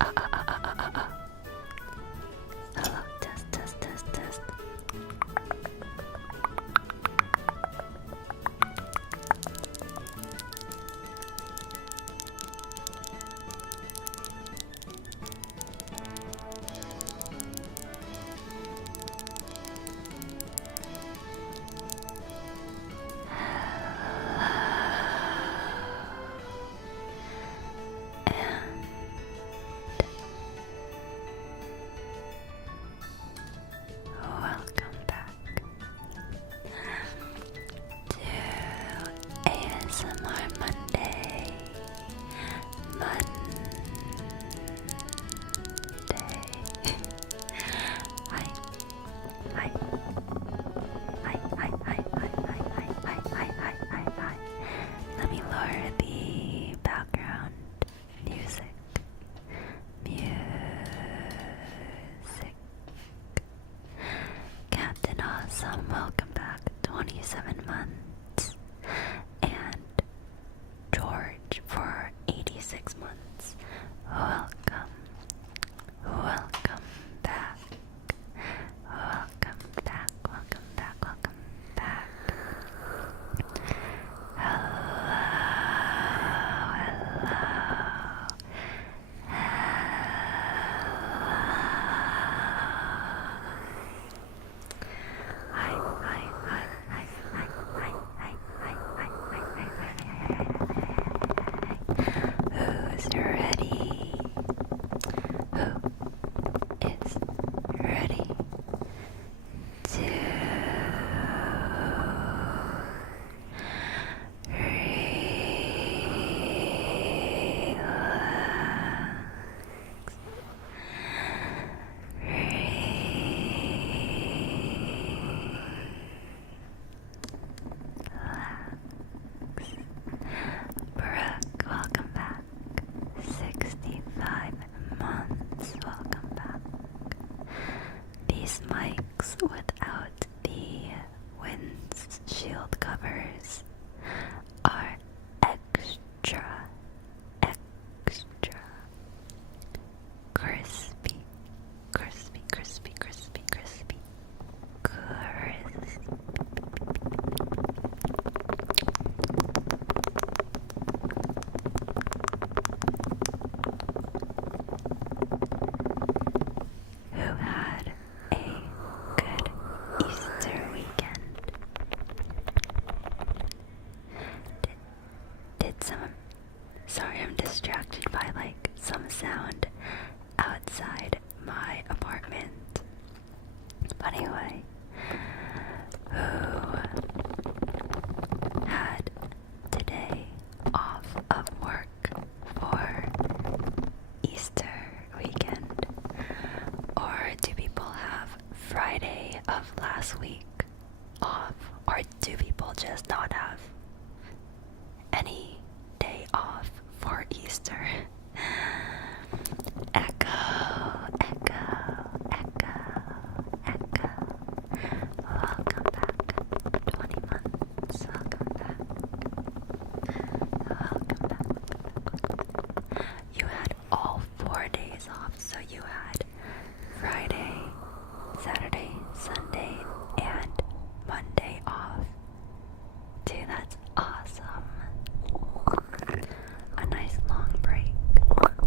Hello, test, test, test, test. Welcome back to ASMR Monday. Hi. Hi. Hi. Hi. Hi. Hi. Hi. Hi. Hi. Hi. Hi. Hi. Let me lower the background music. Captain Awesome, welcome back. 27 months. And George for 86 months. Welcome. Welcome back. Welcome back. Welcome back. Welcome back. Hello. Hello. Who's ready? Who is ready to Brooke, welcome back. 65 months, welcome back. These mics without the windshield covers are extra crispy, crispy, crispy, crispy, crispy, crispy. Who had a good Easter weekend? Did some... Sorry, I'm distracted by like some sound outside my apartment. But anyway, who had today off of work for Easter weekend? Or do people have Friday of last week off? Or do people just not have any day off for Easter? Echo, echo, echo, echo. Welcome back. 20 months. Welcome back. Welcome back. You had all 4 days off, so you had Friday, Saturday, Sunday, and Monday off. Dude, that's awesome. A nice long break.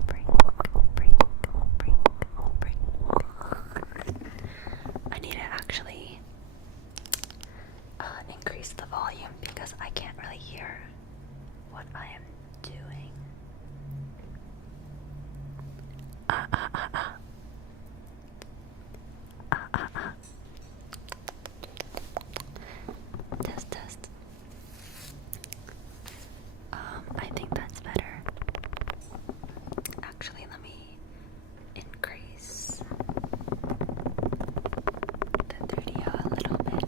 Break. I need to actually increase the volume because I can't really hear what I am doing. Test, test. I think that's better. Actually, let me increase the 30 a little bit.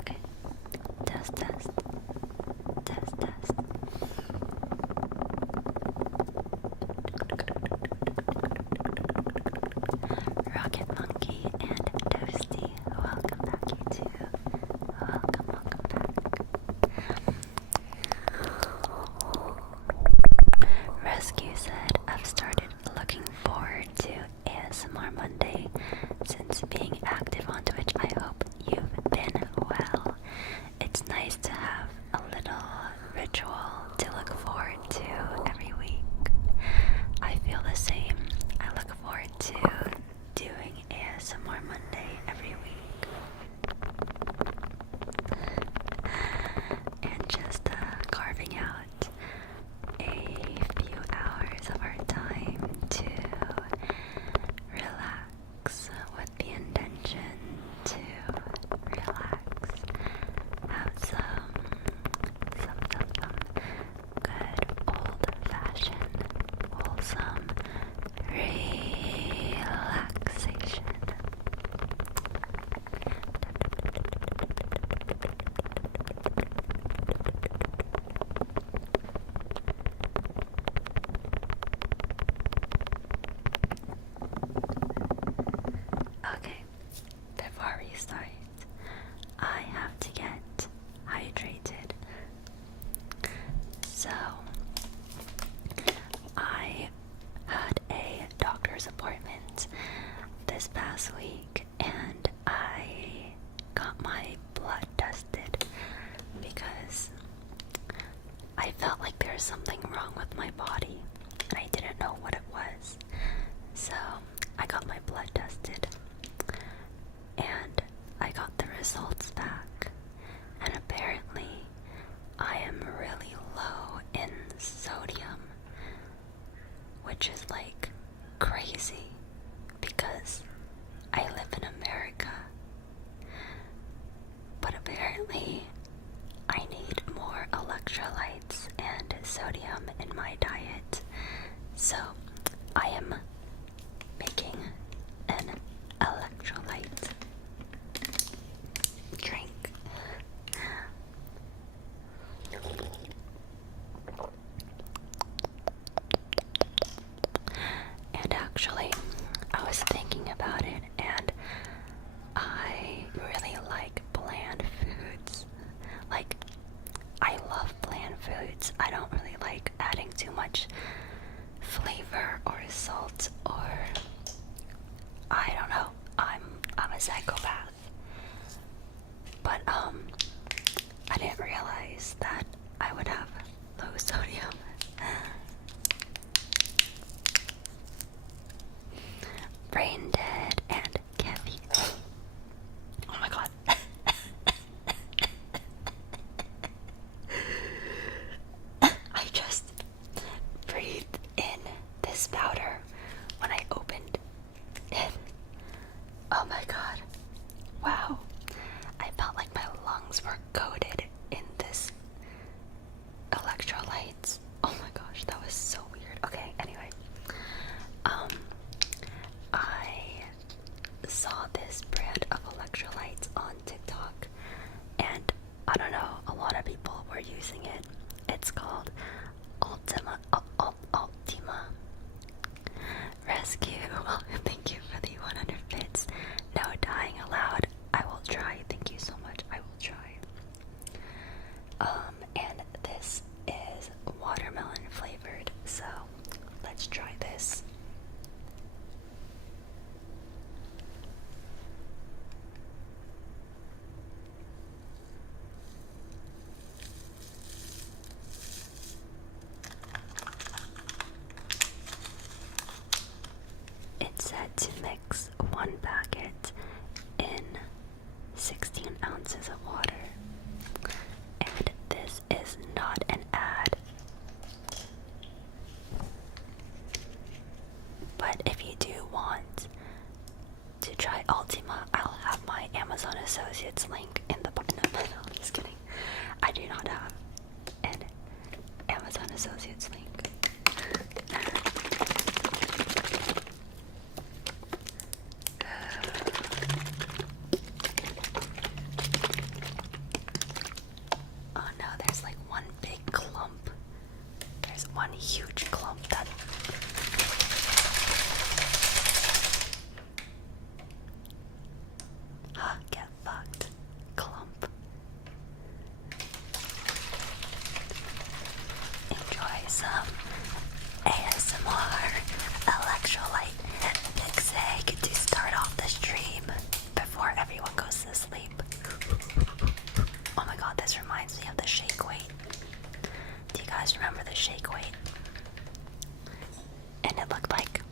Okay. Test, test. Test, test. So I had a doctor's appointment this past week and I got my blood tested because I felt like there was something wrong with my body and I didn't know what it was. So I got my blood tested and I got the results back, and apparently I am really low in sodium, which is like crazy because I live in America. But apparently I need more electrolytes and sodium in my diet. So I am making an electrolyte drink. And actually, I was thinking about it, and I really like bland foods. Like, I love bland foods. I don't really like adding too much flavor or salt, or I don't know. I'm a psychopath. But I didn't realize that I would have low sodium. Brain dead and heavy. Oh my god. I just breathed in this powder when I opened it. Oh my god. Wow. I felt like my lungs were coated in this electrolytes. Oh my gosh, that was so weird. Okay, anyway. I saw this brand of electrolytes on TikTok, and I don't know, a lot of people were using it. It's called Ultima Rescue. Oh, thank you for the 100 bits. No dying allowed. I will try. Thank you so much. I will try. And this is watermelon flavored, so let's try this. It said to mix one packet in 16 ounces of water. And this is not an ad. But if you do want to try Ultima, I'll have my Amazon Associates link in the bottom. No, I'm just kidding. I do not have an Amazon Associates link. Oh no, there's like one big clump. There's one huge clump that... get fucked. Clump. Enjoy some ASMR Electrolyte Big Egg to start off the stream before everyone goes to sleep. Oh my god, this reminds me of the shake weight. Do you guys remember the shake weight? And it looked like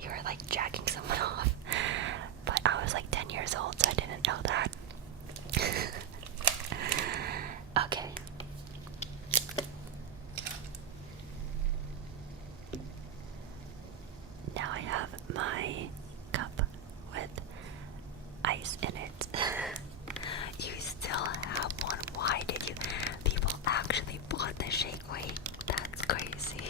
you were like jacking someone off. But I was like 10 years old, so I didn't know that. Okay. Now I have my cup with ice in it. You still have one. Why did you? People actually bought the shake weight. That's crazy.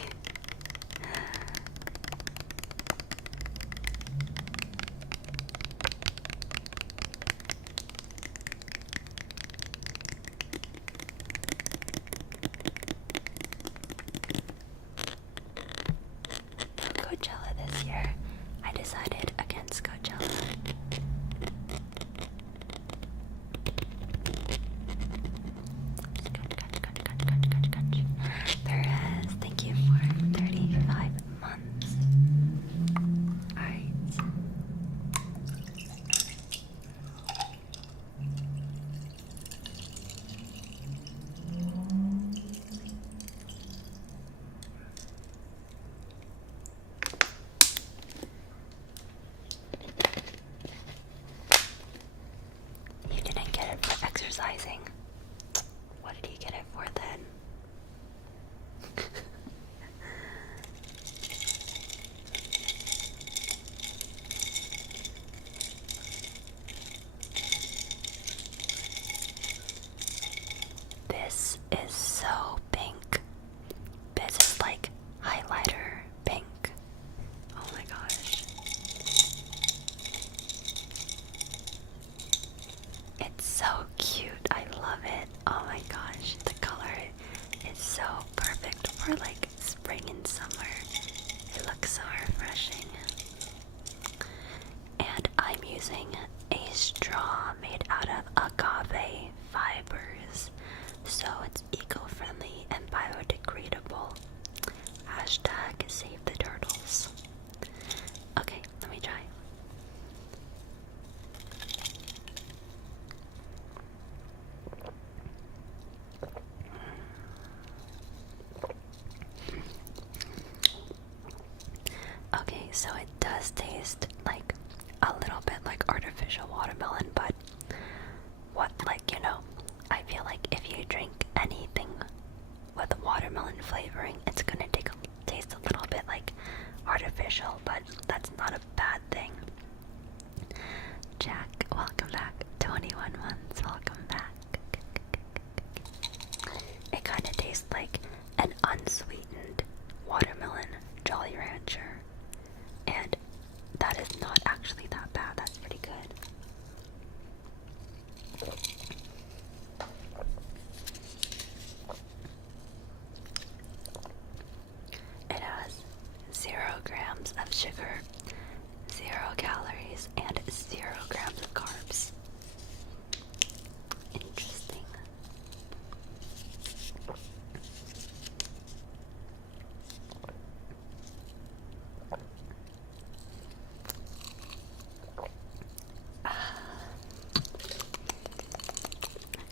for like spring and summer. It looks so refreshing. And I'm using a straw made out of agave fibers, so it's eco-friendly and biodegradable. Hashtag save the turtles. Okay, let me try. Okay, so it does taste like a little bit like artificial watermelon, but I feel like if you drink anything with watermelon flavoring, it's gonna taste a little bit like artificial, but that's not a bad thing. Jack, welcome back. 21 months, welcome back. It kind of tastes like an unsweetened watermelon Jolly Rancher, and that is not actually that bad. That's pretty good. It has 0 grams of sugar, 0 calories, and 0 grams of carbs. Interesting.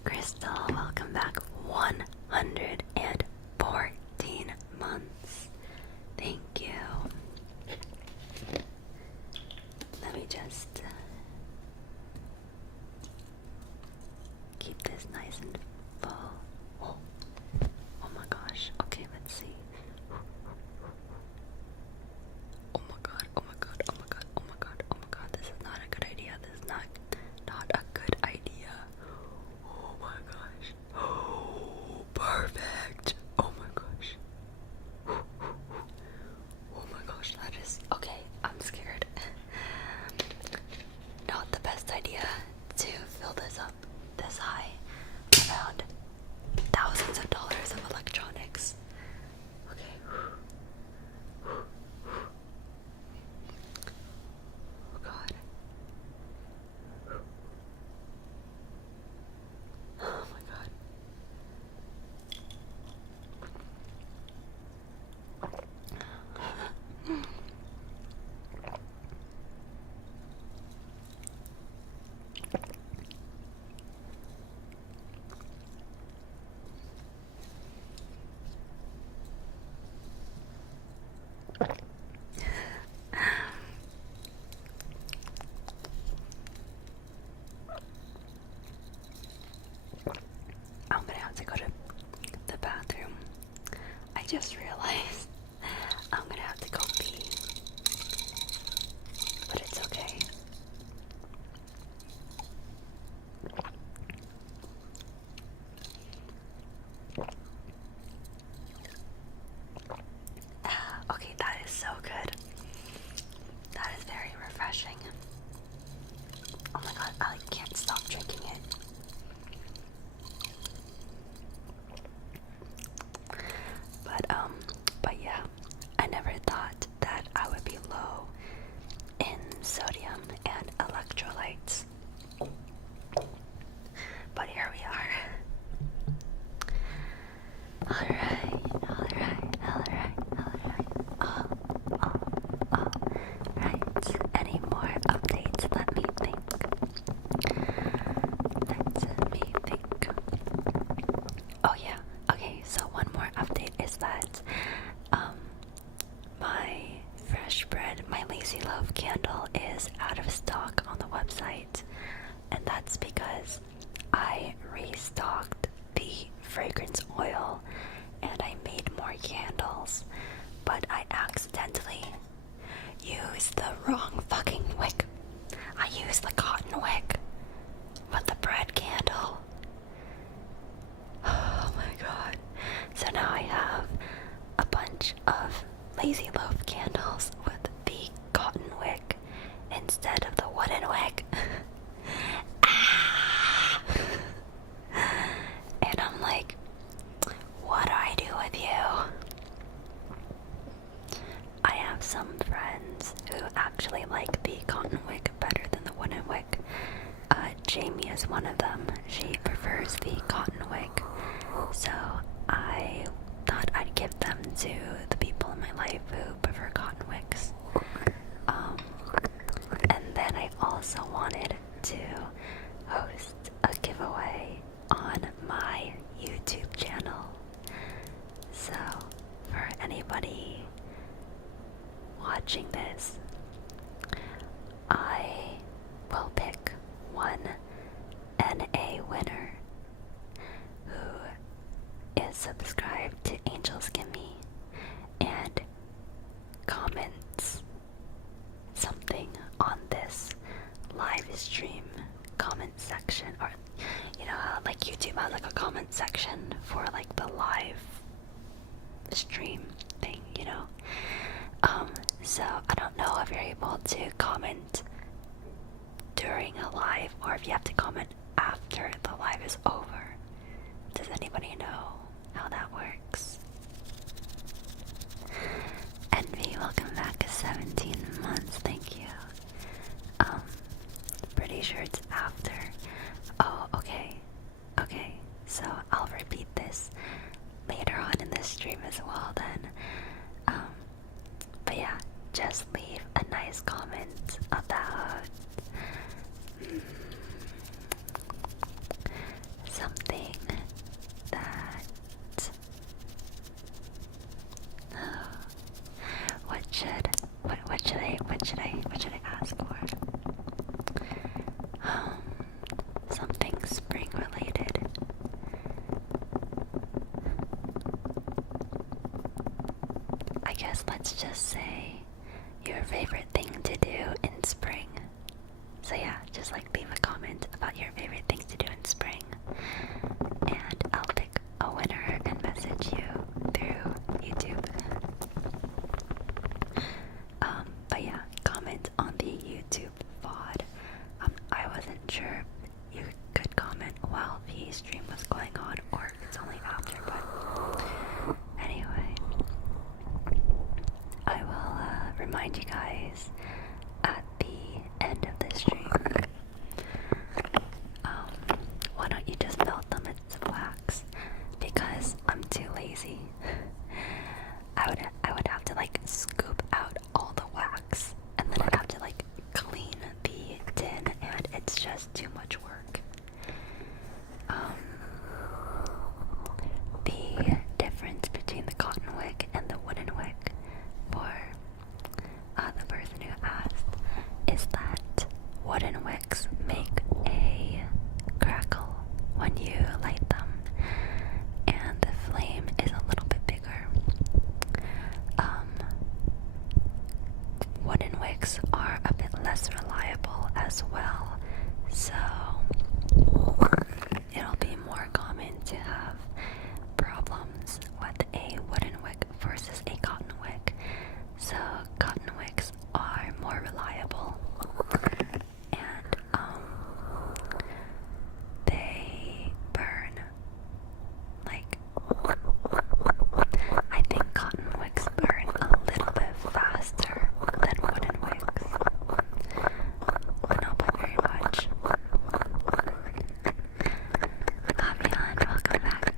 Crystal, welcome back. 114 months. Thank you. Let me just keep this nice and full. Oh my gosh. Okay, let's see. Oh my god, oh my god, oh my god, oh my god, oh my god. This is not a good idea. This is not a good idea. Oh my gosh. Oh, perfect. Oh my gosh. Oh my gosh, that is okay. I'm scared. Not the best idea to fill this up this high around thousands of dollars of electronics. Okay. Oh god. Oh my god. I'm gonna have to go to the bathroom. I just realized I'm gonna have to go pee. But it's okay. Okay, that is so good. That is very refreshing. Oh my god, I can't stop drinking it. But yeah, I never thought that I would be low in sodium and electrolytes. But here we are. Alright. Any more updates? Let me think. Oh yeah, okay, so one more update is that my fresh bread, my Lazy Love candle is out of stock on the website, and that's because I restocked the fragrance oil and I made more candles, but I accidentally used the wrong fucking wick. I used the cotton wick with the bread candle. Oh my god. So now I have a bunch of Lazy Love candles with the cotton wick instead of the wooden wick. And I'm like, what do I do with you? some friends who actually like the cotton wick better than the wooden wick. Jamie is one of them. She prefers the cotton wick. So I thought I'd give them to the people in my life who prefer cotton wicks. And then I also wanted to host a giveaway on my YouTube channel. So for anybody watching this, I will pick one NA winner who is subscribed to AngelsKimi and comments something on this live stream comment section, or you know how like YouTube has like a comment section for like the live stream thing, you know. So I don't know if you're able to comment during a live or if you have to comment after the live is over. Does anybody know how that works? Envy, welcome back. 17 months, thank you. Pretty sure it's after. Oh, okay. Okay, so I'll repeat this later on in this stream as well then. But yeah, just leave a nice comment about something that what should I ask for? Something spring related. I guess let's just say your favorite thing to do in spring. So yeah, just like leave a comment about your favorite things to do in spring, and I'll pick a winner and message you through YouTube. But yeah, comment on the YouTube VOD. I wasn't sure you could comment while the stream was going on or if it's only after, but anyway, I will remind you guys at the end of the stream. Why don't you just melt them into wax? Because I'm too lazy. I would have to like scoop out all the wax, and then I'd have to like clean the tin, and it's just too much work. The difference between the cotton wick and the wooden wick for the person who asked is that wooden wicks make a crackle when you light them, and the flame is a little bit bigger. Wooden wicks are a bit less reliable as well, so it'll be more common to have problems with a wooden wick versus a cotton wick. So cotton wicks are more reliable, and they burn like, I think cotton wicks burn a little bit faster than wooden wicks, but not by very much. Fabian, welcome back.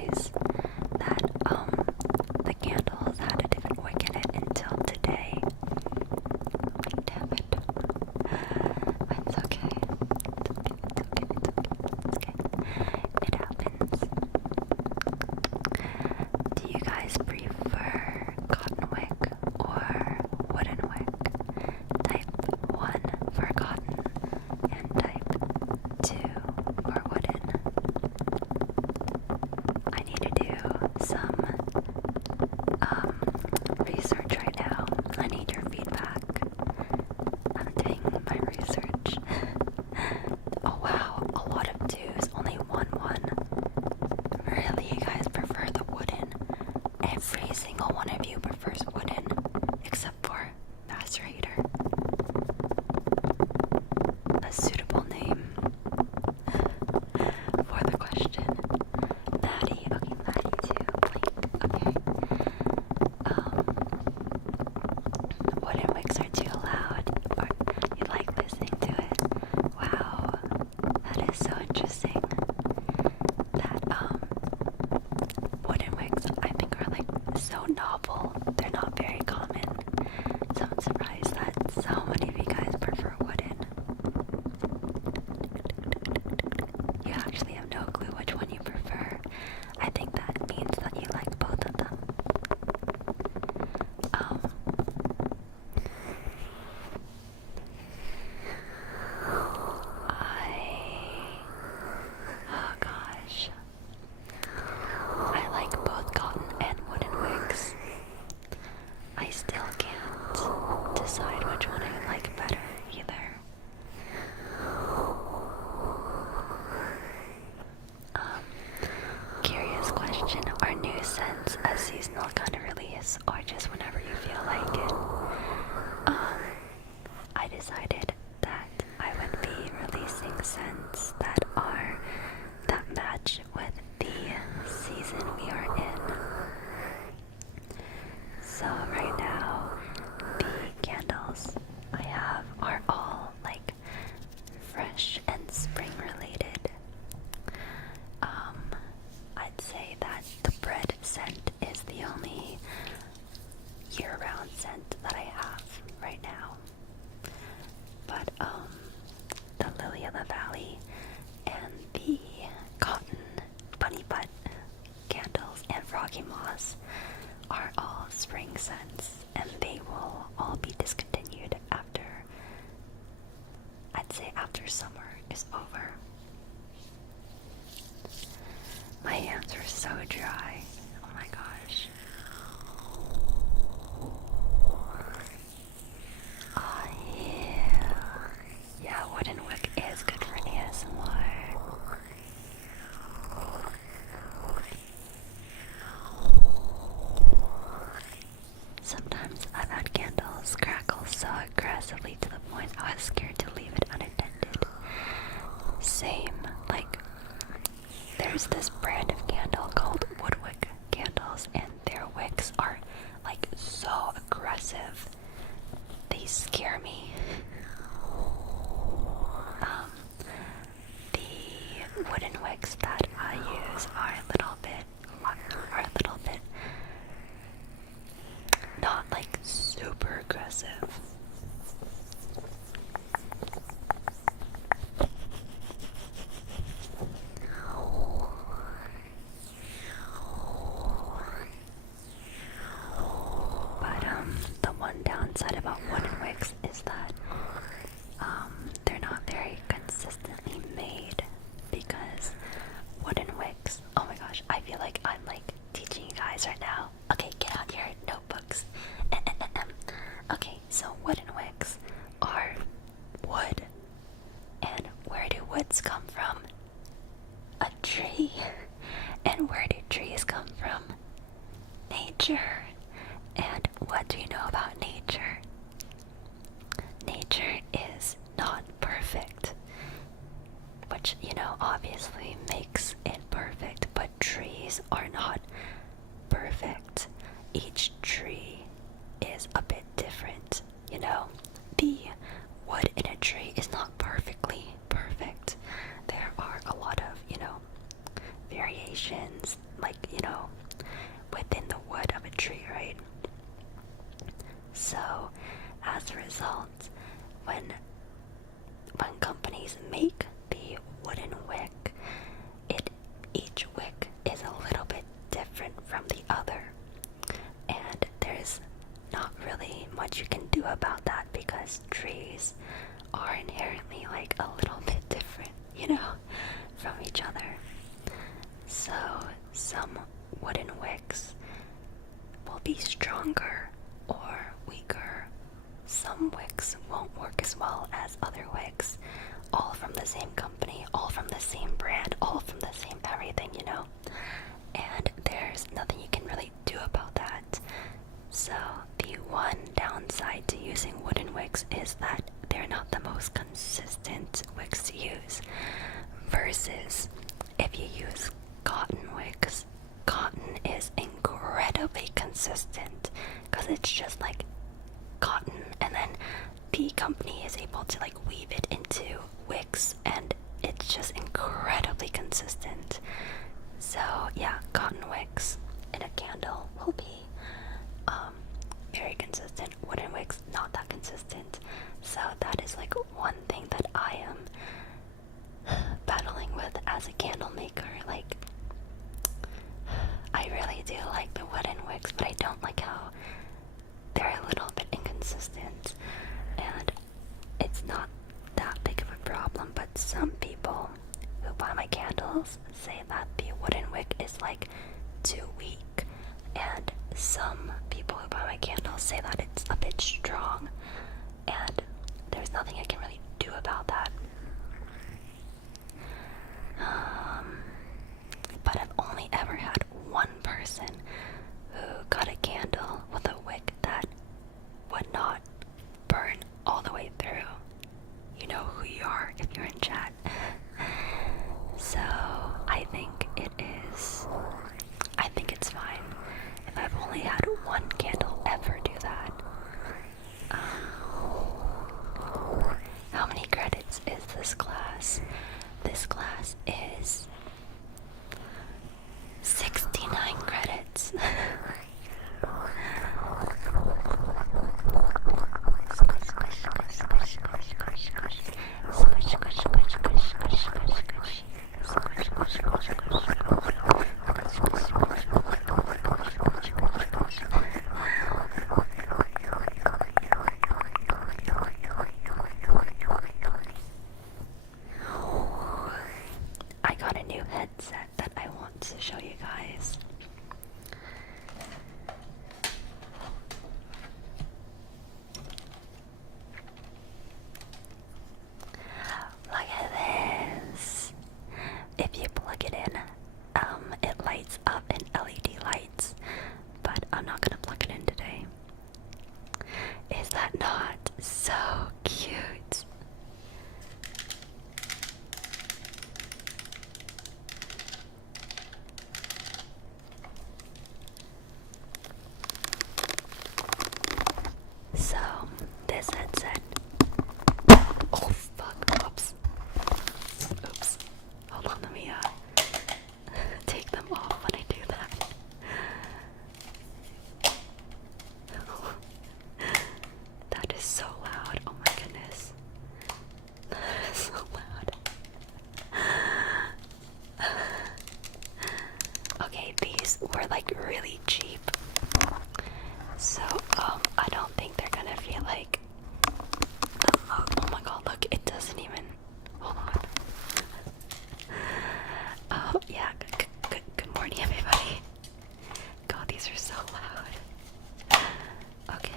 guys that the candles had a different wick in it until today. Damn it. It's okay. It's okay. It happens. Do you guys prefer cotton wick or wooden wick? Type 1 for cotton and type 2 for wooden. I need to do some research right now. I need your feedback. I'm doing my research. Oh wow, a lot of 2s, only 1. Really, you guys prefer the wooden? Every single one of you prefers wooden, except for Macerator. A suitable name for the question. Maddie, okay, Maddie too. Like, okay. Wooden wicks are too loud, or you like listening to it. Wow, that is so interesting. That wooden wicks I think are like so novel. They're not very common. So I'm surprised that so many of you guys prefer wooden. You actually have no clue which one you prefer. I think that means that you like both of them. Oh gosh. I like both cotton and wooden wicks. I still can't decide which one I like better either. Curious question, are new scents a seasonal kind of release or just whenever you feel like it? I decided that I would be releasing scents that match with the season we are in. So right now, the candles I have are all like fresh and spring related. I'd say that the bread scent is the only year-round scent that I have right now. But the Lily of the Valley and the cotton bunny butt candles and froggy moss are all spring scents, and they will all be discontinued after, I'd say after summer is over. My hands are so dry. Oh my gosh. Oh yeah. Yeah, wooden wick is good for ASMR. Sometimes I've had candles crackle so aggressively to the point I was scared to leave it unattended. Same, like, there's this brand of candle called Woodwick candles, and their wicks are like so aggressive. They scare me. The wooden wicks that I use are a little bit not like super aggressive. But the one downside about wooden wicks is that they're not very consistently made, because wooden wicks, oh my gosh, I feel like I'm like teaching you guys right now. Okay, get out your notebooks. Okay, so wooden wicks are wood. And where do woods come from? A tree. And where do trees come from? Nature. And what do you know about nature? So as a result, when companies make the wooden wick, each wick is a little bit different from the other, and there's not really much you can do about that because trees are inherently like a little bit different, from each other. So some wooden wicks will be stronger or weaker. Some wicks won't work as well as other wicks, all from the same company, all from the same brand, all from the same everything, and there's nothing you can really do about that. So the one downside to using wooden wicks is that they're not the most consistent wicks to use, versus if you use cotton wicks. Cotton is incredibly consistent because it's just like cotton, and then the company is able to like weave it into wicks, and it's just incredibly consistent. So yeah, cotton wicks in a candle will be very consistent. Wooden wicks, not that consistent. So that is like one thing that I am battling with as a candle maker. Like, I really do like the wooden wicks, but I don't like how they're a little bit inconsistent, and it's not that big of a problem. But some people who buy my candles say that the wooden wick is like too weak, and some people who buy my candles say that it's a bit strong, and there's nothing I can really do about that. But I've only ever had one person who got a candle with a wick that would not burn all the way through. You know who you are if you're in chat. So I think it's fine if I've only had one candle ever do that. How many credits is this class? This class is 69 credits. I got a new headset that I want to show you guys. Look at this. If you plug it in, it lights up in LED lights, but I'm not gonna plug it in today. Is that not so cute? So, this headset. Oh fuck, oops. Oops. Hold on, let me take them off when I do that. That is so loud, oh my goodness. That is so loud. Okay, these were like really cheap. So, I don't think they're gonna feel like oh my god, look, it doesn't even, hold on. Oh, yeah, good morning, everybody. God, these are so loud. Okay.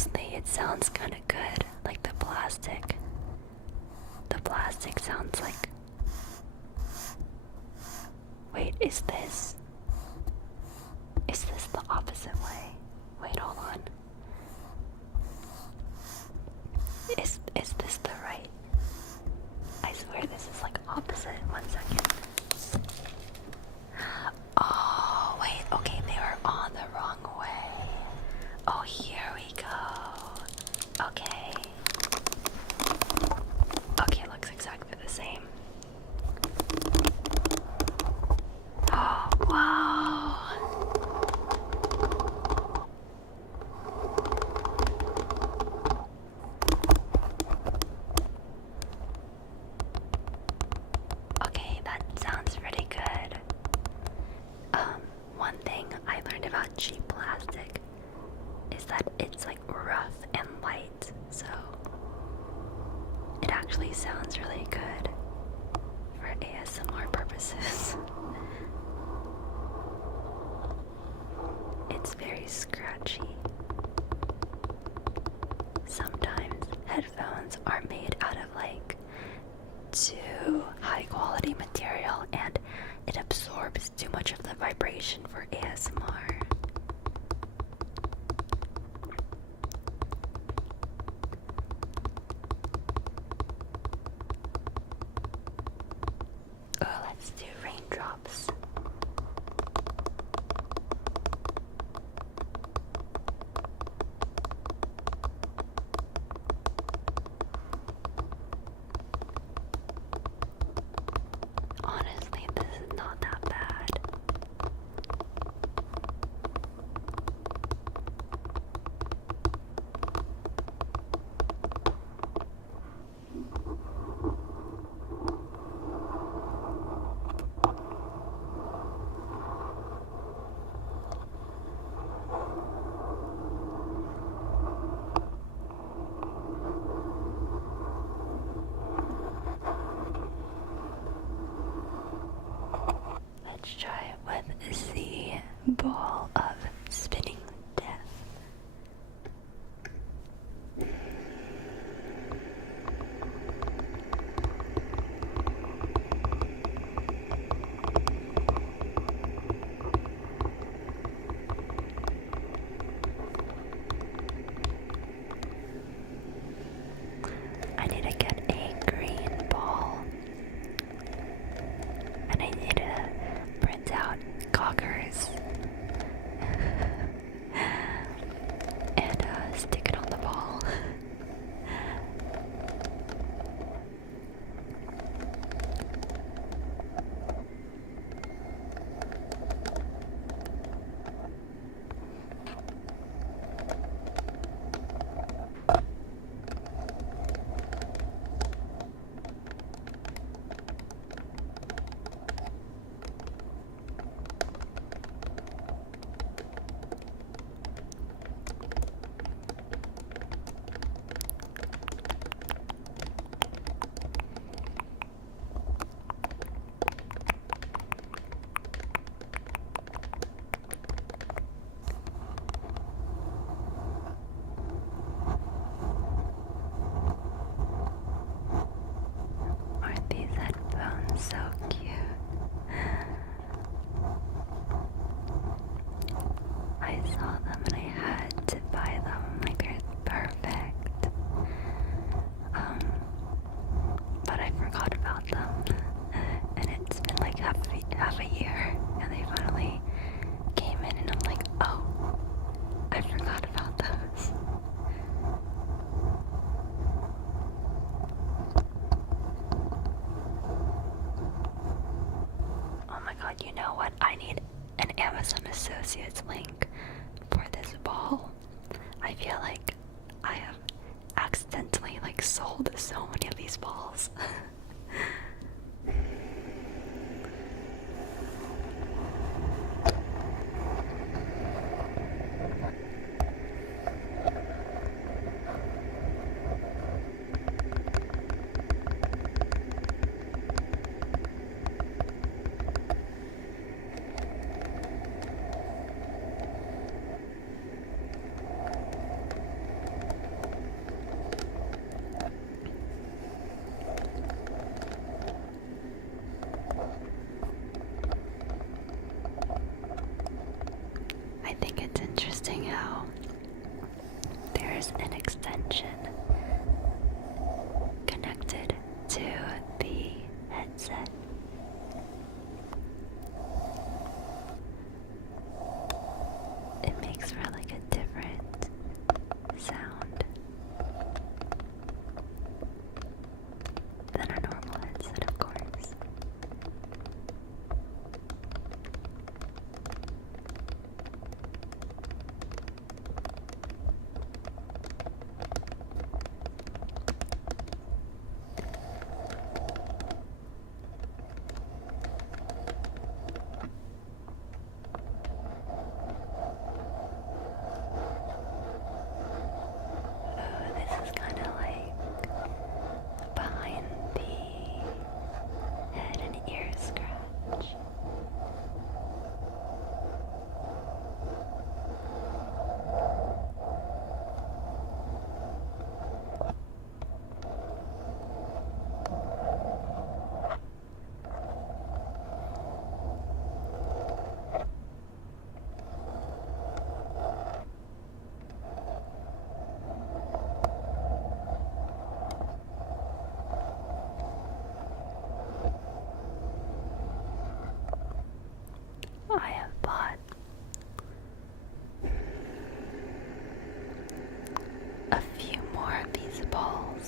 honestly, it sounds kind of good, like the plastic. The plastic sounds like. Wait, is this the opposite way? Wait, hold on. Is this the right? I swear this is like opposite. 1 second. Oh, wait, okay, they were on the wrong way. Oh, here we go. Okay. Okay, looks exactly the same. Oh, wow. Okay, that sounds pretty good. One thing I learned about cheap plastic is that it's like rough and light, so it actually sounds really good for ASMR purposes. It's very scratchy. Sometimes headphones are made out of like too high quality material and it absorbs too much of the vibration for ASMR. Oh, let's do raindrops. Honestly, this is not that bad. Let's try with the ball of spinning death. I need to get a green ball. And I need to print out cockers and stick it on the ball. Aren't these headphones so cute? I saw them and I had to buy them. Like they're perfect. But I forgot about them. And it's been like half a year and they finally came in and I'm like, oh, I forgot about those. Oh my god, you know what? I need an Amazon Associates link for this ball. I feel like I have accidentally like sold so many of these balls.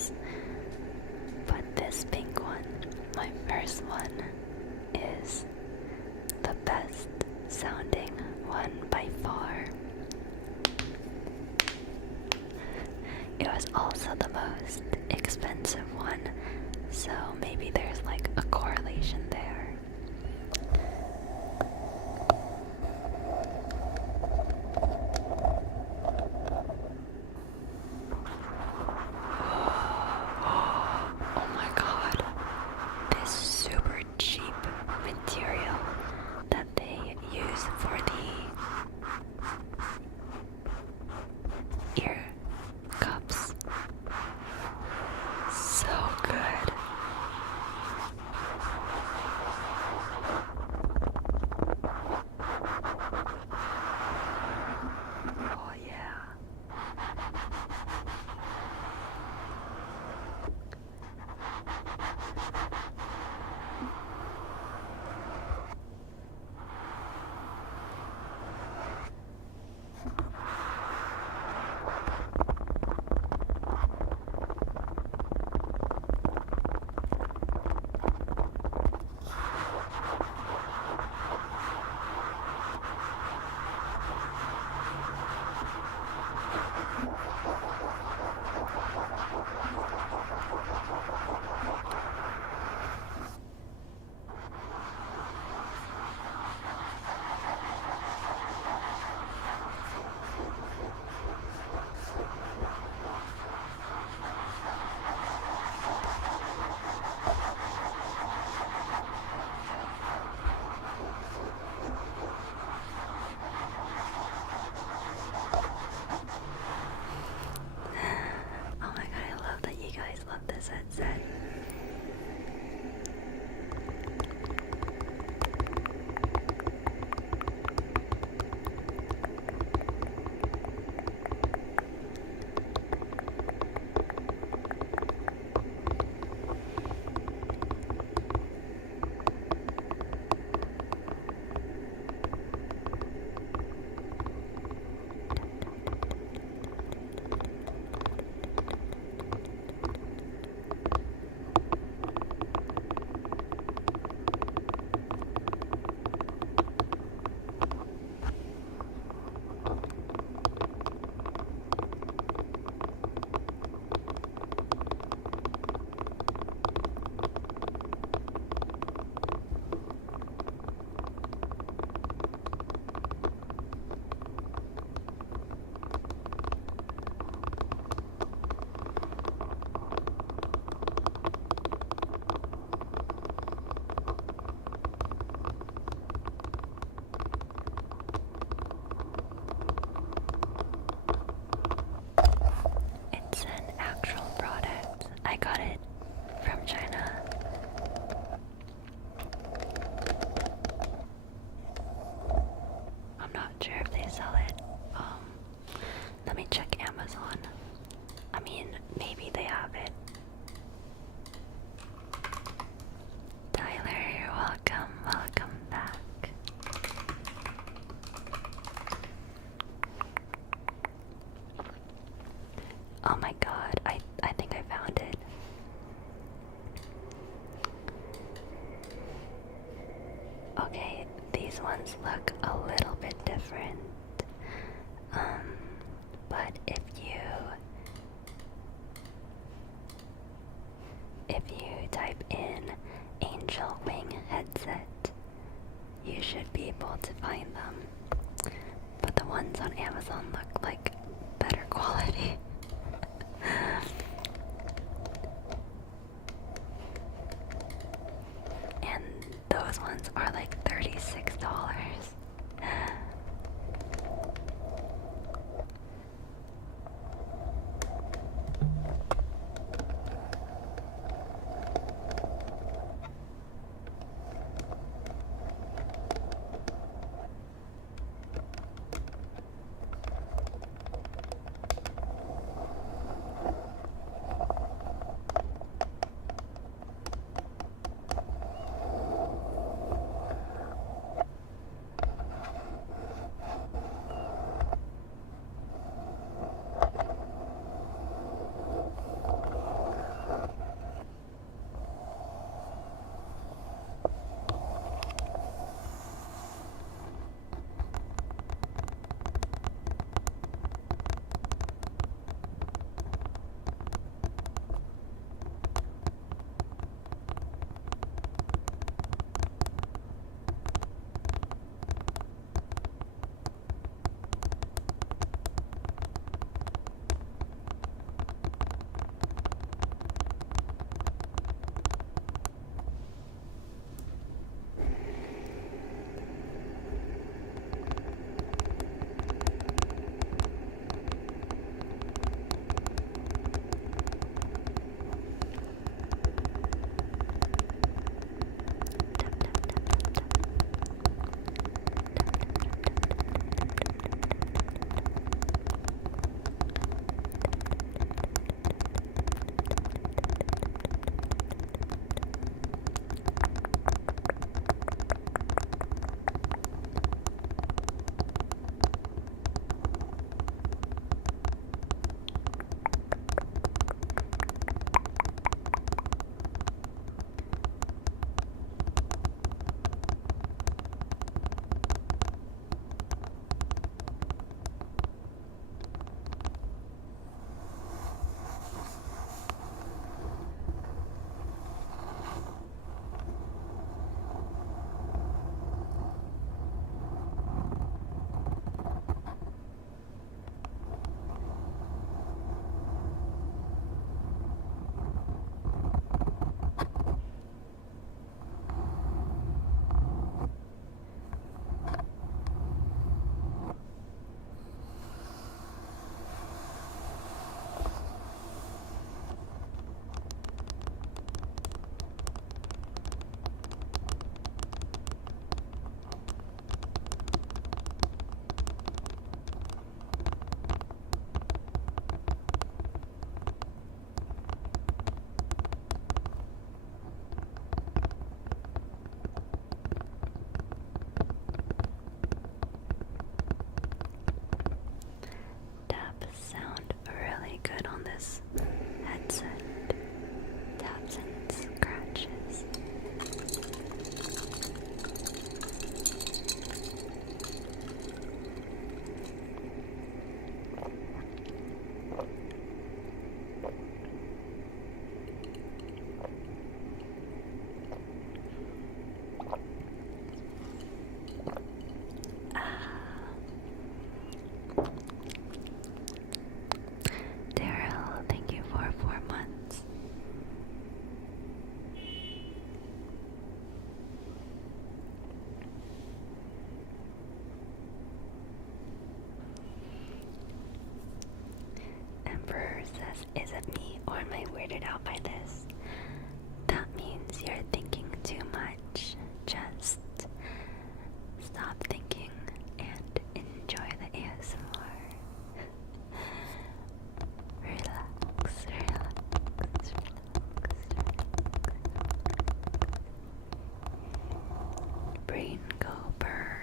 choice. But this pink one, my first one, is the best sounding one by far. It was also the most expensive one, so maybe there's like a correlation there. Oh my god, this super cheap material that they use for the ear cups. So good. Oh yeah. Oh my god, I love that you guys love this headset. It's an actual product. I got it from China. I'm not sure if they sell it. Let me check Amazon. I mean, maybe they have it. Tyler, welcome back. Oh my god, I think I found it. Okay, these ones look a little bit different. But if you type in Angel Wing headset, you should be able to find them. But the ones on Amazon look like better quality. And those ones are like $36. Emperor says, is it me or am I weirded out by this? That means you're thinking too much. Just stop thinking and enjoy the ASMR. Relax, relax, relax. Brain go burr.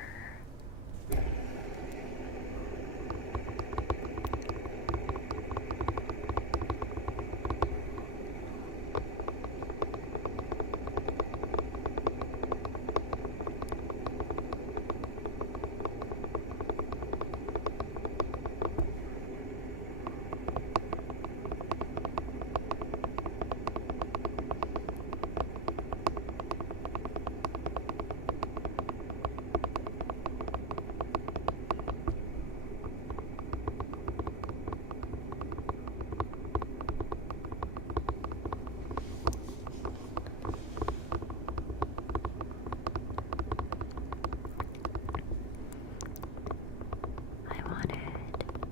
I wanted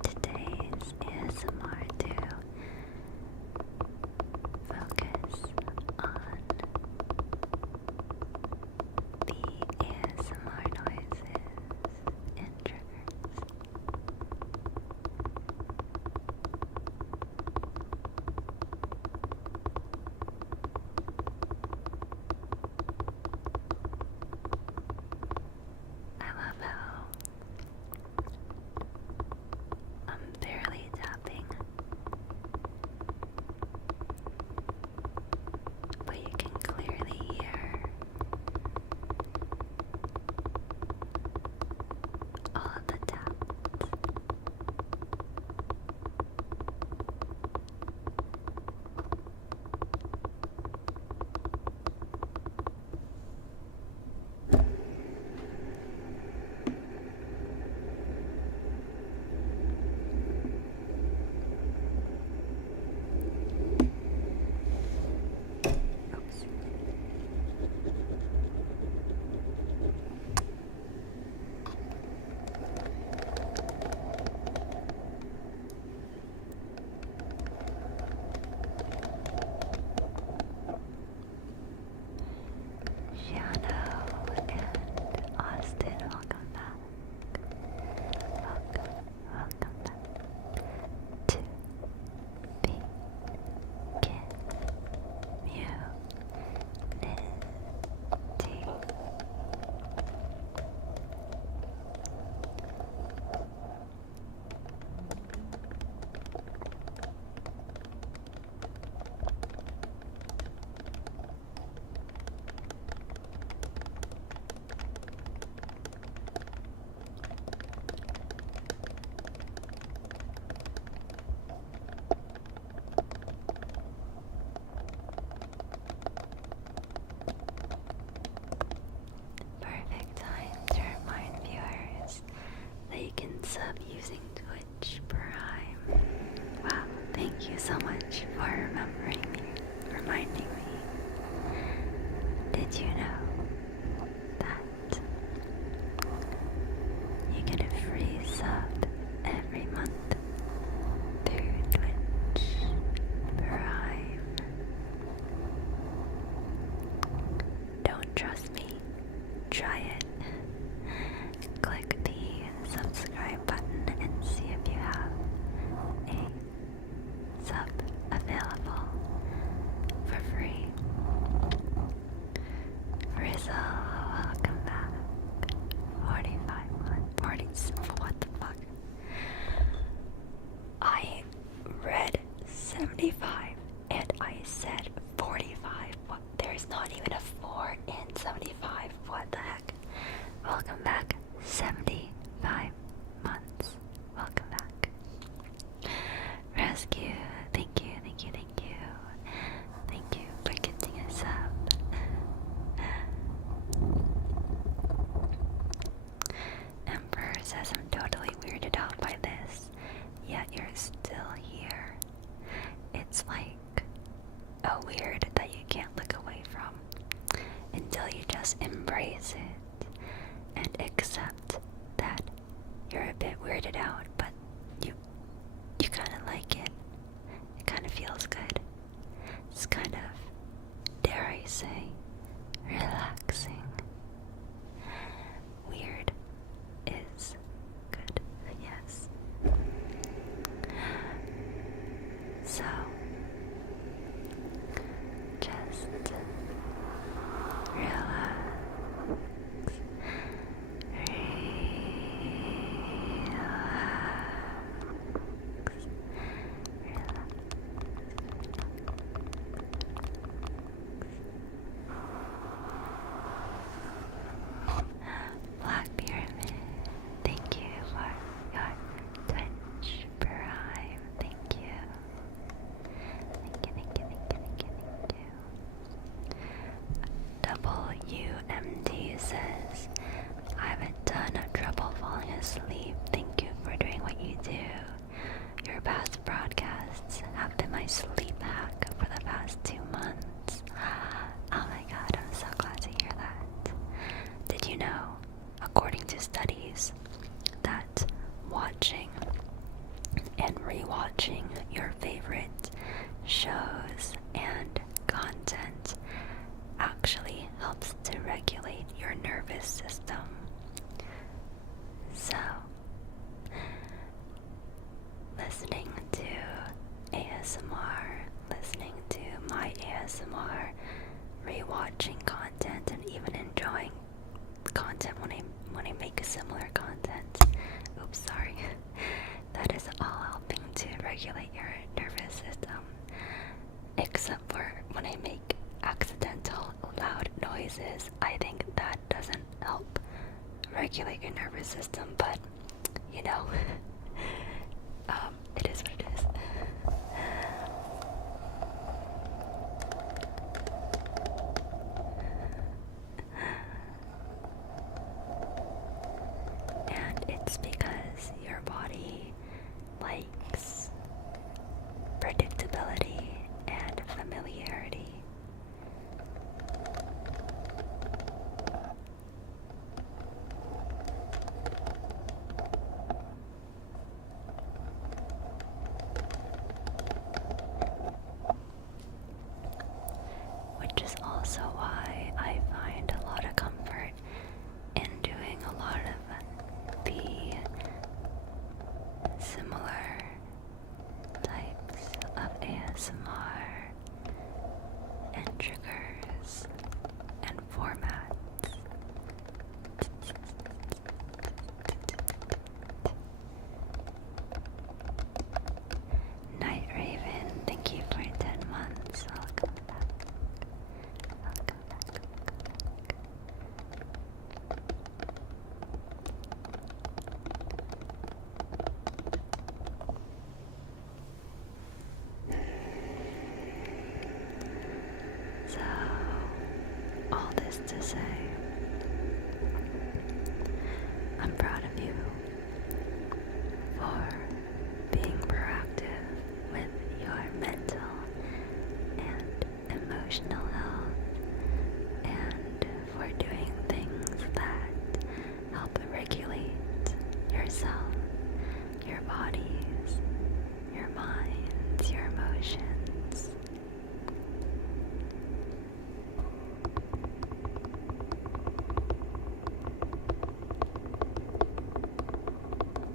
today's ASMR to focus on the ASMR noises and triggers. I love how I'm barely tapping, but you can clearly hear all of the taps. Oops. Shiano and Austin, welcome back. Welcome back to the community. Perfect time to remind viewers that you can sub using Twitch Prime. Wow, thank you so much for reminding me. Did you know that you get a free sub every month through Twitch Prime? Don't trust me? Try it. Click the subscribe button and see if you have a sub available for free. Rizzo, welcome back. 45, what the fuck? I read 75 and I said 45. What? There's not even a 4 in 75. What the heck? Welcome back. 75 months. Welcome back. Rescue. Thank you, thank you, thank you. Thank you for getting us up. Emperor says I'm totally weirded out by this, yet you're still here. It's like a weird that you can't look away from. your past broadcasts have been my sleep hack for the past 2 months. Oh my god, I'm so glad to hear that. Did you know, according to studies, that watching and rewatching your favorite shows and content actually helps to regulate your nervous system? So, listening to ASMR, listening to my ASMR, rewatching content, and even enjoying content when I make similar content. Oops, sorry. That is all helping to regulate your nervous system. Except for when I make accidental loud noises, I think that doesn't help regulate your nervous system, but you know, it is what it is. And it's because your body likes predictability and familiarity. Which is also why I find a lot of comfort in doing a lot of the similar types of ASMR and triggers and formats. Night Raven, thank you for 10 months. Welcome back. Welcome back. So, all this to say, I'm proud of you for being proactive with your mental and emotional health, and for doing things that help regulate yourself, your bodies, your minds, your emotions.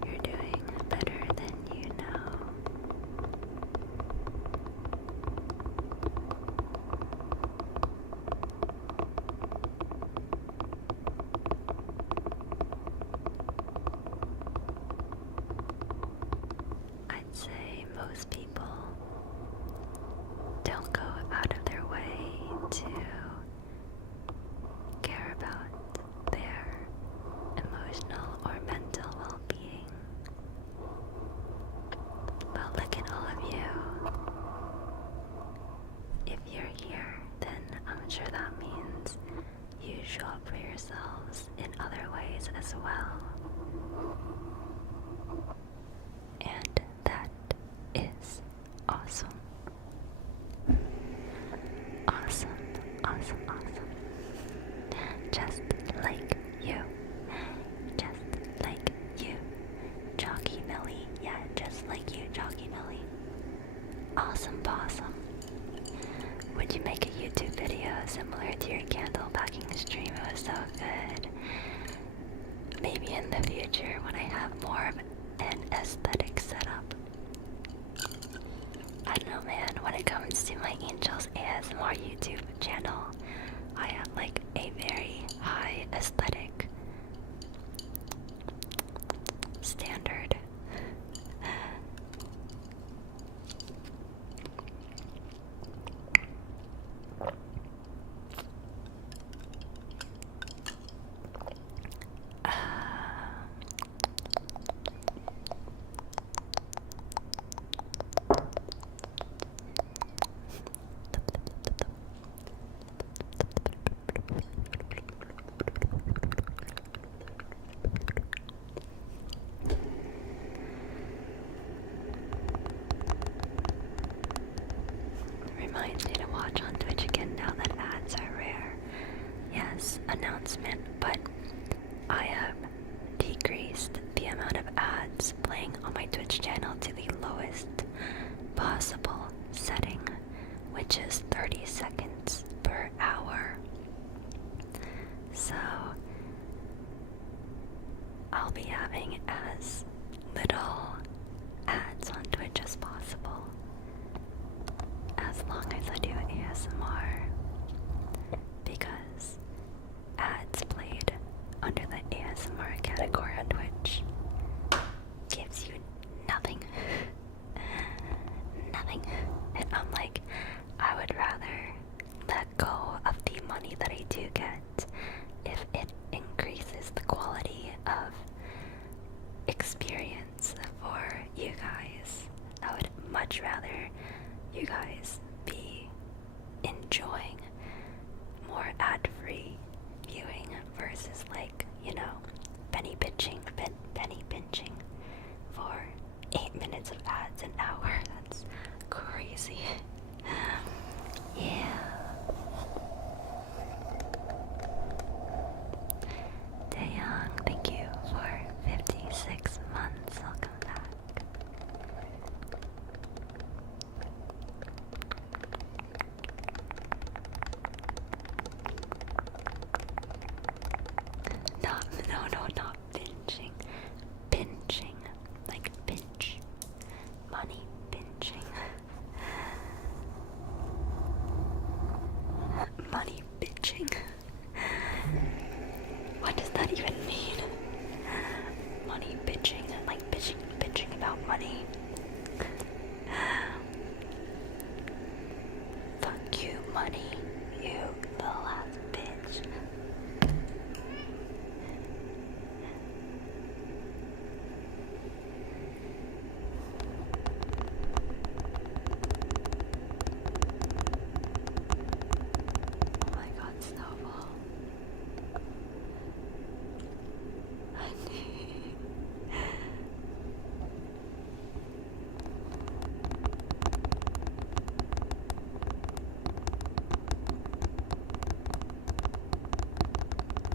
You're doing better than you know. I'd say most people don't go out of their way to care about their emotional or mental well-being. But look at all of you. If you're here, then I'm sure that means you show up for yourselves in other ways as well. And that is awesome. Awesome, awesome, awesome. Just like you. Just like you. Jockey Millie. Yeah, just like you, Jockey Millie. Awesome possum. Would you make a YouTube video similar to your candle packing stream? It was so good. Maybe in the future when I have more of an aesthetic setup. I don't know, man. When it comes to my Angels ASMR YouTube channel, I have like a very high aesthetic standard. possible setting, which is 30 seconds per hour. So I'll be having as little ads on Twitch as possible, as long as I do ASMR, because ads played under the ASMR category on Twitch gives you nothing. Nothing. And I'm like, I would rather let go of the money that I do get if it increases the quality of experience for you guys. I would much rather you guys be enjoying more ad-free viewing versus, like, you know, penny pinching for 8 minutes of ads an hour. That's crazy. Yeah. Daeyoung, thank you for 56 months. Welcome back. No, not pinching. Pinching. Like pinch. Money pinching. Money bitching. What does that even mean? Money bitching, like bitching about money. Fuck you, money, you little ass bitch. Oh my god, Snowball.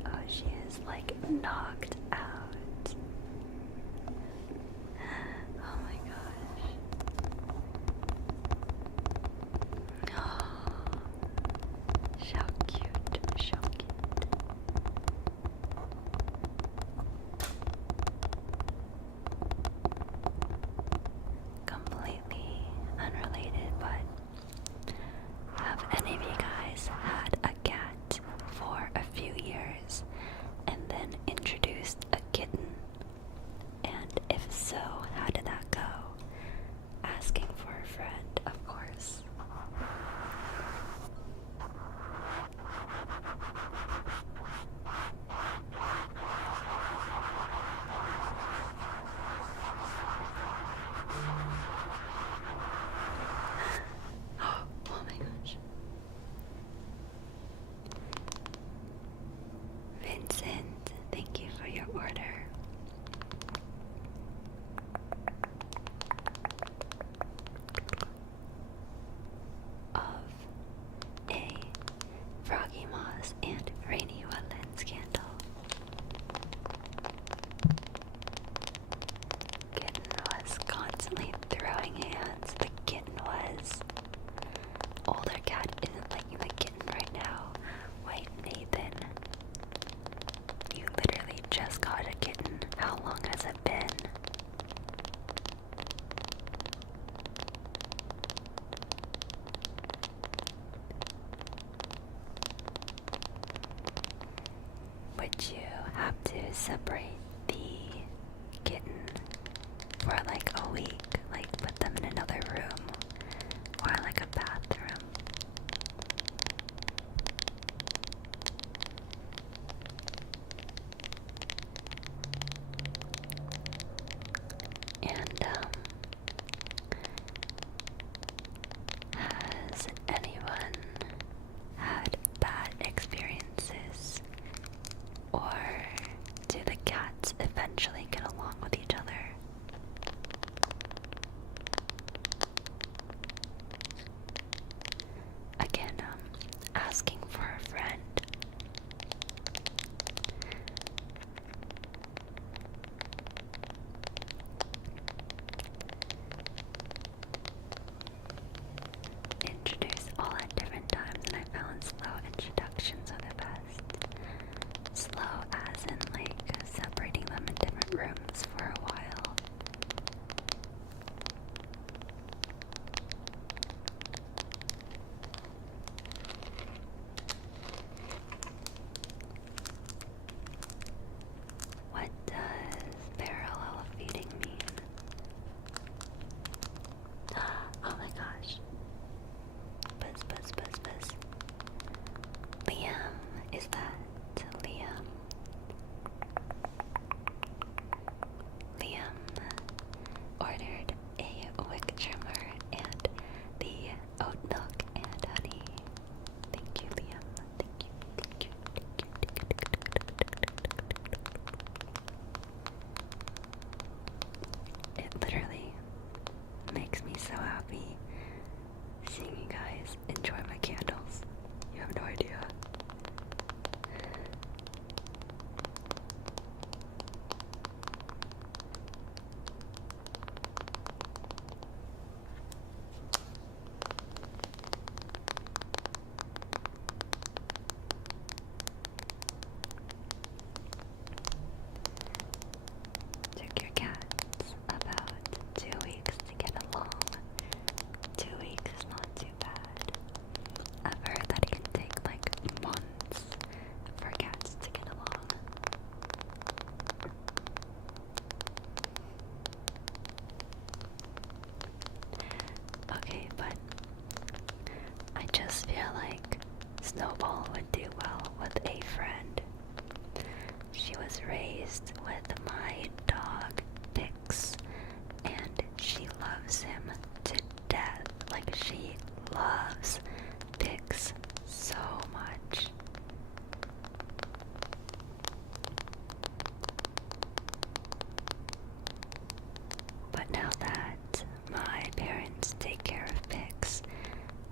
Oh, she is like knocked out. Oh my gosh. Oh, so cute, so cute. Completely unrelated, but have any of you guys had a cat for a few years and then introduced a kitten? And if so, how did that go? Asking for a friend, of course. Oh my gosh. Vincent, thank you for your order. Of a Froggy Moss and Rainy Wetlands candle. Kitten was constantly throwing hands. The kitten was. Older cat isn't liking the kitten right now. Wait, Nathan. You literally just got a kitten. How long has it been? Would you have to separate the kitten for like a week? Like put them in another room or like a bathroom? And has anyone had bad experiences, or do the cats just feel like Snowball would do well with a friend. She was raised with my dog, Pix, and she loves him to death. Like, she loves Pix so much. But now that my parents take care of Pix,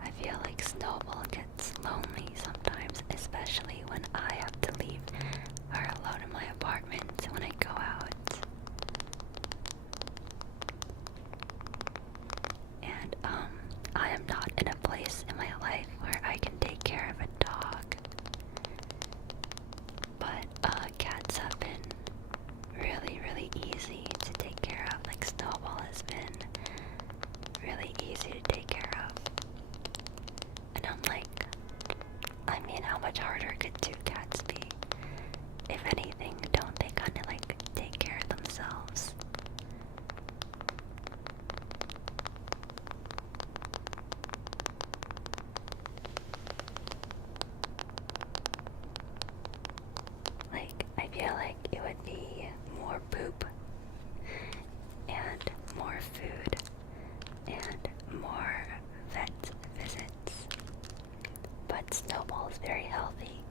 I feel like Snowball gets lonely sometimes, especially when I have to leave her alone in my apartment when I go out. And I am not in a place in my life where I can take care of a dog. But cats have been really, really easy to take care of. Like, Snowball has been really easy to take care of. And I'm like, I mean, how much harder could two cats be? If anything, don't they kind of like take care of themselves? Like, I feel like it would be more poop and more food and more vet visits. But Snowball is very healthy,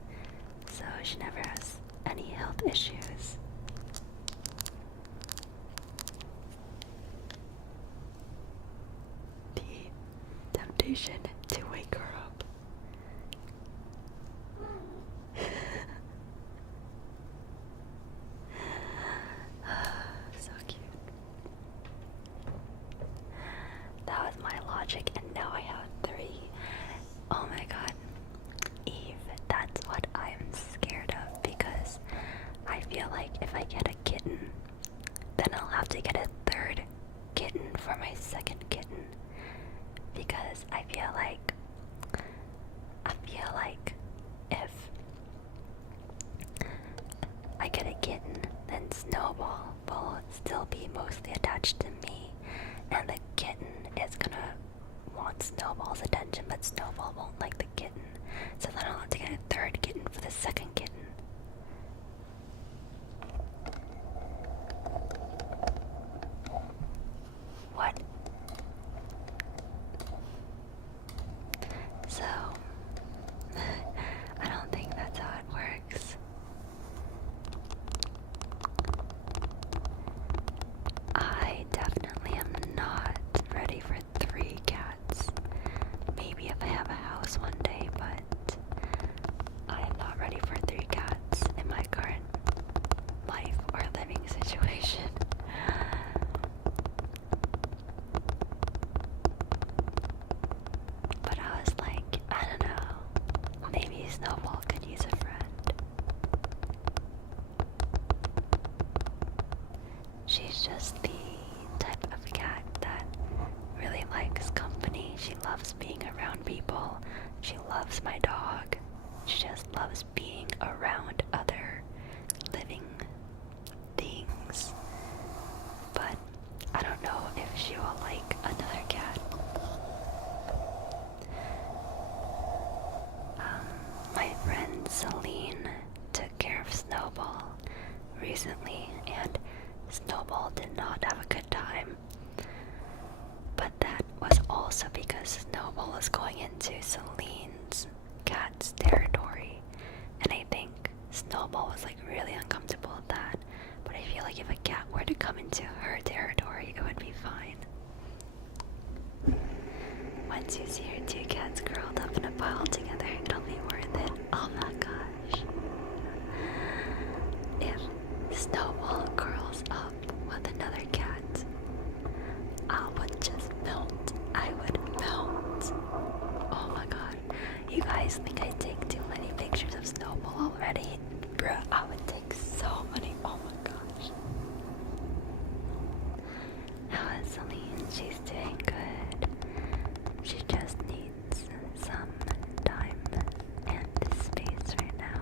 so she never has any health issues. The temptation to wake her up. So cute. That was my logic, and now I have 3. Oh my god. Eve, that's what I'm scared of, because I feel like if I get a kitten, then I'll have to get a 3rd kitten for my 2nd kitten. Because I feel like if I get a kitten, then Snowball will still be mostly attached to me, and the kitten is gonna want Snowball's attention, but Snowball won't like the kitten. So then I'll have to get a 3rd kitten for the 2nd kitten. What? So, I don't think that's how it works. I definitely am not ready for 3 cats. Maybe if I have a house one day, but I am not ready for 3 cats in my current life or living situation. But I was like, I don't know, maybe Snowball could use a friend. She's just the type of cat that really likes company. She loves being around people. She loves my dog. She just loves being around other living things. But I don't know if she will like another cat. My friend Celine took care of Snowball recently, and Snowball did not have a good time. But that was also because Snowball was going into Celine's cat's territory, and I think Snowball was like really uncomfortable with that. But I feel like if a cat were to come into her territory, it would be fine. Once you see your 2 cats curled up in a pile together, it'll be worth it. Oh my gosh. If Snowball curls up with another cat, I would just melt. I would melt. Oh my god. You guys think I take too many pictures of Snowball already? Bruh, I would take so many. Oh my gosh. How is Celine? She's doing good. She just needs some time and space right now.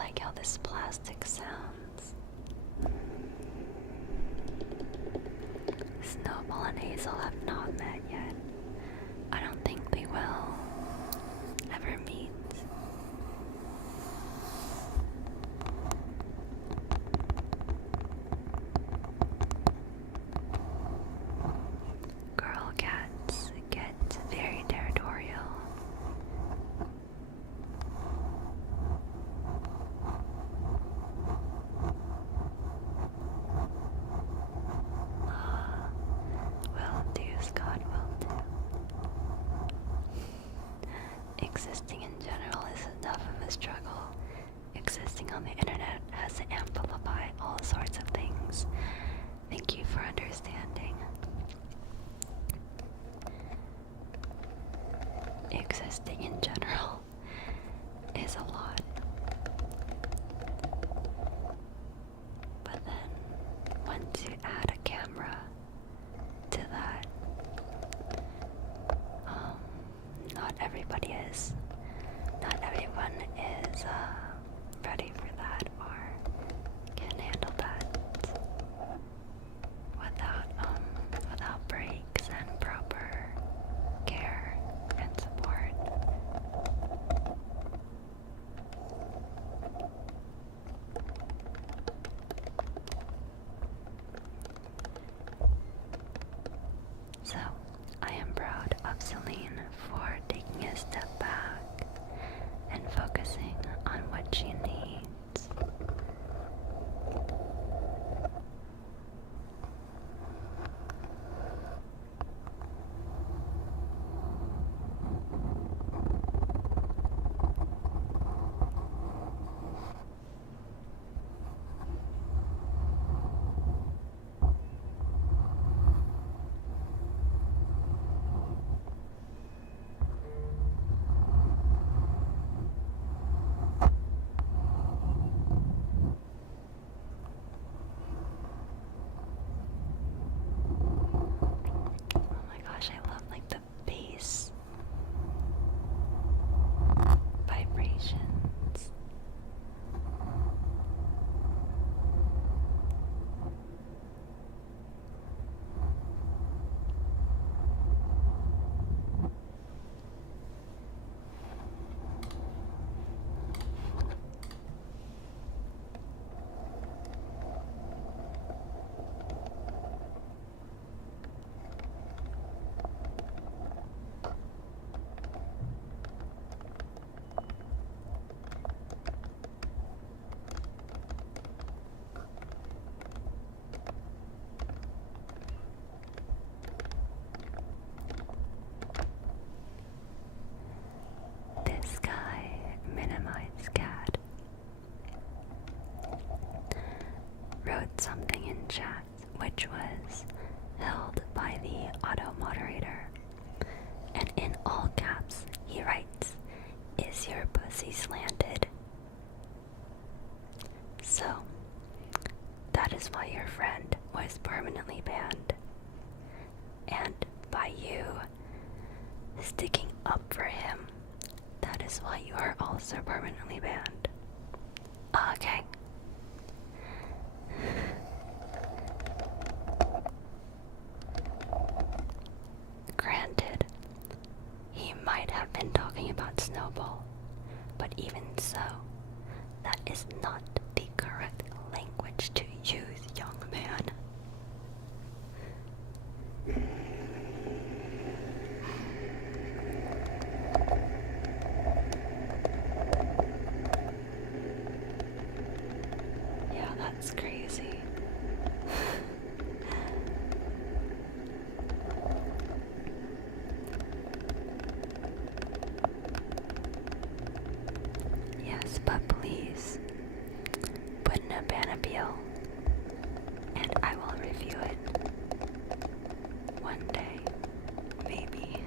like how this plastic sounds. Snowball and Hazel have not met yet. I don't think they will ever meet. Girl cats get very territorial. Will do, Scott, will do. Existing in general is enough of a struggle. Existing on the internet has to amplify all sorts of things. Thank you for understanding. Existing in general is a lot. But then, once you add a camera to that, not everybody is. Not everyone is ready for that or can handle that without breaks and proper care and support. So, I am proud of Celine for taking a step back and focusing on what she needs. Oh my gosh, I love like the bass vibrations. This guy, Minimize Cat, wrote something in chat which was held by the auto moderator, and in all caps he writes, "Is your pussy slanted?" So, that is why your friend was permanently banned. And by you sticking up for him, that is why you are also permanently banned. Okay. Granted, he might have been talking about Snowball, but even so, that is not the correct language to use, young man. Yeah, that's crazy. Yes, but please put in a ban appeal and I will review it one day, maybe.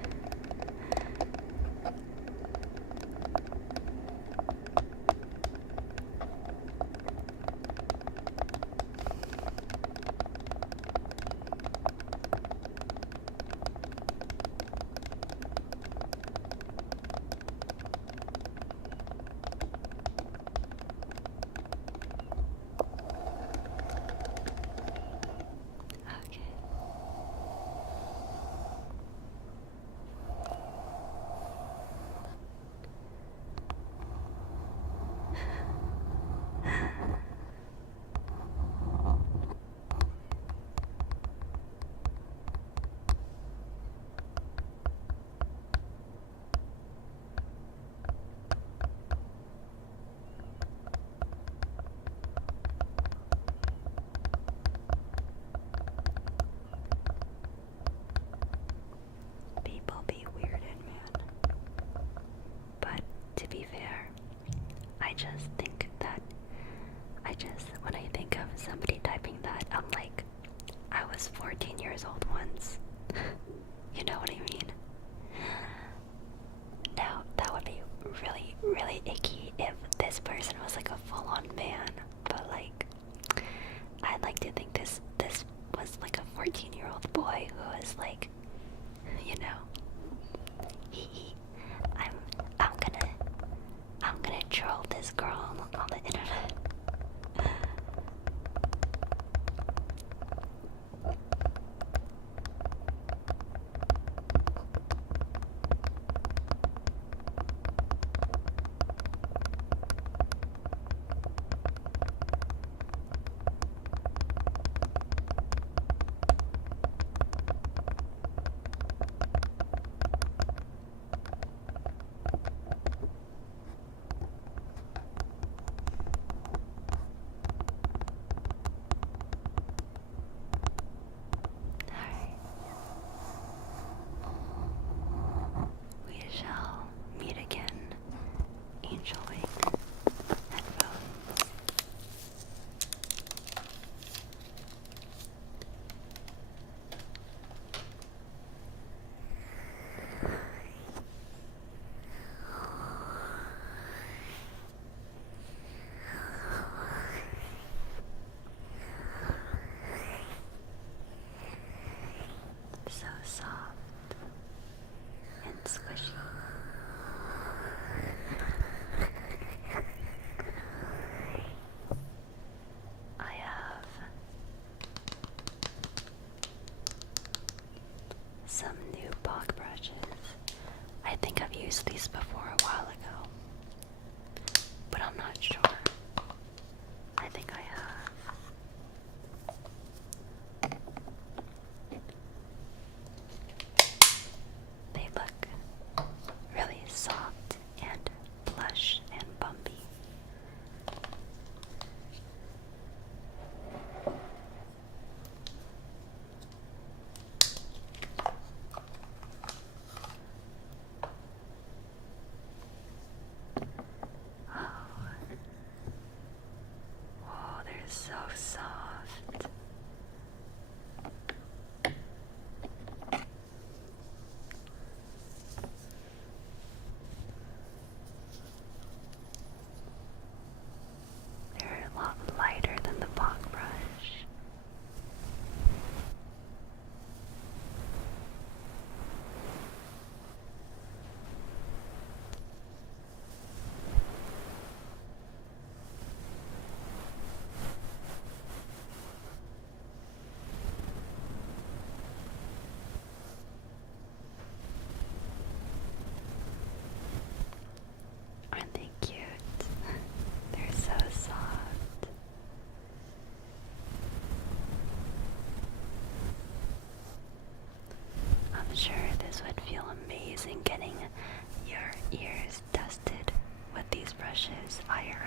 just think that, when I think of somebody typing that, I'm like, I was 14 years old once. You know what I mean? Now, that would be really, really icky if this person was like a full-on man, but like, I'd like to think this was like a 14-year-old boy who was like, you know, I'm gonna troll this girl on the internet. We shall meet again, Angel Wing headphones. So soft and squishy. I have some new bog brushes. I think I've used these before a while ago, but I'm not sure. I think I have. They look really soft and plush and bumpy. Oh, they're so soft. They're a lot lighter than the bog brush. Aren't they cute? They're so soft. I'm sure this would feel amazing getting your ears dusted with these brushes IRL.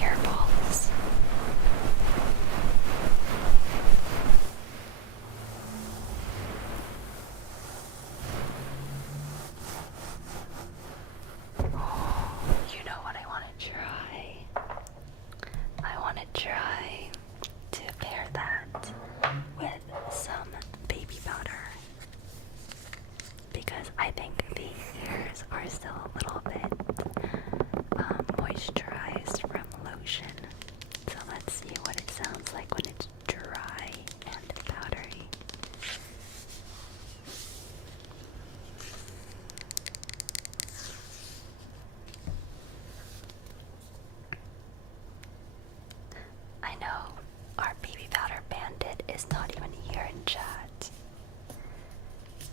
earballs. You know what I want to try? I want to try to pair that with some baby powder because I think the ears are still a little bit moisturized from lotion. So let's see what it sounds like when it's dry and powdery. I know our baby powder bandit is not even here in chat.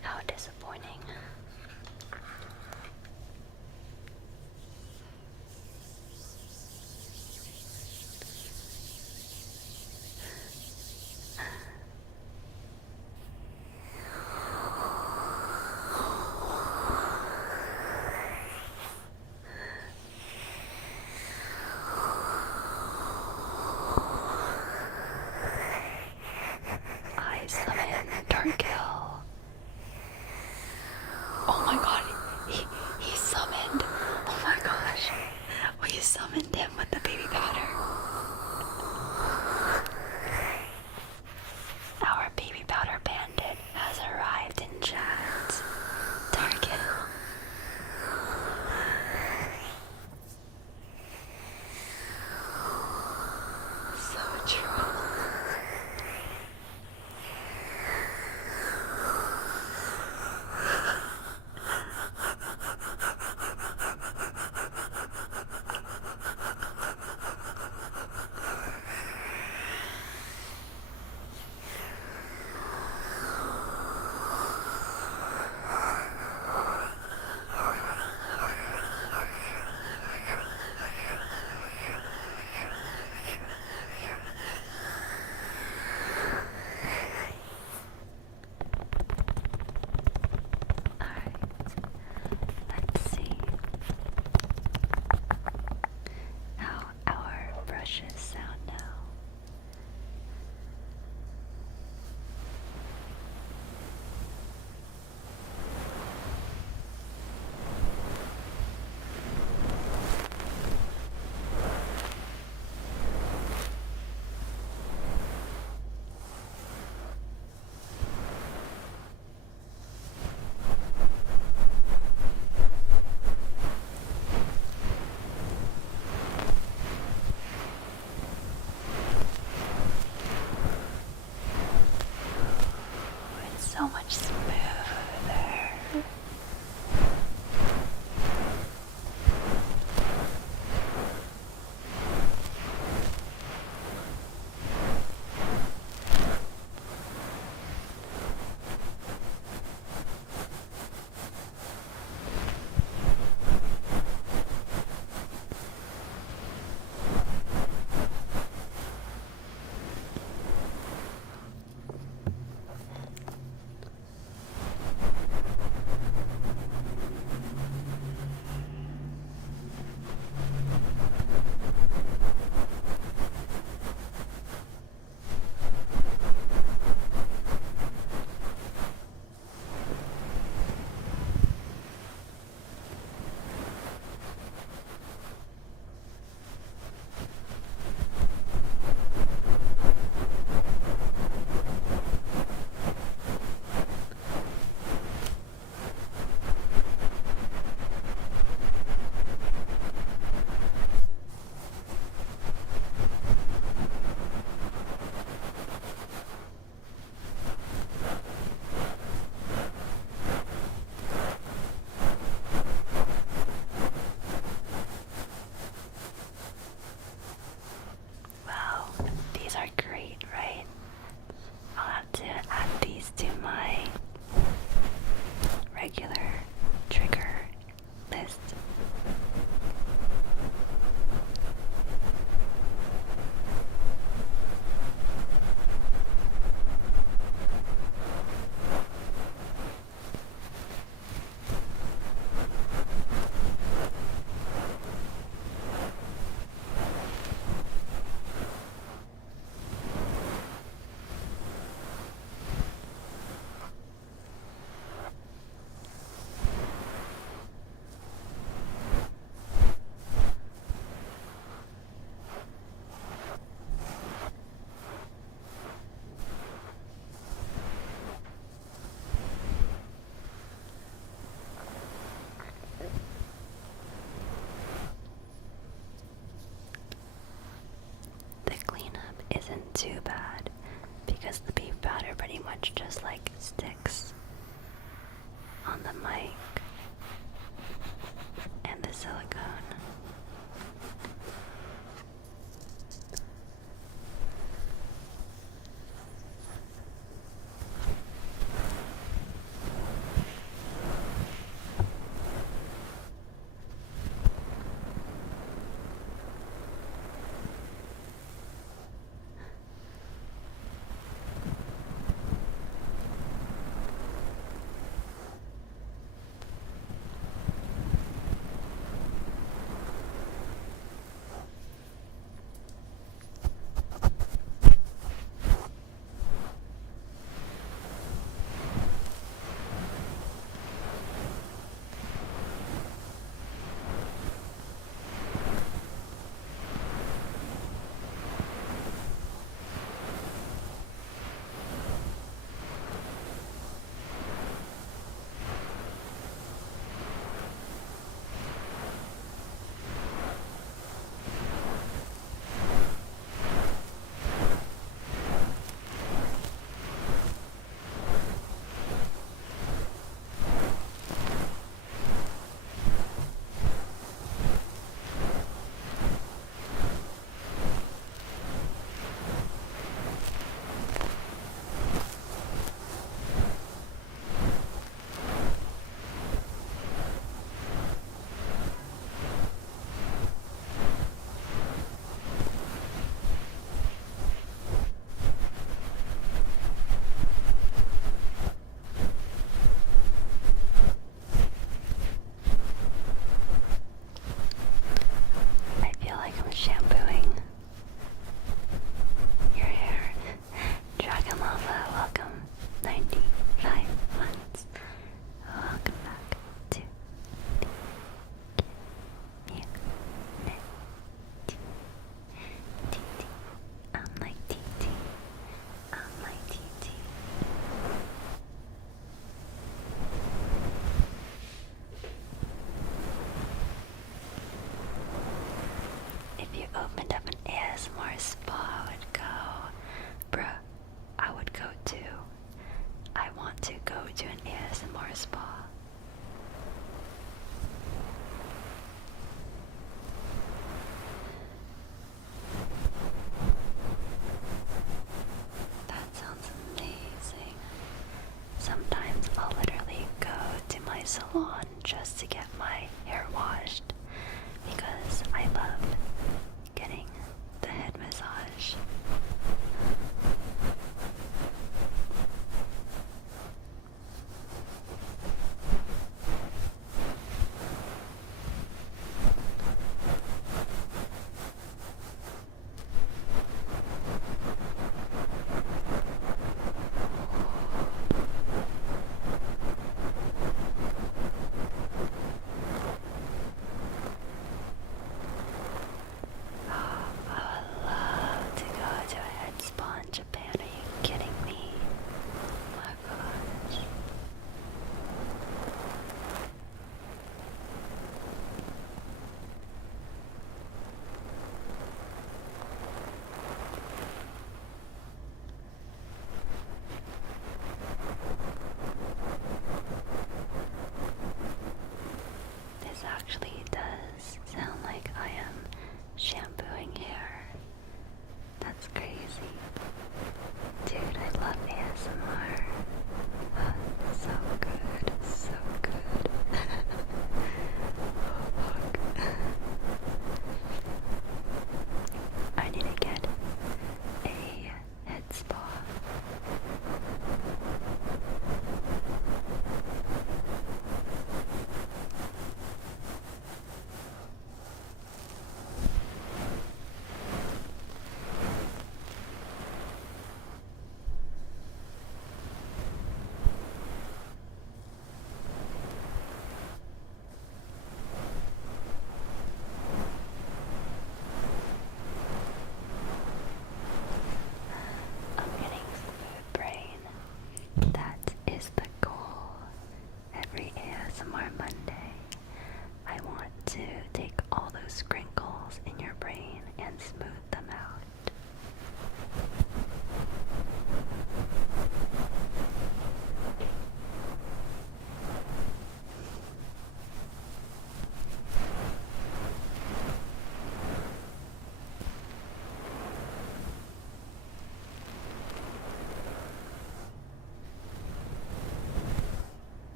How disappointing. I summon Dark Hill. isn't too bad because the beef powder pretty much just like sticks on the mic and the silicone.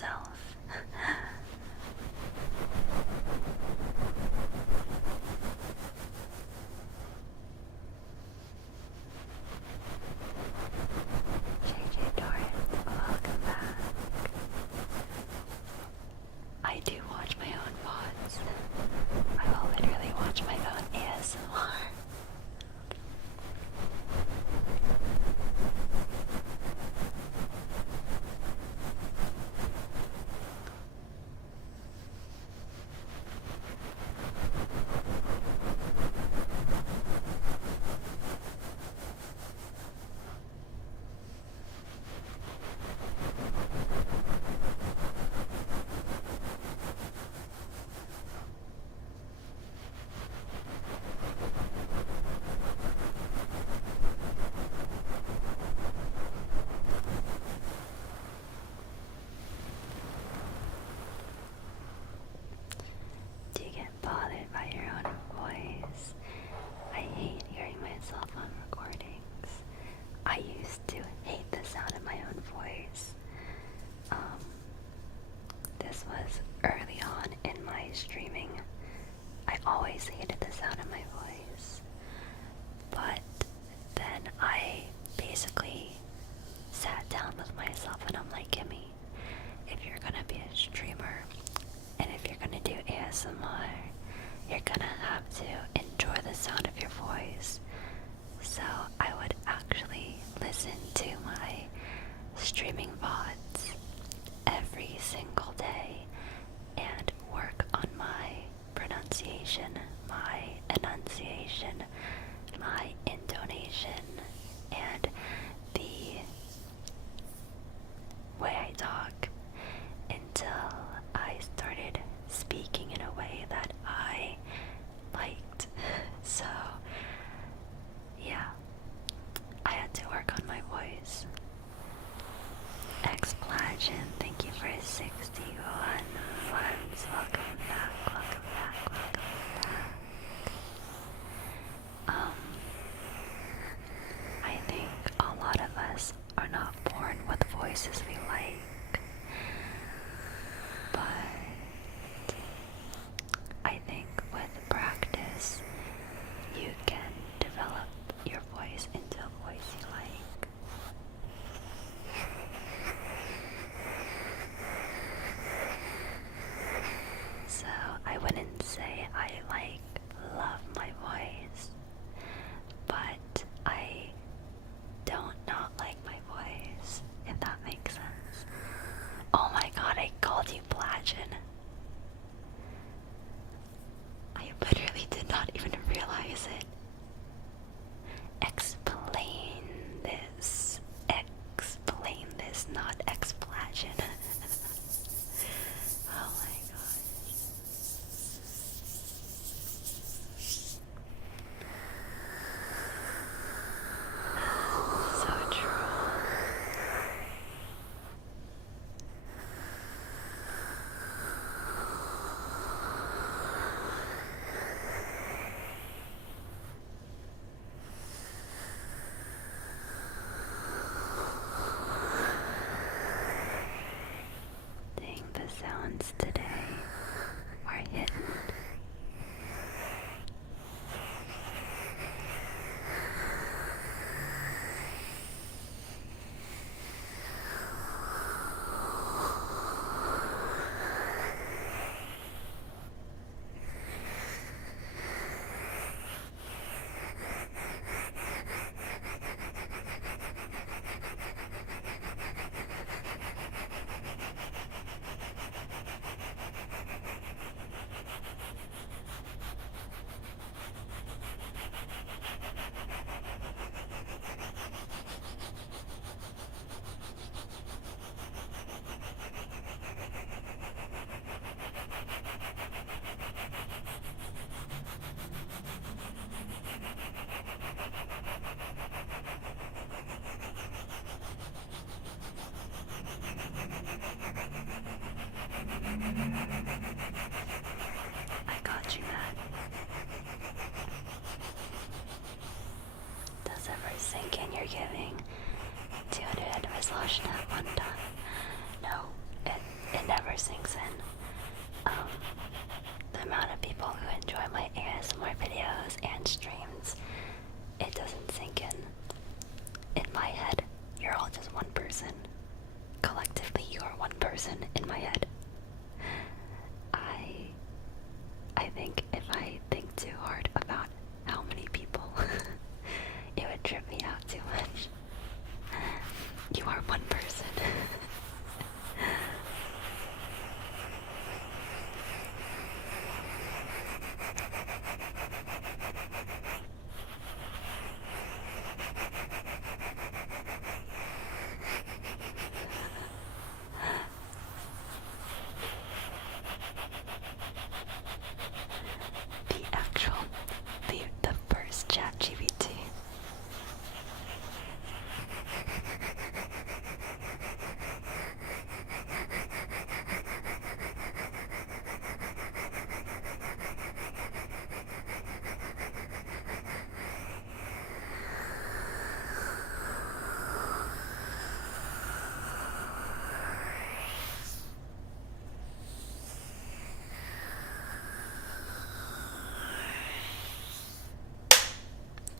yourself. JJ Torrance, welcome back. I do watch my own VODs. I will literally watch my own ASMR. Do you get bothered by your own voice? I hate hearing myself on recordings. I used to hate the sound of my own voice. This was early on in my streaming. I always hated the sound of my voice. But then I basically sat down with myself and I'm like, Kimmy, if you're gonna be a streamer and if you're gonna do ASMR, you're gonna have to enjoy the sound of your voice. So I would actually listen to my streaming VODs every single day and work on my pronunciation, my enunciation, my intonation, and the way I talk until I started speaking in a way that I liked. So, yeah, I had to work on my voice. Explasion, thank you for 61 months. Welcome back, welcome back, welcome back. I think a lot of us are not born with voices we like, but I think with practice you can develop your voice into a voice you like. So I wouldn't say I love my voice, but I don't not like my voice, if that makes sense. Oh my god, I called you Plagin. I literally did not even realize it. Explain this. Explain this, not Explagin. Oh my gosh. So true. Dang, the sounds today are hitting. I got you, man. Does ever sink in you're giving 200 advice lotion at one time? No, it streams, it doesn't sink in. In my head, you're all just one person. Collectively, you are one person in my head. I think if I think too hard about how many people, it would trip me out too much. You are one person. The first chat GBT.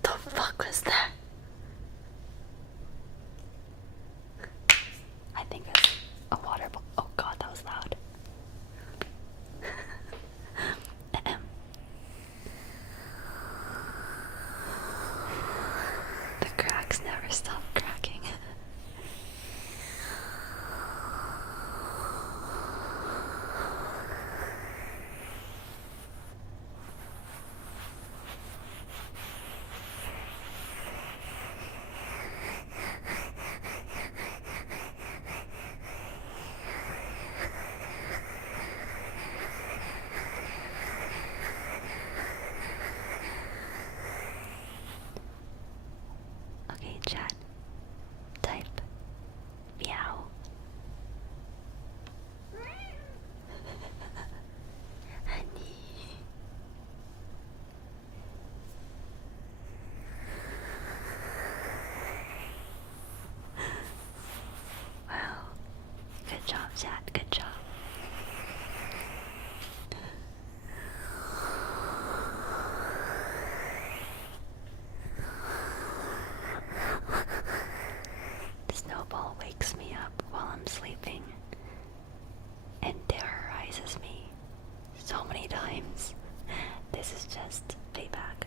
The fuck was that? I think it's a water bottle. Oh god, that was loud. The cracks never stop cracking. Okay, chat. Type meow. Honey. Wow. Good job, chat. Good job. Snowball wakes me up while I'm sleeping and terrorizes me so many times. This is just payback.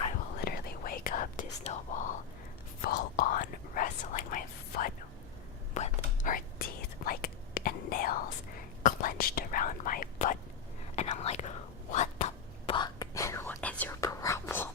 I will literally wake up to Snowball full on wrestling my foot with her teeth and nails clenched around my foot, and I'm like, what the fuck? What is your problem?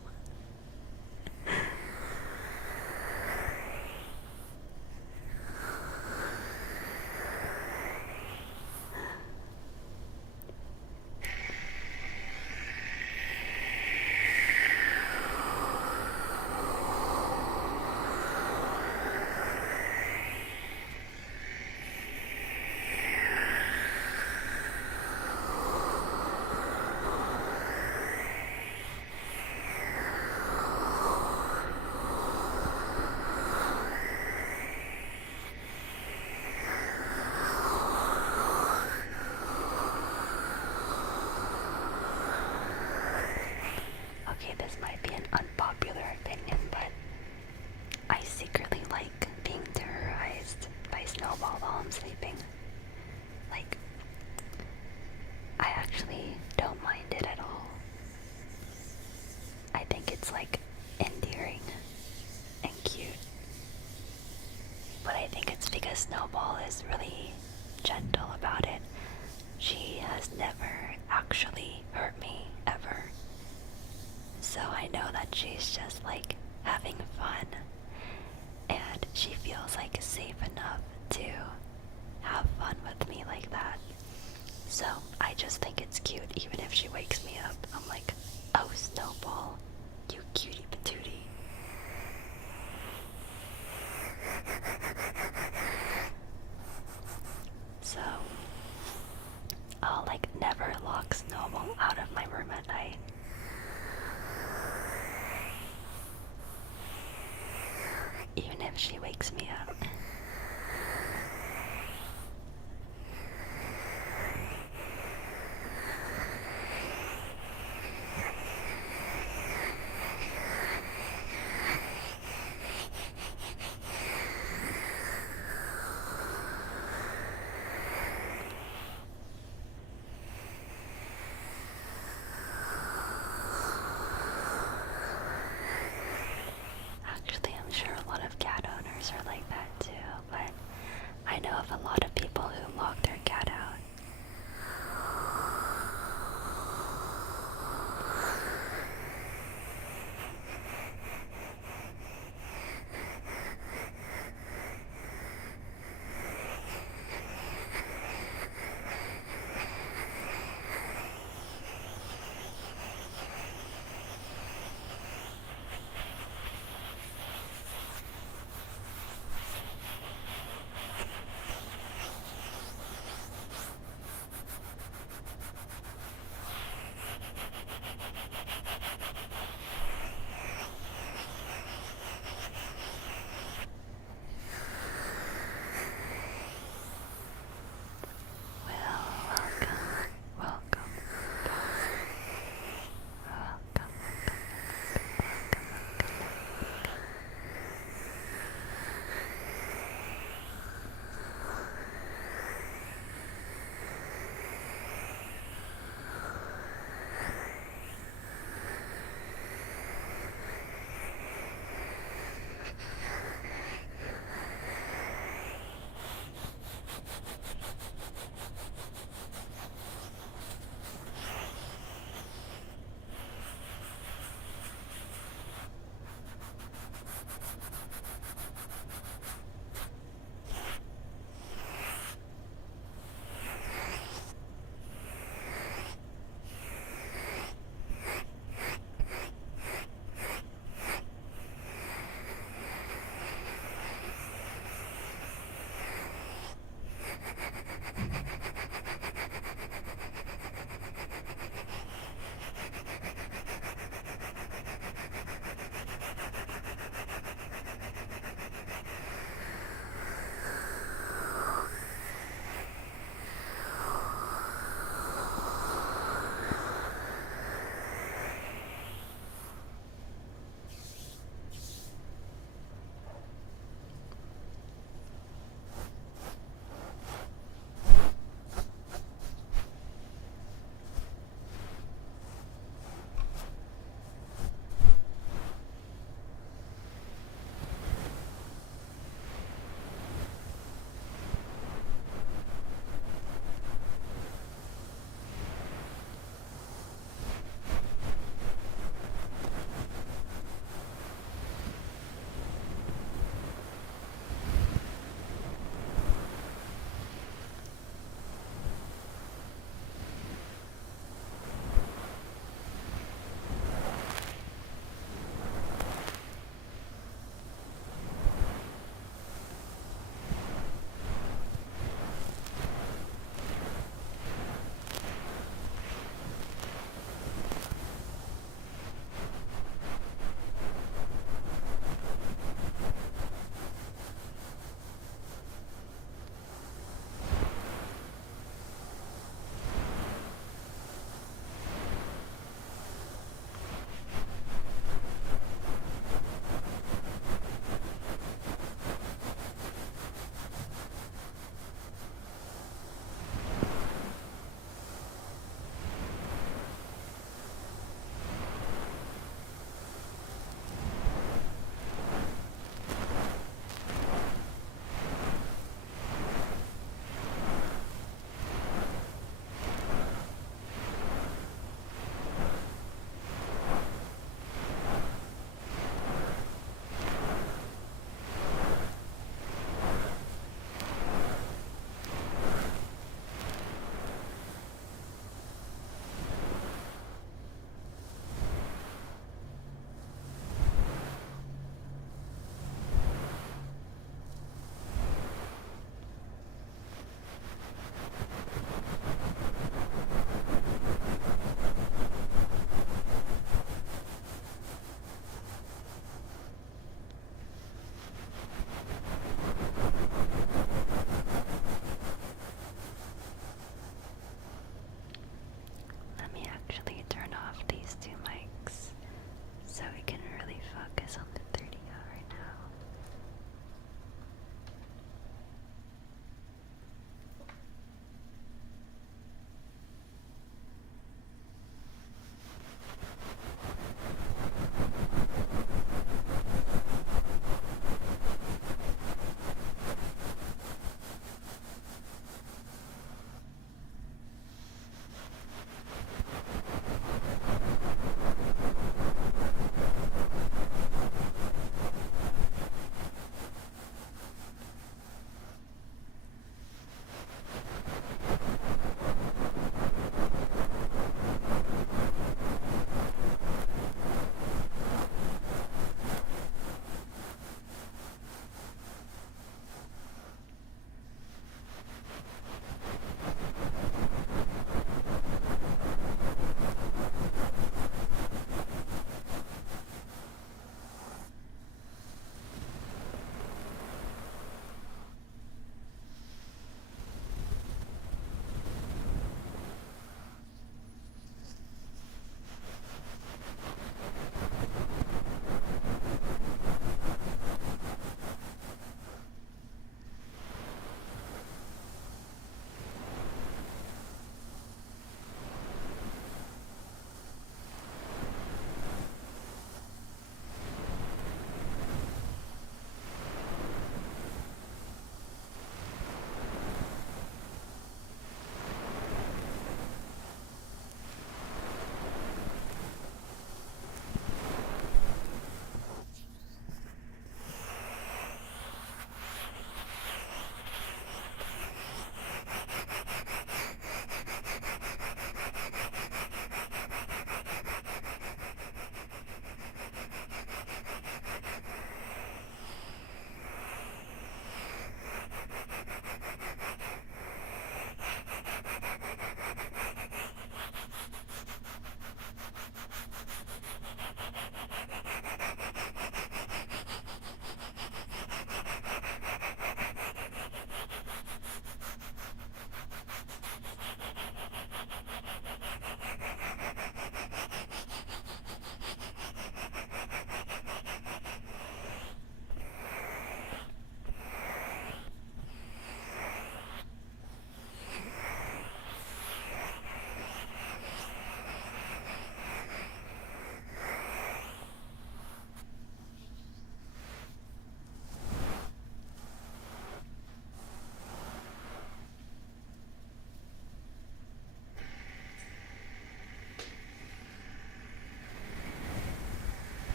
Okay, this might be an unpopular opinion, but I secretly like being terrorized by Snowball while I'm sleeping. Like, I actually don't mind it at all. I think it's endearing and cute. But I think it's because Snowball is really gentle about it. She has never actually hurt me, ever. So I know that she's just having fun, and she feels safe enough to have fun with me like that. So I just think it's cute, even if she wakes me up. I'm like, oh, Snowball, you cutie patootie. So I'll never lock Snowball out of my room at night. Even if she wakes me up.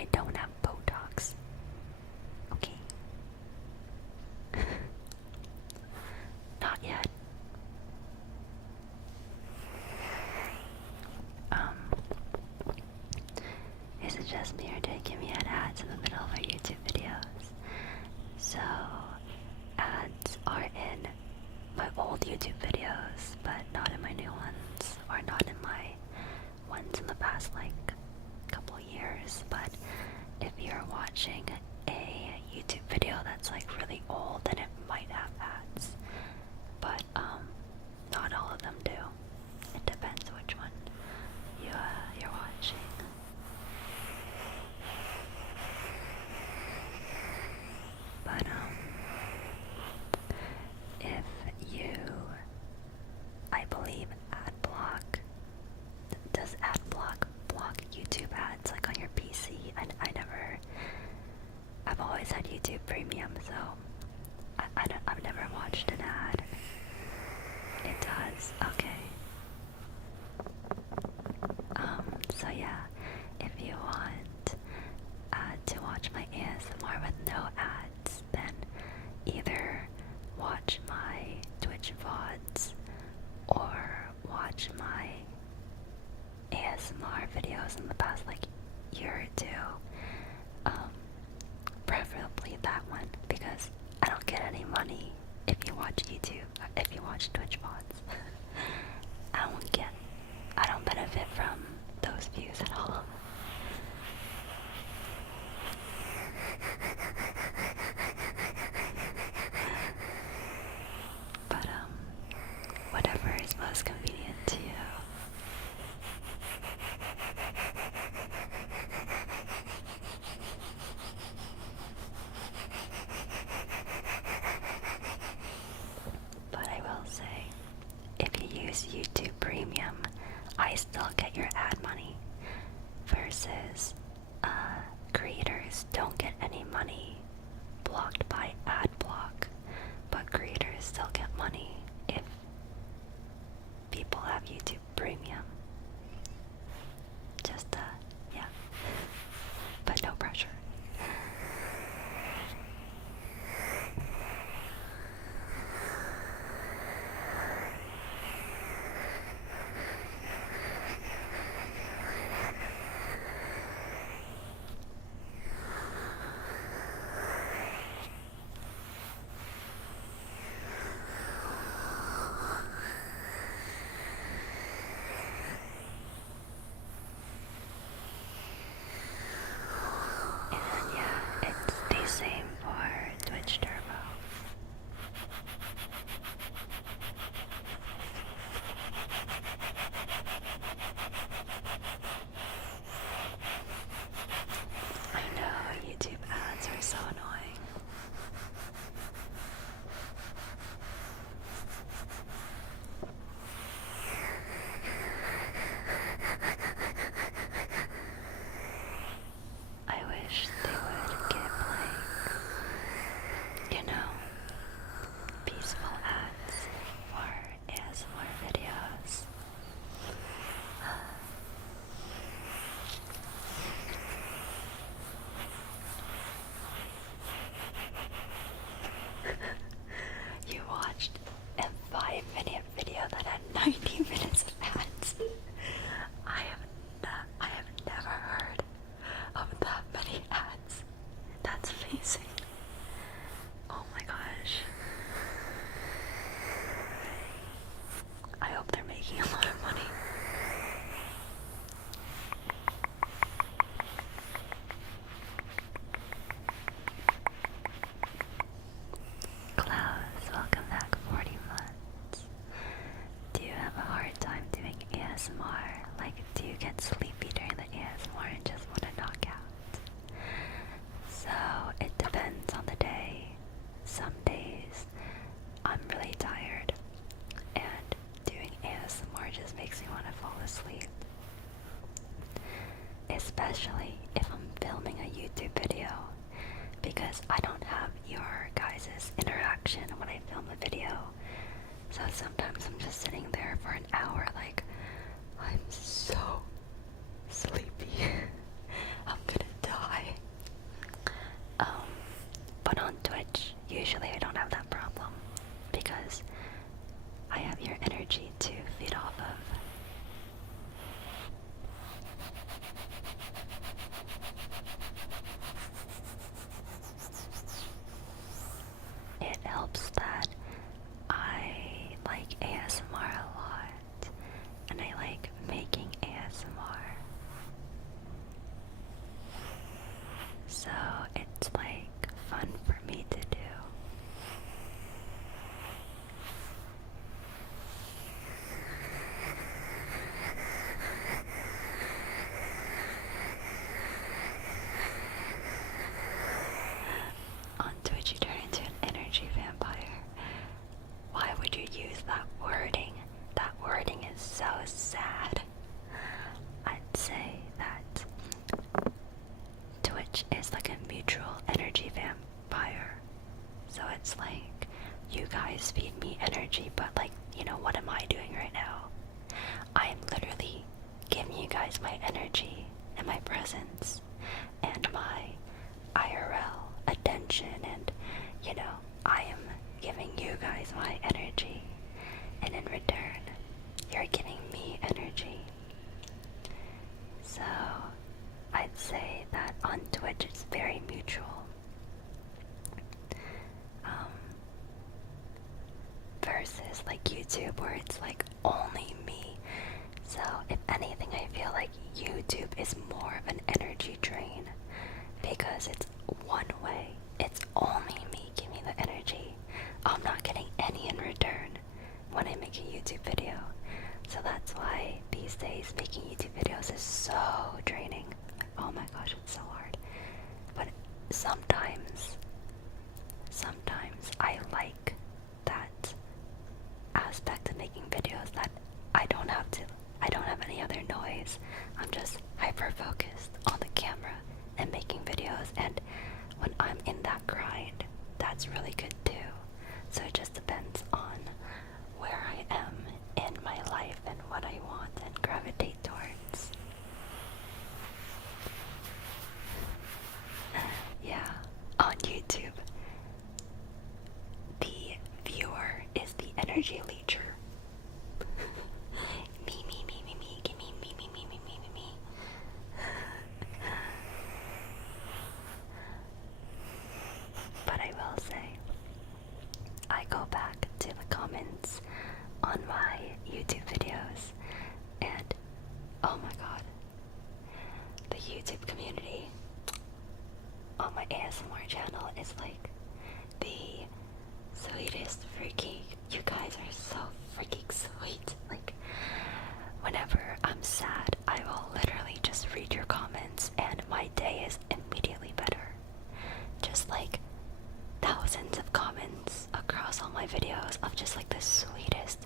I don't have Botox. Okay. Not yet. Is it just me or did Kimmy add ads in the middle of our YouTube videos? So, ads are in my old YouTube videos, but not in my new ones, or not in my ones in the past, like, couple years. But if you're watching a YouTube video that's, like, really old, then it might have ads. But, not all of them do. It depends which one you're watching. But, if you, I believe AdBlock, does AdBlock block YouTube ads, like, on your PC? I've always had YouTube Premium, so I've never watched an ad. It does, okay. So yeah, if you want to watch my ASMR with no ads, then either watch my Twitch VODs or watch my ASMR videos in the past, like, year or two. Preferably that one, because I don't get any money if you watch YouTube, if you watch Twitch VODs. I don't benefit from those views at all. But, whatever is most convenient to you. But I will say, if you use YouTube Premium, I still get your ad money, versus creators don't get any money blocked by AdBlock, but creators still get money if people have YouTube Premium. Just, yeah. But no pressure. Same for Twitch Turbo. I know, YouTube ads are so annoying. I wish they would give, like, you know, peaceful ads for ASMR videos. You watched a 5-minute video that had 90 minutes of ads. I have never heard of that many ads. That's amazing. Oh my gosh. I hope they're making a lot of money. Klaus, welcome back 40 months. Do you have a hard time doing ASMR? Like, do you get sleepy during the ASMR and just want to knock out? So, it depends on the day. Some days, I'm really tired, and doing ASMR just makes me want to fall asleep. Especially if I'm filming a YouTube video, because I don't have your guys' interaction when I film the video. So sometimes I'm just sitting there for an hour like, I'm so sleepy. I'm gonna die. where it's like only me. So if anything, I feel like YouTube is more of an energy drain because it's one way. It's only me giving the energy. I'm not getting any in return when I make a YouTube video. So that's why these days making YouTube videos is so draining. Oh my gosh, it's so hard. But sometimes I like that aspect of making videos that I don't have any other noise. I'm just hyper focused on the camera and making videos, and when I'm in that grind, that's really good too. So it just depends on where I am in my life and what I want and gravitate towards. Yeah, on YouTube, the viewer is the energy leecher. Me, give me, me. But I will say, I go back to the comments on my YouTube videos, and oh my god, the YouTube community on my ASMR channel is like the sweetest freaking. You guys are so freaking sweet. Like, whenever I'm sad, I will literally just read your comments and my day is immediately better. Just like thousands of comments across all my videos of just like the sweetest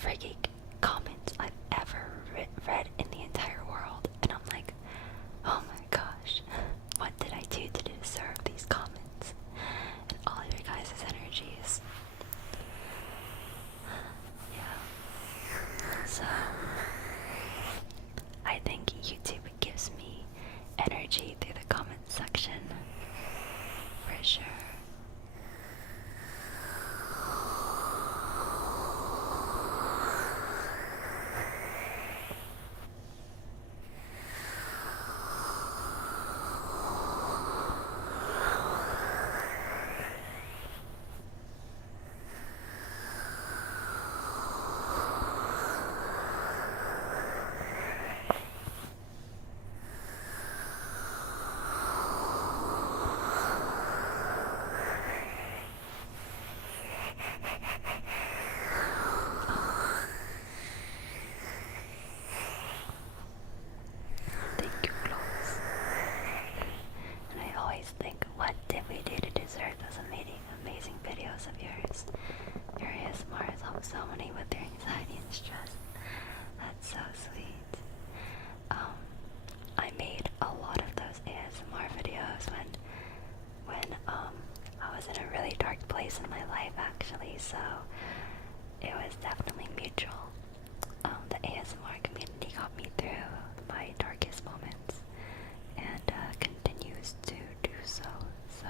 freaking comments I've ever read in the entire world. And I'm like, oh my gosh, what did I do to deserve these comments and all your guys' energies? Yeah. So I think YouTube gives me energy through the comment section for sure. Thank you, Close. And I always think, what did we do to deserve those amazing videos of yours? Your ASMR has helped so many with their anxiety and stress. That's so sweet. I made a lot of those ASMR videos when I was in a really dark place in my life, actually, so it was definitely mutual. The ASMR community got me through my darkest moments and continues to do so. So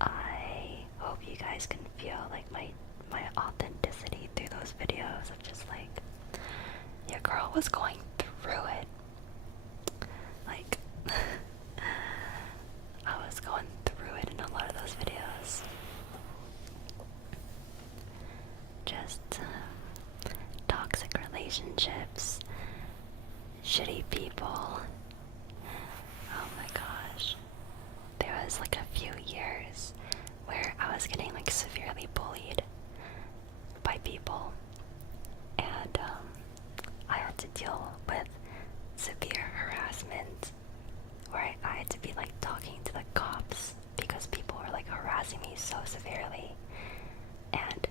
I hope you guys can feel like my authenticity through those videos of just like, your girl was going through it. Like, I was going through it in a lot of those videos. Just toxic relationships, shitty people. Oh my gosh. There was like a few years where I was getting like severely bullied by people, and I had to deal with severe harassment where I had to be like talking to the cops because people were like harassing me so severely, and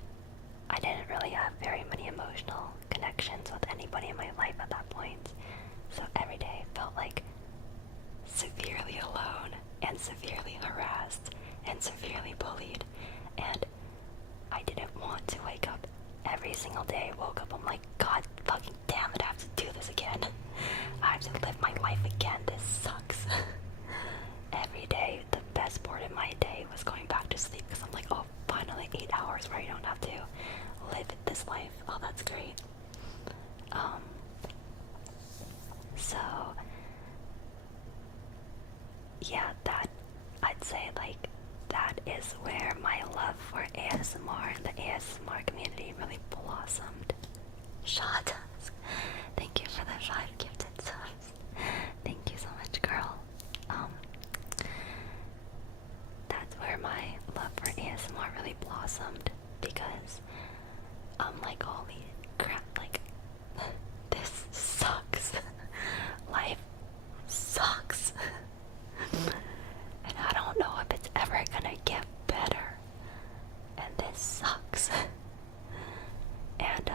I didn't really have very many emotional connections with anybody in my life at that point. So every day I felt like severely alone and severely harassed and severely bullied, and I didn't want to wake up every single day. I woke up, I'm like, god fucking damn it, I have to do this again. I have to live my life again. This sucks. Every day, the best part of my day was going back to sleep because I'm like, oh, finally 8 hours where I don't have to live this life. Oh, that's great. So yeah, that, I'd say like that is where my love for ASMR and the ASMR community really blossomed. Shot. Thank you for the 5 gifted subs. Thank you so much, girl. That's where my love for ASMR really blossomed, because like, holy crap, like, this sucks. Life sucks. And I don't know if it's ever gonna get better. And this sucks. And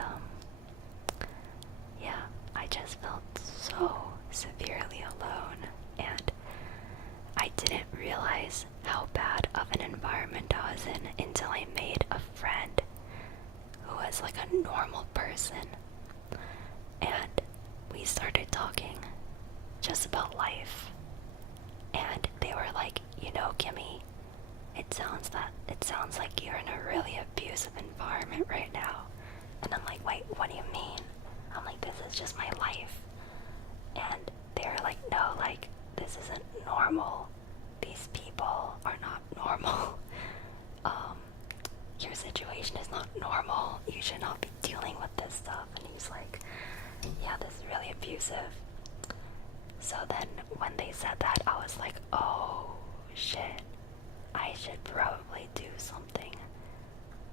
yeah, I just felt so severely alone, and I didn't realize how bad of an environment I was in until I made a friend who was like a normal person, and we started talking just about life. And they were like, you know, Kimmy, it sounds like you're in a really abusive environment right now. And I'm like, wait, what do you mean? I'm like, this is just my life. And they were like, no, like, this isn't normal. These people are not normal. Your situation is not normal. You should not be dealing with this stuff. And he's like, yeah, this is really abusive. So then when they said that, I was like, oh shit, I should probably do something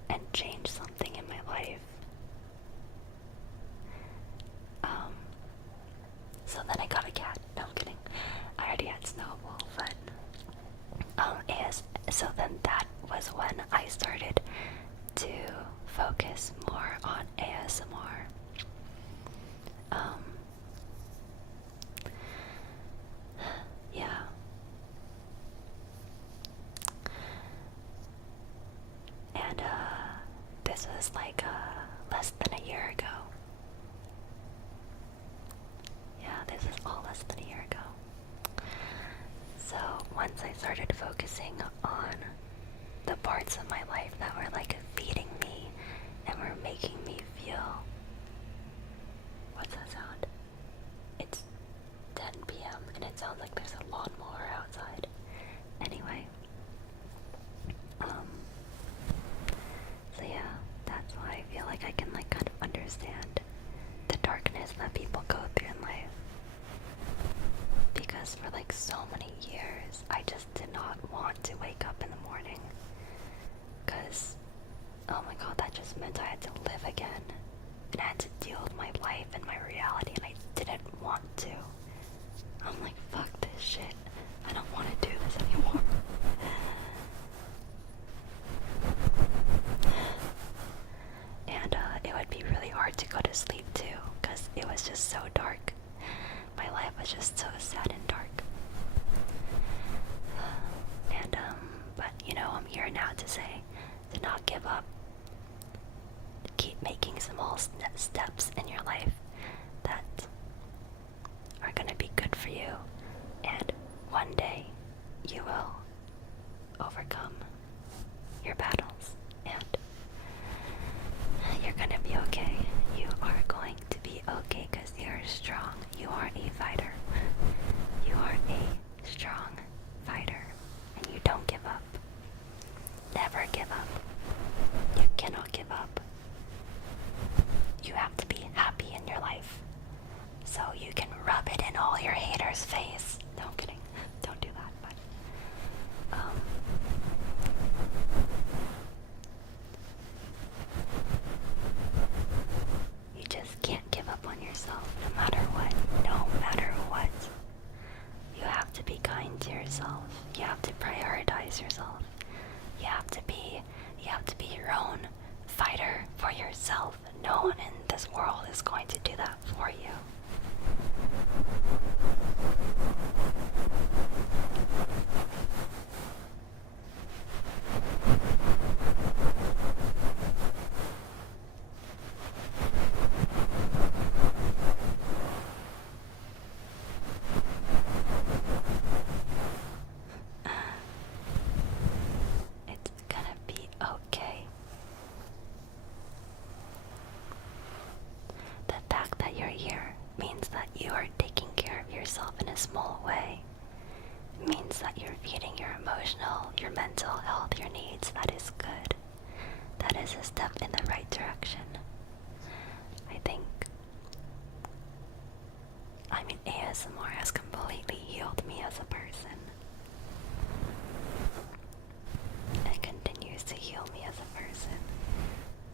and change something in my life. So then I got a cat. No, I'm kidding. I already had Snowball, but so then that was when I started to focus more on ASMR. Yeah. And this was like less than a year ago. Yeah, this is all less than a year ago. So once I started focusing on the parts of my life that were like feeding me and were making me feel, what's that sound? It's 10 p.m. and it sounds like there's a lawnmower outside. Anyway, so yeah, that's why I feel like I can like kind of understand the darkness that people go through in life. Because for like so many years, I just did not want to wake up in the morning. Because, oh my god, that just meant I had to live again. And I had to deal with my life and my reality, and I didn't want to. I'm like, fuck this shit. I don't want to do this anymore. And it would be really hard to go to sleep too, because it was just so dark. My life was just so sad and dark. And but you know, I'm here now to say, to not give up. Keep making small steps in your life that are gonna be good for you, and one day you will overcome your battles, and you're gonna be okay. You are going to be okay because you're strong. You are a fighter. You are a strong fighter, and you don't give up. Never give up. You cannot give up. You have to be happy in your life, so you can rub it in all your haters' face. No, I'm kidding. Don't do that, but you just can't give up on yourself no matter what. No matter what. You have to be kind to yourself. You have to prioritize yourself. You have to be your own fighter for yourself. No one in this world is going to do that for you. It's gonna be okay. The fact that you're here means that you are taking care of yourself in a small way. means that you're feeding your emotional, your mental health, your needs. That is good. That is a step in the right direction. I think, ASMR has completely healed me as a person. And continues to heal me as a person.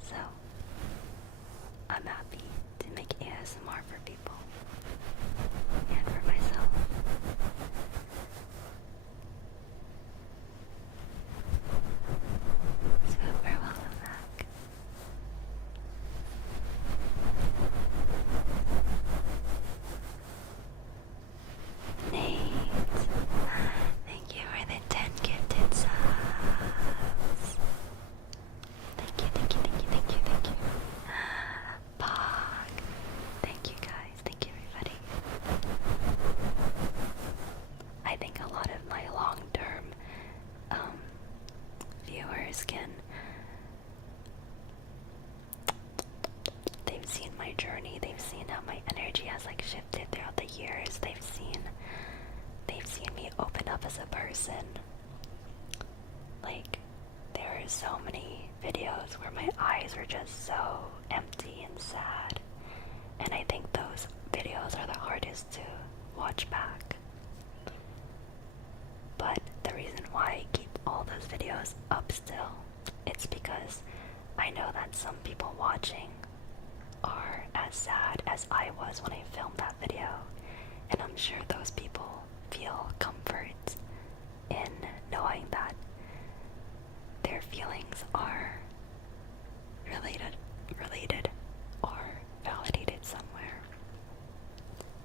So, I'm happy to make ASMR for people. And for myself. Super welcome back. Nate, thank you for the 10 gifted subs. Thank you, thank you, thank you, thank you, thank you. Pog, thank you guys, thank you everybody. I think a lot of my long-term viewers they've seen my journey, they've seen how my energy has like shifted throughout the years, they've seen me open up as a person. Like, there are so many videos where my eyes were just so empty and sad, and I think those videos are the hardest to watch back. But the reason why I keep all those videos up still, it's because I know that some people watching are as sad as I was when I filmed that video, and I'm sure those people feel comfort in knowing that their feelings are related or validated somewhere.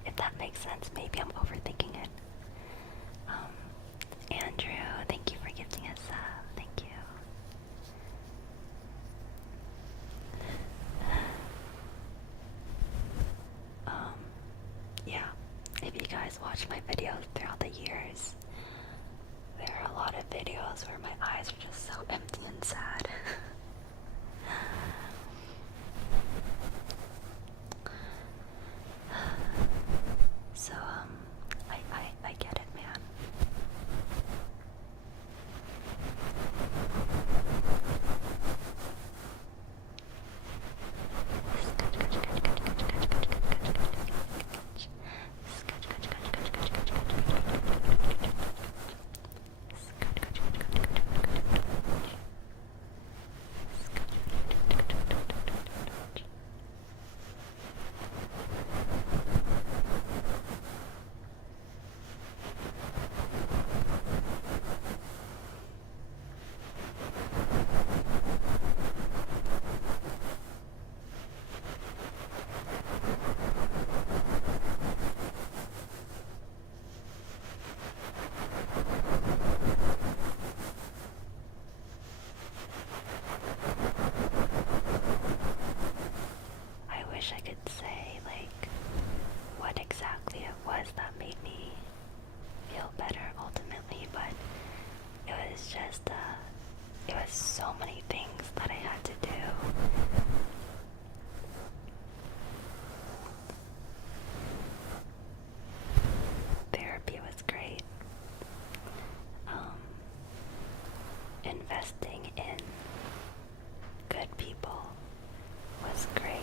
If that makes sense, maybe I'm overthinking it. Andrew, thank you for gifting us up. Thank you. Yeah, if you guys watch my videos throughout the years, there are a lot of videos where my eyes are just so empty and sad. So, I get it, man. I could say like what exactly it was that made me feel better ultimately, but it was just it was so many things that I had to do. Therapy was great. Investing in good people was great.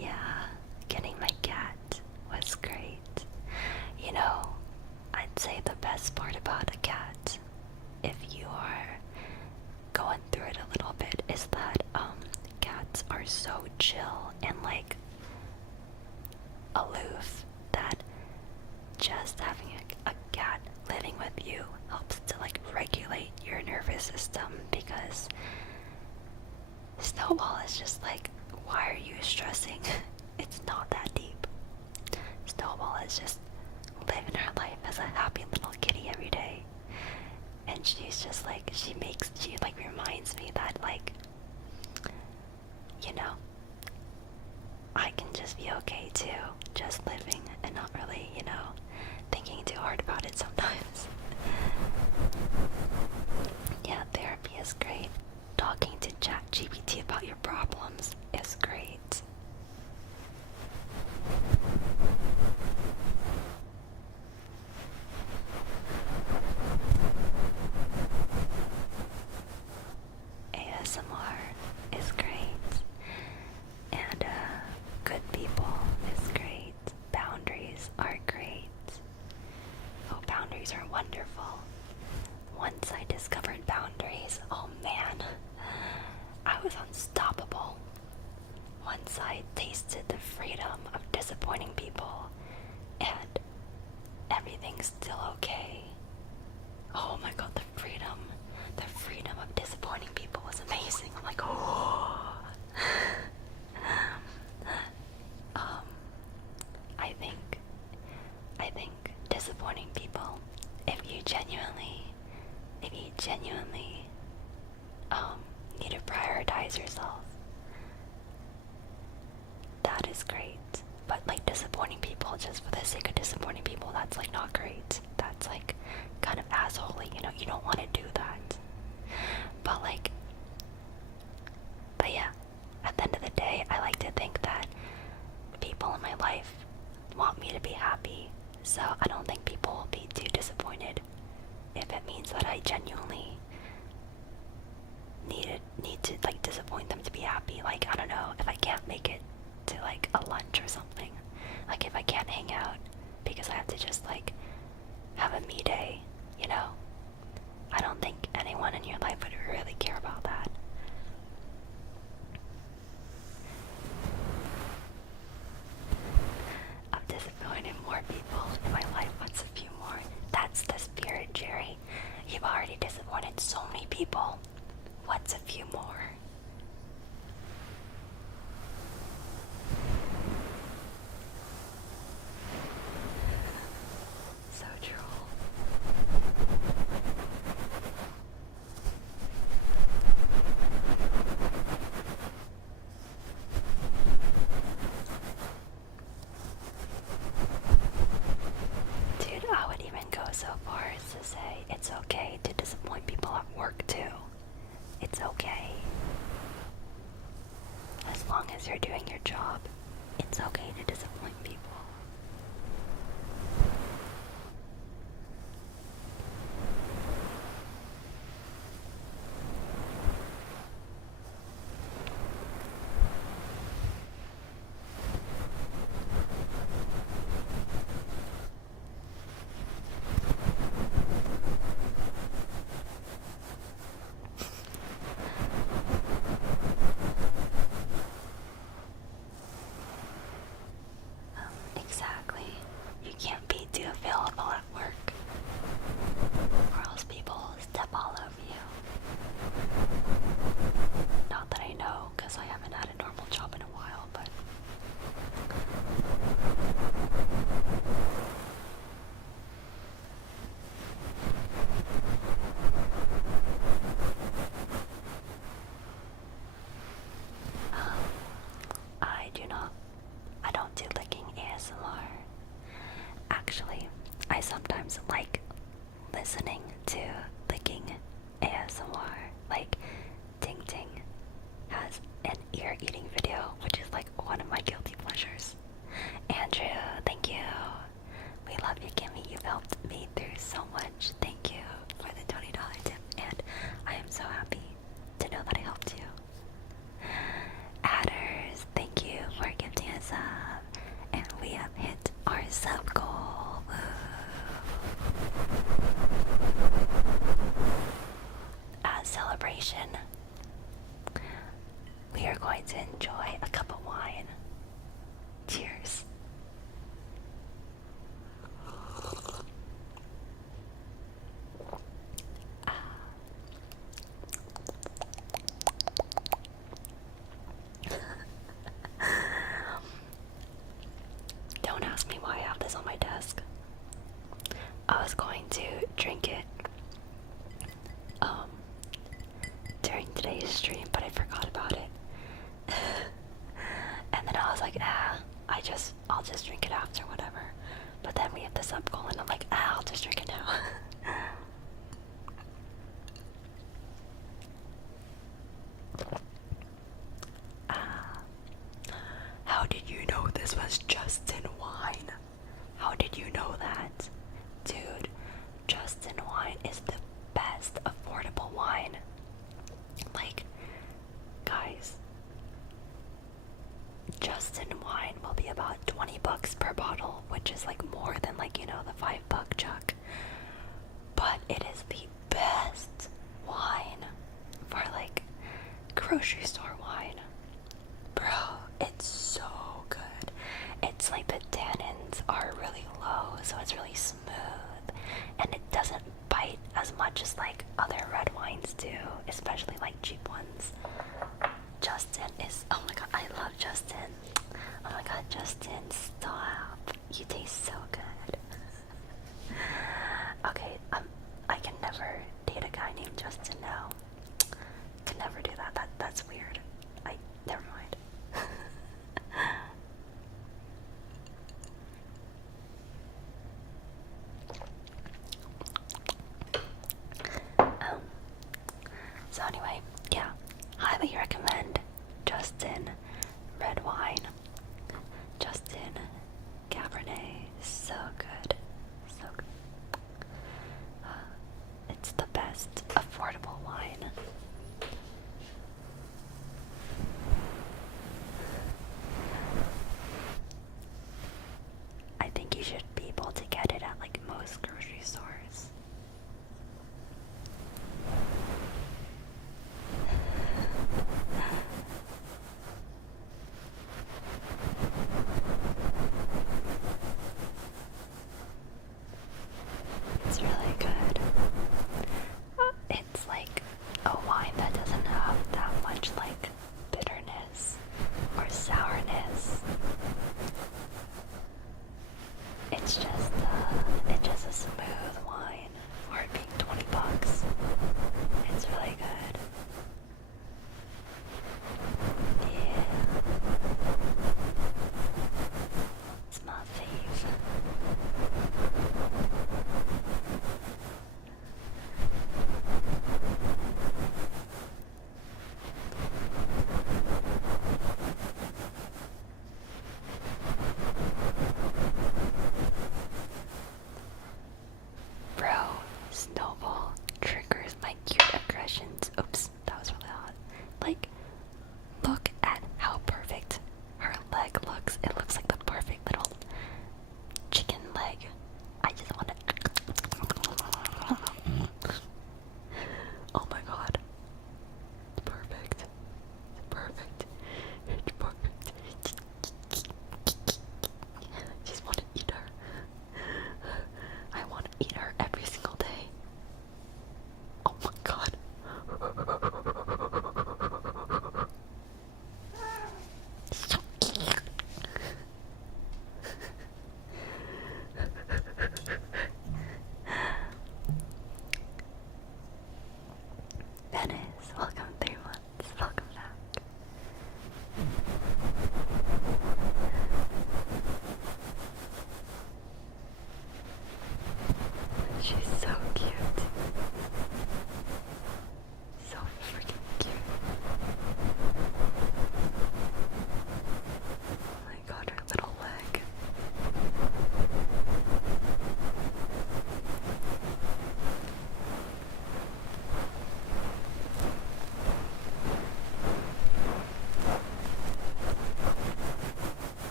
Yeah, getting my cat was great. You know, I'd say the best part about a cat, if you are going through it a little bit, is that cats are so chill and like aloof that just having a cat living with you helps to like regulate your nervous system, because Snowball is just like, why are you stressing? It's not that deep. Snowball is just living her life as a happy little kitty every day. And she's just like, she like reminds me that hard about it sometimes. Yeah, therapy is great. Talking to ChatGPT about your problems is great. ASMR is great. And good people is great. Boundaries are great. Oh, boundaries are wonderful. Once I discovered boundaries, oh man, I was unstoppable. Once I tasted the freedom of disappointing people and everything's still okay. Oh my god, the freedom of disappointing people was amazing. I'm like, oh. I think disappointing people, if you genuinely need to prioritize yourself, that is great. But like disappointing people just for the sake of disappointing people, that's like not great. That's like kind of assholey, you know, you don't want to do that. But yeah, at the end of the day, I like to think that people in my life want me to be happy, so I don't think people will be too disappointed if it means that I genuinely need to like disappoint them to be happy. Like, I don't know, if I can't make it to like a lunch or something, like if I can't hang out because I have to just like have a me day, you know, I don't think anyone in your life would really care about that. I've disappointed more people in my life. What's a few more? That's the spirit, Jerry. You've already disappointed so many people. What's a few more? So true. Dude, I would even go so far as to say it's okay to disappoint people at work too. It's okay. As long as you're doing your job, it's okay to disappoint people. Exactly. You can't be too available at work, or else people will step all over you. Not that I know, because I haven't had a normal job in a while, but I don't do licking ASMR. Actually, I sometimes like listening to licking ASMR. Like, Ting Ting has an ear eating video, which is like one of my guilty pleasures. Andrew, thank you. We love you, Kimmy. You've helped me through so much. Thank you for the $20 tip, and I am so happy to know that I helped you. Adders, thank you for gifting us up, and we have hit our sub goal. Woo. As celebration, we are going to enjoy a cup of wine. Cheers. Don't ask me why I have this on my desk. I was going to drink it during today's stream, but I forgot about it. And then I was like, I'll just drink it after, whatever. But then we have this up goal, and I'm like, I'll just drink it now. How did you know this was Justin wine? How did you know that? Dude, Justin wine is the best affordable wine. Like, guys, Justin wine will be about 20 bucks per bottle, which is like more than like, you know, the $5 jug. But it is the best wine for like grocery store wine. Bro, it's so good. It's like the tannins are really low, so it's really smooth, and it doesn't bite as much as like other red wines do, especially like cheap ones. Justin is, oh my god, I love Justin. Oh my god, Justin, stop. You taste so good. Okay, I can never date a guy named Justin now. Can never do that. That's weird. Never mind. So anyway, yeah, highly recommend Justin red wine. Justin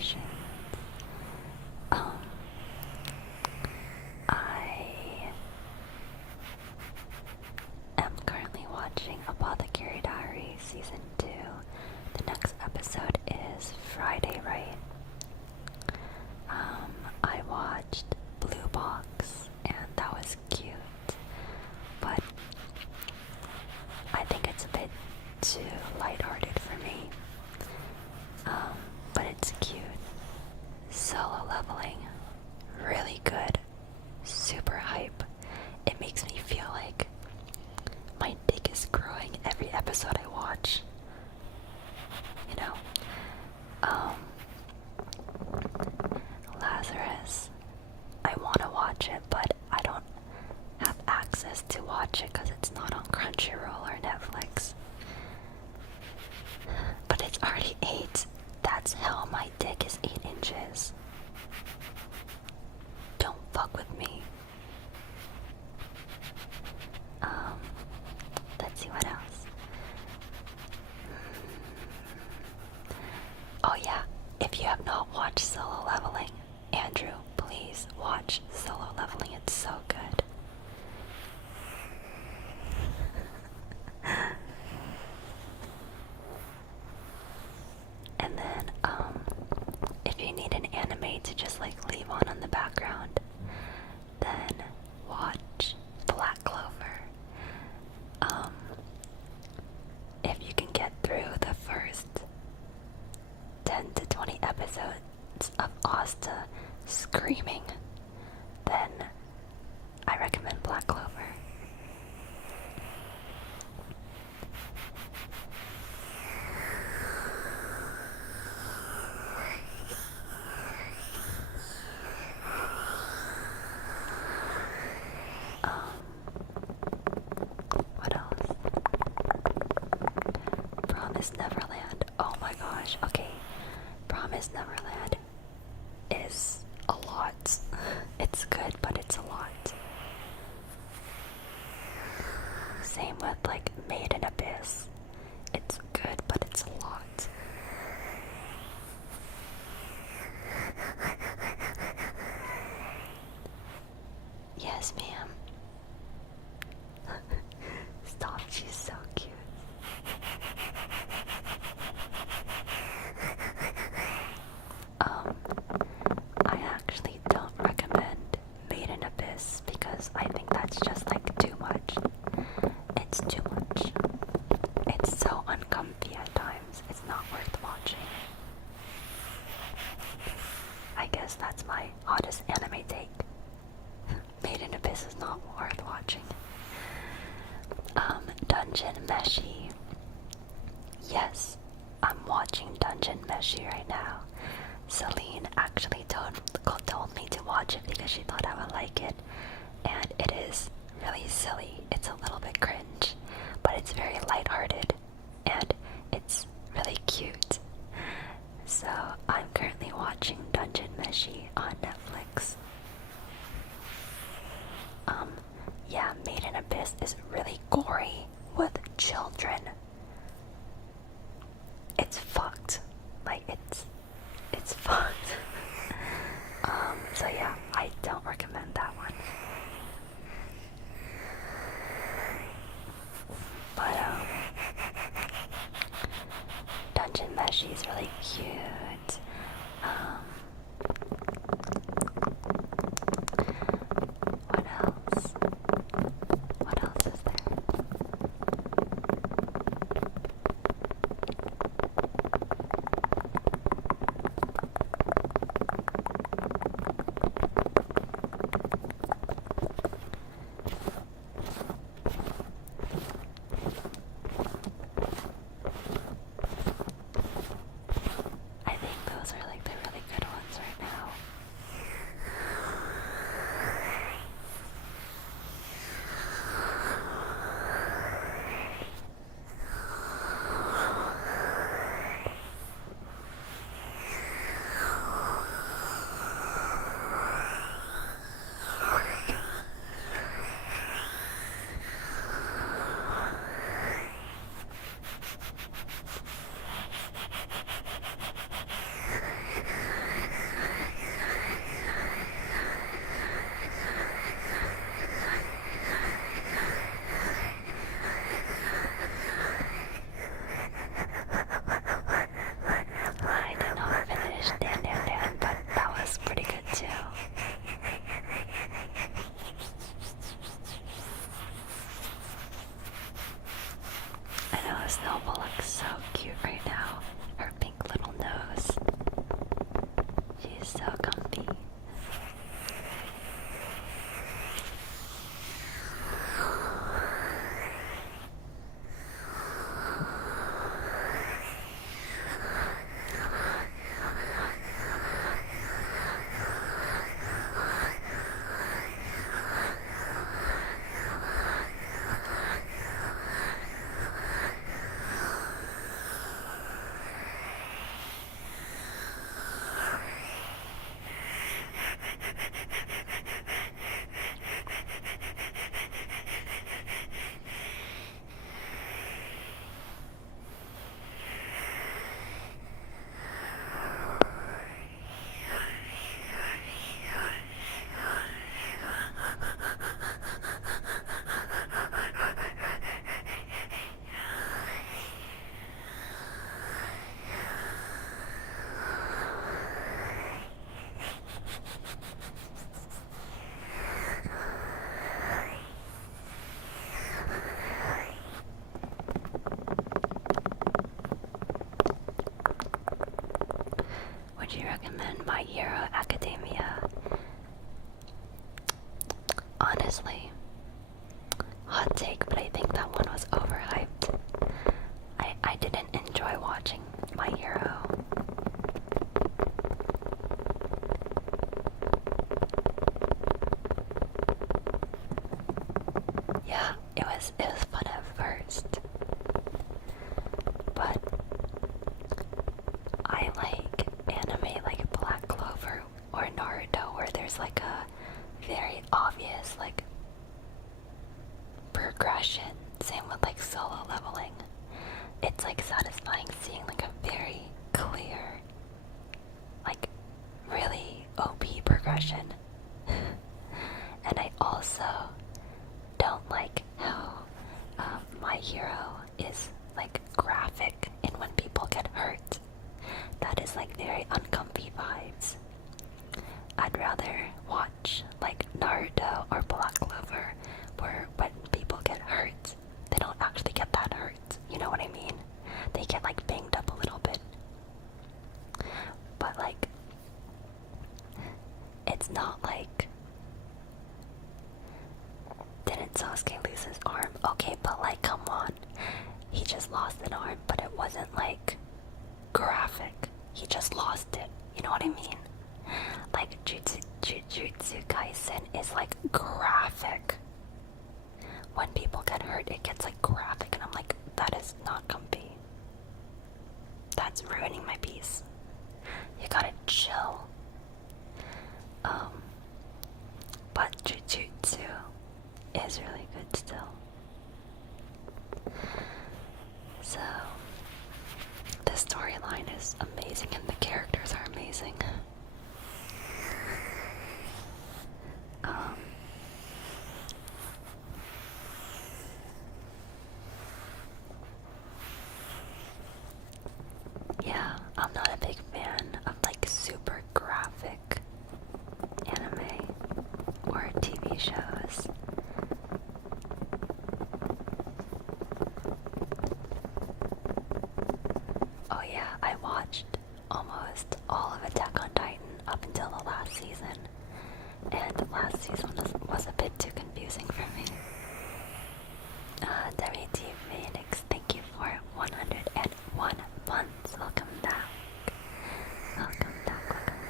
recommendations. I am currently watching Apothecary Diary Season 2. The next episode is Friday, right? I watched Blue Box, and that was cute, but I think it's a bit too lighthearted for me. But it's cute. Solo Leveling, really good, super hype. It makes me feel like my dick is growing every episode I watch. You know? Lazarus, I want to watch it, but I don't have access to watch it because it's not on Crunchyroll or Netflix. But it's already 8. That's hell, my dick is 8 inches. Don't fuck with me. Let's see what else. Oh yeah, if you have not watched Solo Leveling, Andrew, please watch Solo Leveling. It's so good. And then, if you need an anime to just like leave on the background, then watch Black Clover. If you can get through the first 10 to 20 episodes of Asta screaming, then I recommend Black Clover. What else? Promise Neverland. Oh my gosh. Okay. Promise Neverland is a lot. It's good, but it's a lot. Same with like Made in Abyss. It's good, but it's a lot. Yes, ma'am. Stop, she's so cute. I actually don't recommend Made in Abyss because I think that's just like too much. It's too much. It's so uncomfy at times. It's not worth watching. I guess that's my hottest anime take. Made in Abyss is not worth watching. Dungeon Meshi. Yes, I'm watching Dungeon Meshi right now. Celine actually told me to watch it because she thought I would like it, and it is really silly. It's a little bit cringe, but it's very lighthearted, and it's really cute. So I'm currently watching Dungeon Meshi on Netflix. Yeah, Made in Abyss is really gory with children. It's fucked. Like, it's fucked. So yeah, I don't recommend that one. But, Dungeon Meshi is really cute. What else? What else is there? would you recommend My Hero Academia? Honestly, hot take, but I think that one was overhyped. I didn't enjoy watching My Hero. Yeah, it was fun at first, but I like anime like Black Clover or Naruto where there's like a very obvious like progression. Same with like solo leveling. It's like satisfying seeing like a very clear, like really OP progression. And I also don't like how My Hero is like graphic and when people get hurt. That is like very uncomfy vibes. I'd rather watch like Naruto or Black Clover where when people get hurt, they don't actually get that hurt. You know what I mean? They get like banged up a little bit. But like, it's not like, didn't Sasuke lose his arm? Okay, but like, come on. He just lost an arm, but it wasn't like graphic. He just lost it. You know what I mean? Like, Jujutsu Kaisen is like graphic. When people get hurt, it gets like graphic, and I'm like, that is not comfy. That's ruining my peace. You gotta chill. But Jujutsu is really good still. So, the storyline is amazing and the characters are amazing. Yeah, I'm not a big fan of like super graphic anime or TV shows. Oh yeah, I watched almost all of Attack on Titan up until the last season, and the last season was a bit too confusing for me. WT Phoenix, thank you for 101 months. Welcome back. Welcome back, welcome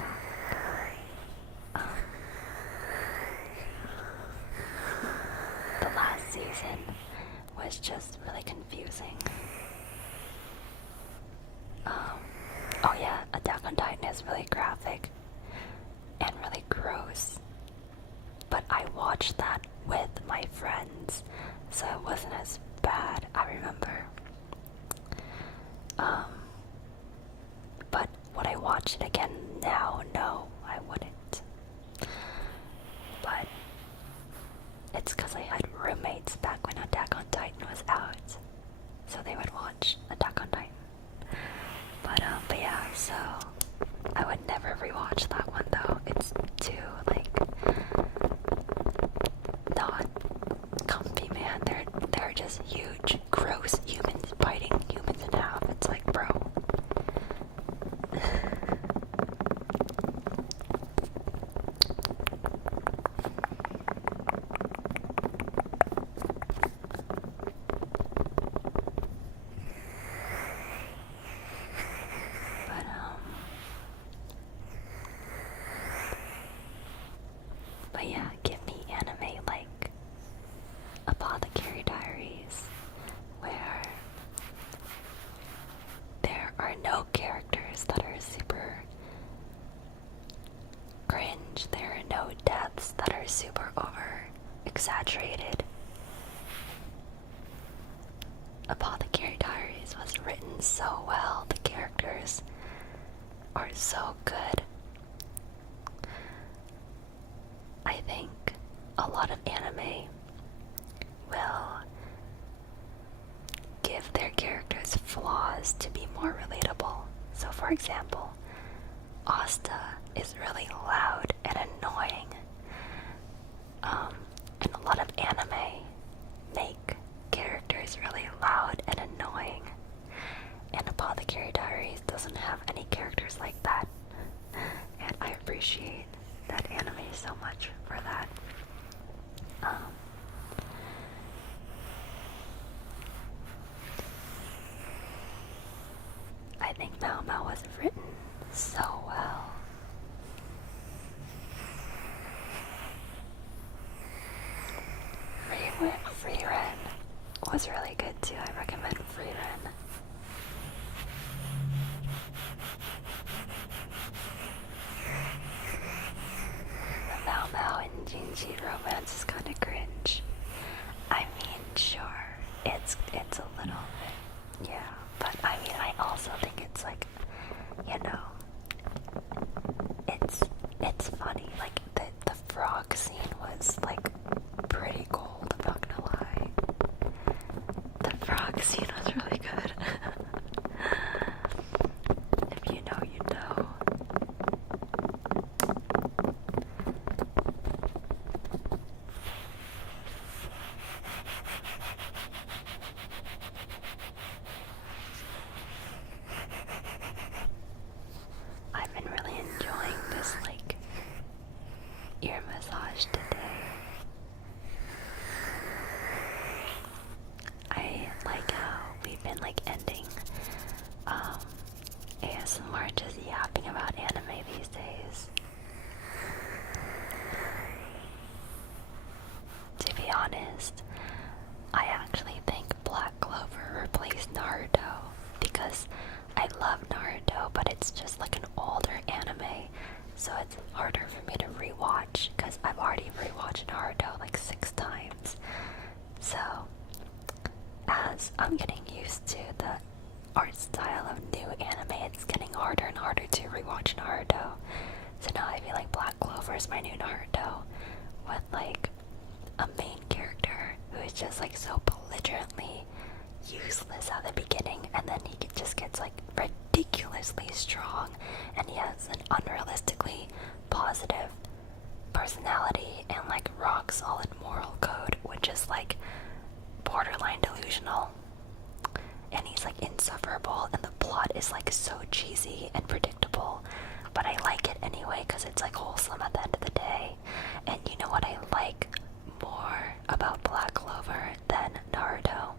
back. The last season was just really confusing. Oh yeah, Attack on Titan is really graphic and really gross. But I watched that with my friends, so it wasn't as bad, I remember. But would I watch it again now? No, I wouldn't. But it's because I had roommates back when Attack on Titan was out, so they would watch Attack on Titan. But yeah, so I would never rewatch that one though. It's too like not comfy, man. They're just huge, gross humans biting humans in half. It's like, bro. But yeah, give me anime like Apothecary Diaries, where there are no characters that are super cringe, there are no deaths that are super over exaggerated. Apothecary Diaries was written so well, the characters are so good. I think a lot of anime will give their characters flaws to be more relatable. So for example, Asta is really loud and annoying. And a lot of anime make characters really loud and annoying. And Apothecary Diaries doesn't have any characters like that. think Mao Mao was written so well. Free Ren was really good too. I recommend Free Ren. The Mao Mao and Jinji romance is kind of cringe. I mean, sure, it's a little bit, yeah. But I mean, I also think it's like, you know, it's funny. Like the frog scene was like pretty gold. I'm not gonna lie. The frog scene was really good. If you know, you know. I've been really enjoying this like ear massage today. I like how we've been like ending ASMR just yapping about anime these days. To be honest, I actually think Black Clover replaced Naruto because I love Naruto, but it's just like an older anime, so it's harder for me to rewatch because I've already rewatched Naruto like 6 times. So, as I'm getting used to the art style of new anime, it's getting harder and harder to rewatch Naruto. So now I feel like Black Clover is my new Naruto, with like a main character who is just like so belligerently useless at the beginning, and then he just gets like ridiculously strong, and he has an unrealistically positive personality and like rock solid moral code, which is like borderline delusional. And he's like insufferable, and the plot is like so cheesy and predictable, but I like it anyway because it's like wholesome at the end of the day. And you know what I like more about Black Clover than Naruto?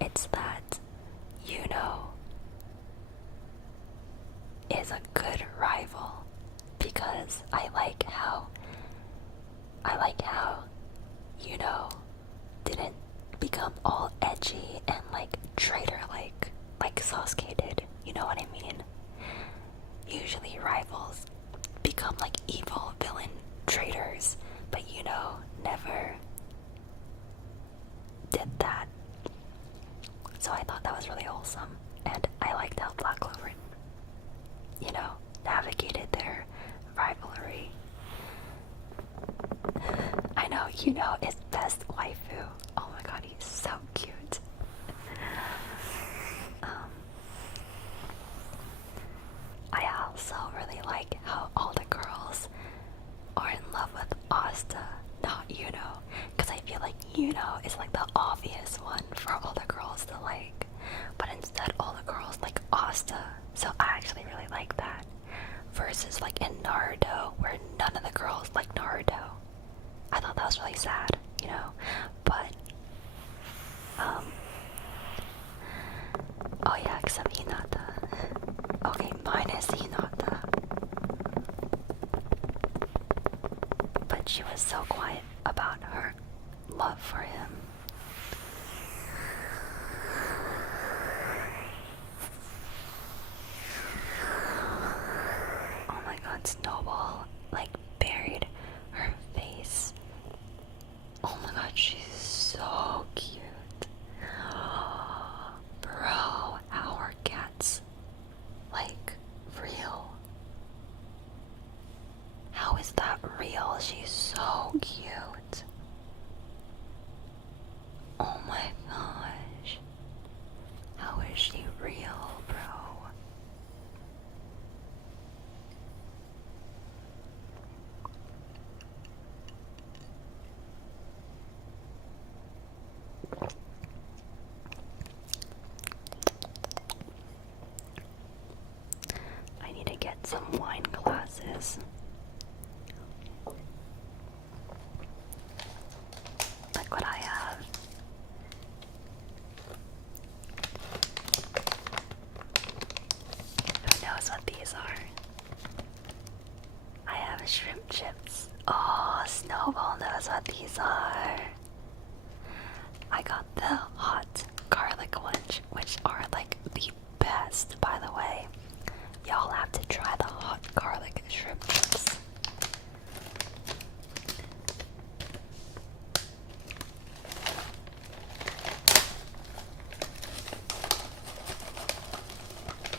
It's that Yuno is a good rival, because I like how Yuno didn't become all edgy and like traitor like Sasuke did. You know what I mean? Usually rivals become like evil villain traitors, but Yuno never did that. So I thought that was really wholesome, and I liked how Black Clover, you know, navigated their rivalry. I know, you know, his best waifu. Oh my god, he's so cute. I also really like how all the girls are in love with Asta, not Yuno, because I feel like Yuno is like the obvious one for all the girls to like, but instead all the girls like Asta, so I actually really like that, versus like in Naruto, where none of the girls like Naruto. I thought that was really sad, you know, but, oh yeah, except Hinata. Okay, minus Hinata. But she was so quiet about her love for him. Oh my god, Snowball, like, buried her face. Oh my god, she's so cute. Bro, how are cats, like, real? How is that real? She's so cute. Oh my gosh. How is she real, bro? I need to get some wine glasses. Like what I have. what these are. I got the hot garlic ones, which are like the best, by the way. Y'all have to try the hot garlic shrimp chips.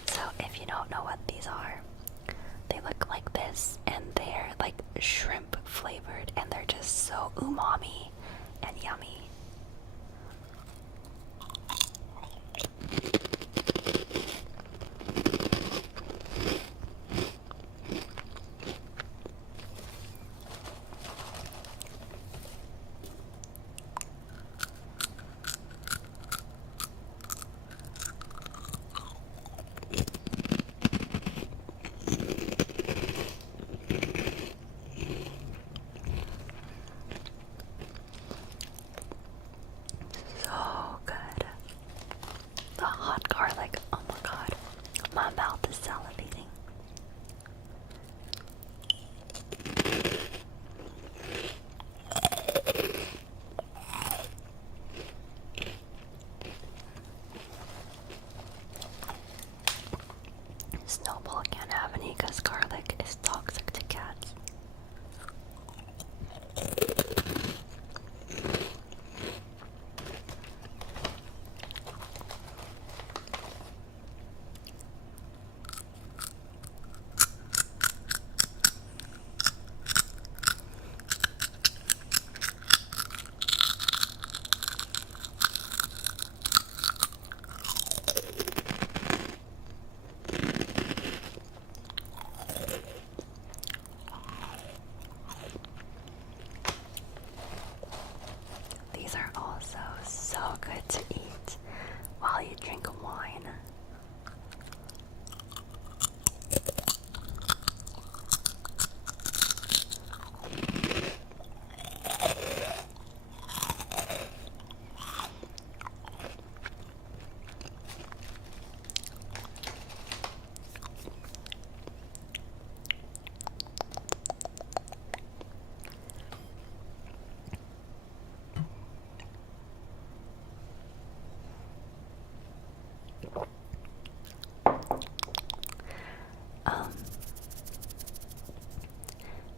So if you don't know what these are, they look like this, and they're like shrimp flavored, and they're just so umami and yummy. So good. The hot garlic, oh my god. My mouth is salivating. Snowball can't have any because garlic is toxic to cats. These are also so good to eat while you drink wine.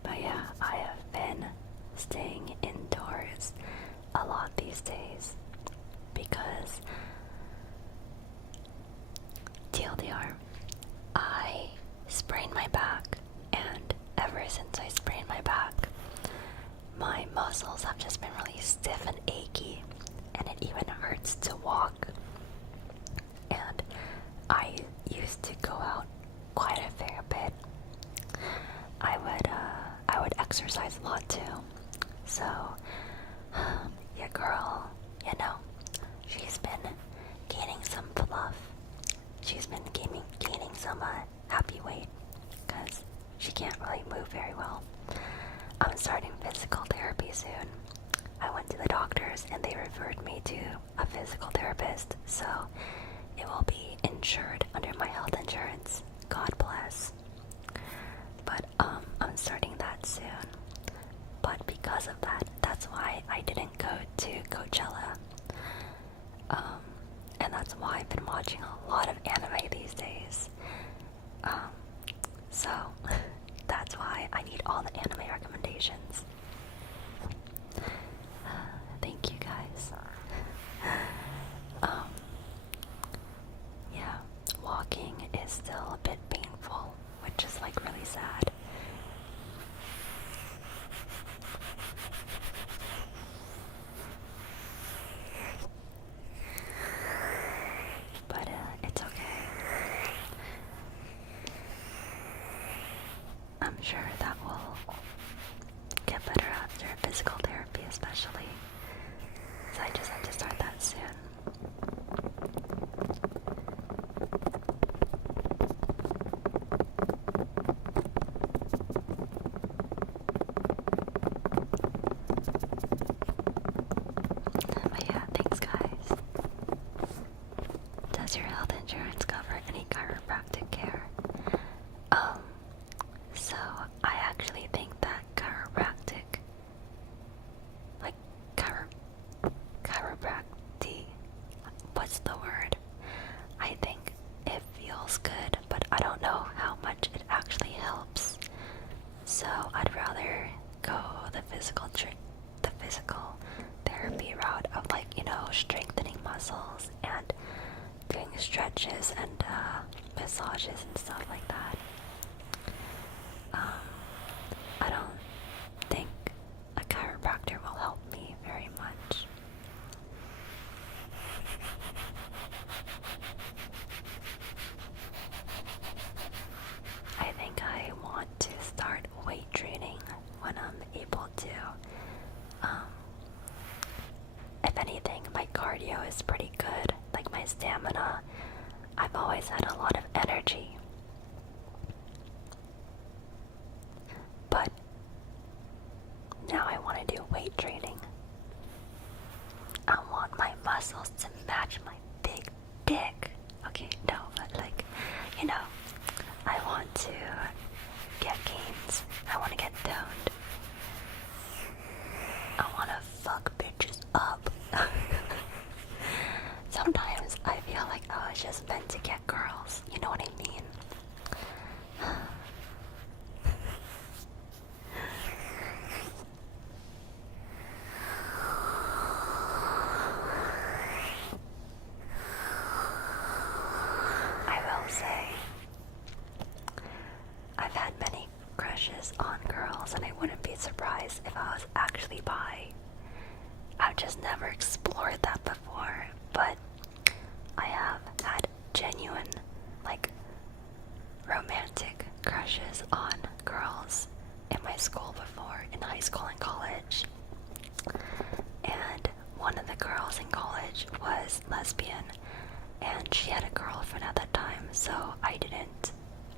But yeah, I have been staying indoors a lot these days because TLDR, I sprained my back, and ever since I sprained my back, my muscles have just been really stiff and achy, and it even hurts to walk. And I used to go out quite a fair bit. I would exercise a lot too. So, your girl, you know, she's been gaining some fluff. She's been gaining some happy weight because she can't really move very well. I'm starting physical therapy soon. I went to the doctors and they referred me to a physical therapist, so it will be insured under my health insurance. God bless. But I'm starting that soon. But because of that, that's why I didn't go to Coachella. And that's why I've been watching a lot of anime these days. So that's why I need all the anime recommendations. Thank you guys. Yeah, walking is still a bit painful, which is like really sad. But it's okay. I'm sure that will get better after physical therapy, especially. So I just have to start that soon. But yeah, thanks guys. Does your health insurance cover any chiropractic care? So I actually think that chiropractic feels good, but I don't know how much it actually helps. So I'd rather go the physical therapy route of, like, you know, strengthening muscles and doing stretches and massages and stuff like that. I don't think a chiropractor will help me very much. I think I want to start weight training when I'm able to. If anything, my cardio is pretty good, like my stamina. I've always had a lot of energy. But now I want to do weight training. I want my muscles to match my big dick. Okay, no, but like, you know, I want to get gains. I want to get toned. I want to fuck bitches up. Sometimes I feel like I was just meant to get girls. You know what I mean? I will say, I've had many crushes on girls, and I wouldn't be surprised if I was actually bi. I've just never explored that before, but I have had genuine, like, romantic crushes on girls in my school before, in high school and college. And one of the girls in college was lesbian, and she had a girlfriend at that time, so I didn't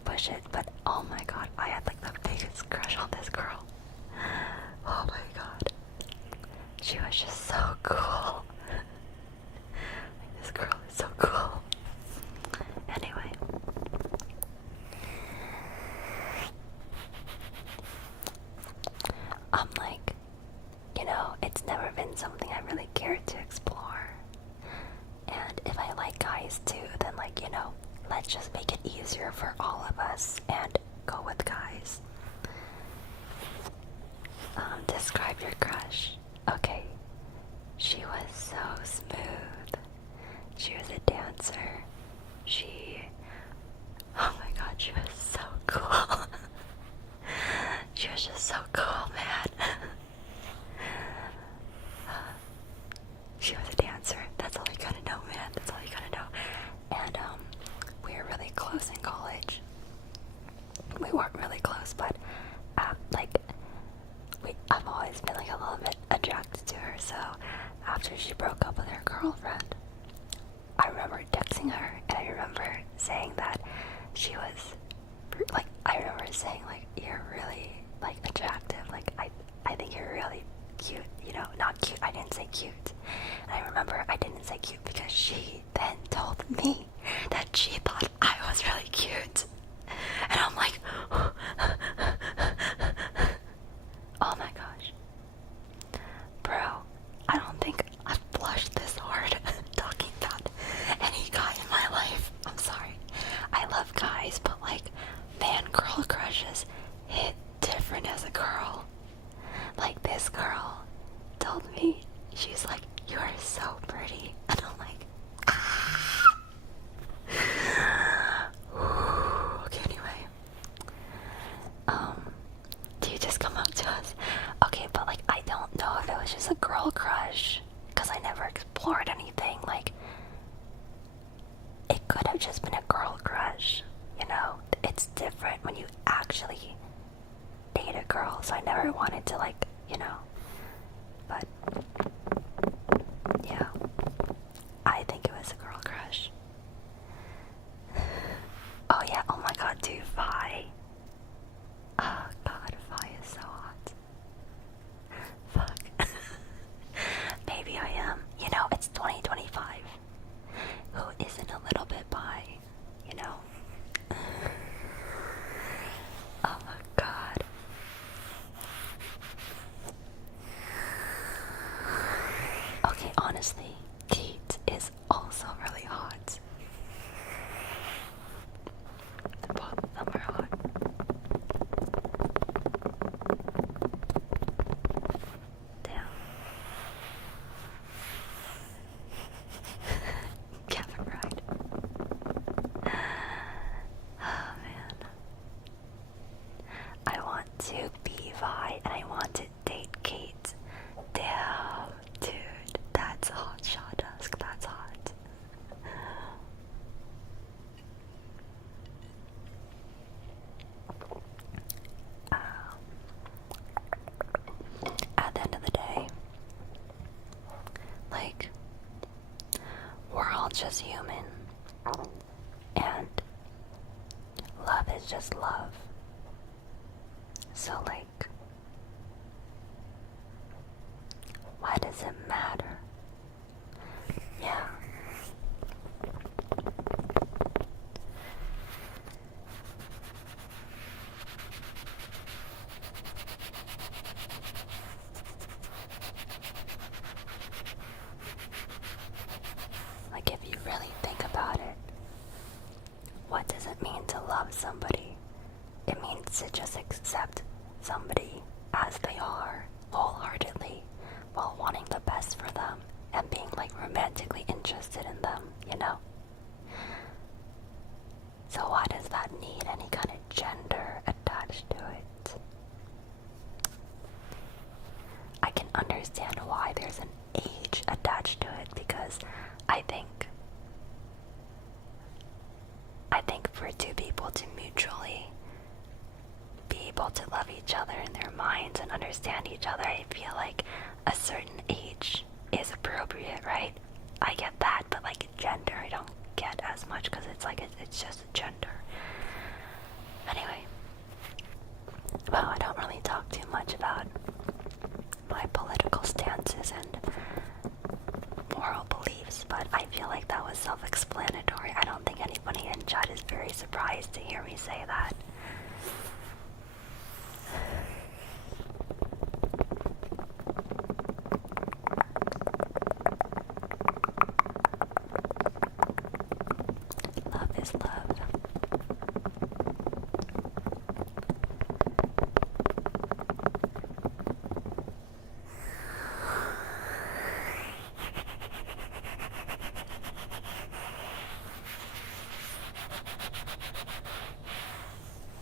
push it. But oh my god, I had like the biggest crush on this girl. Oh my god, she was just so cool. Like, this girl is so cool. Anyway, I'm like, you know, it's never been something I really cared to explore. And if I like guys too, then, like, you know, let's just make it easier for all of us and go with guys. Describe your crush. Okay. She was so smooth. She was a dancer. Oh my god, she was so cool. She was just so cool, man. She was a dancer. That's all you gotta know, man. That's all you gotta know. And we were really close in college. We weren't really close, but I've always been like a little bit attracted to her. So after she broke up with her girlfriend, I remember texting her, and I remember saying that she was like, I remember saying, like, you're really, like, attractive. Like, I think you're really cute. You know, not cute. I didn't say cute. And I remember I didn't say cute because she then told me that she thought I was really cute. And I'm like, oh my gosh. Bro, I don't think I've blushed this hard talking about any guy in my life. I'm sorry. I love guys, but, like, man-girl crushes hit different as a girl. Like, this girl told me, she's like, you are so pretty. And I'm like, ah. Okay, anyway. Do you just come up to us? Okay, but, like, I don't know if it was just a girl crush, because I never explored anything. Like, it could have just been a girl crush, you know? It's different when you actually date a girl, so I never wanted to, like, you know, but yeah, I think it was a girl crush. Oh yeah, oh my god, dude, Vi. Oh god, Vi is so hot. Fuck. Maybe I am. You know, it's 2025. Who isn't a little bit bi, you know? Oh my god. just human. And love is just love. So, like, why does it matter? Yeah. Like, if you really think about it, what does it mean to love somebody? It means to just accept somebody as they are, wholeheartedly, while wanting the best for them and being like romantically interested in them, you know? So why does that need any kind of gender attached to it? I can understand why there's an age attached to it, because I think for two people to mutually be able to love each other in their minds and understand each other, I feel like a certain age is appropriate, right? I get that, but like gender, I don't get as much, because it's like it's just a gender. Anyway, well, I don't really talk too much about my political stances and moral beliefs, but I feel like that was self-explanatory. I don't think anybody in chat is very surprised to hear me say that. Love is love.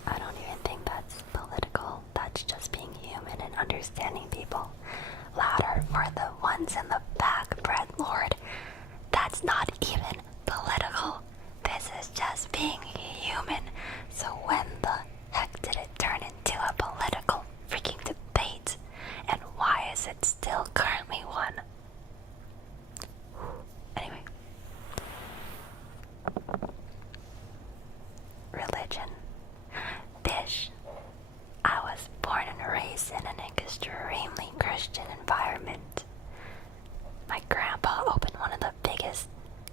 I don't even think that's political. That's just being human and understanding people. Louder for the ones in the back, Bread Lord. That's not even political. This is just being human. So when the heck did it turn into a political freaking debate? And why is it still currently one? Anyway. Religion. Bish. I was born and raised in an extremely Christian environment. My grandpa opened one of the biggest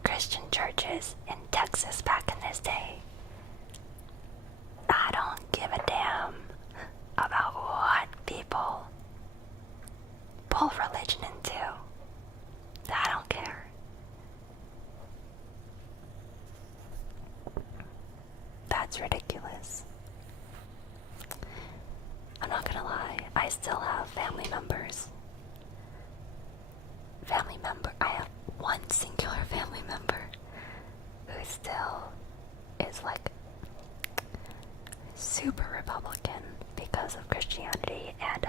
Christian churches in Texas back in his day. I don't give a damn about what people pull religion into. I don't care. That's ridiculous. I'm not gonna lie, I still have family members. I have one singular family member who still is like super Republican because of Christianity, and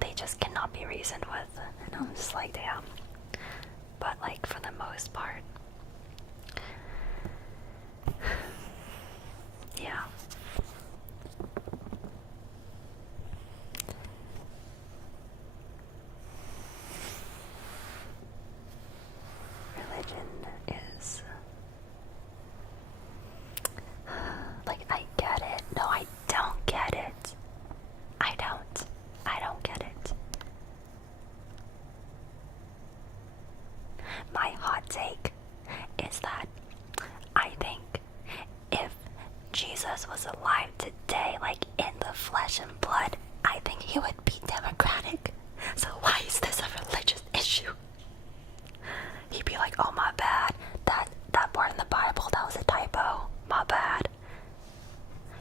they just cannot be reasoned with. And I'm just like, damn. But like, for the most part, yeah. Religion is like, I get it. No, I don't get it. I don't get it. My hot take is that I think if Jesus was alive today, like in the flesh and blood, I think he would be democratic. So why is this a religious issue? He'd be like, oh, my bad, that part in the Bible, that was a typo, my bad.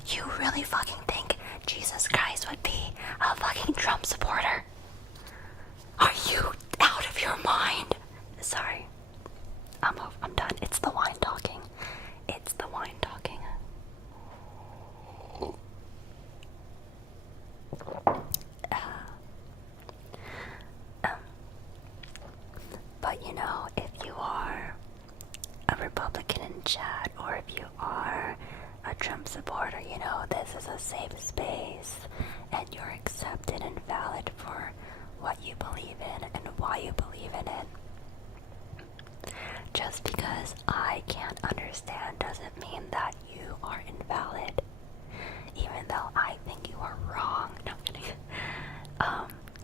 You really fucking think Jesus Christ would be a fucking Trump supporter? Are you out of your mind? Sorry, I'm done. It's the wine talking. It's the wine talking. But you know, if you are a Republican in chat, or if you are a Trump supporter, you know, this is a safe space, and you're accepted and valid for what you believe in and why you believe in it. just because I can't understand doesn't mean that you are invalid. Even though I think you are wrong. No, I'm kidding.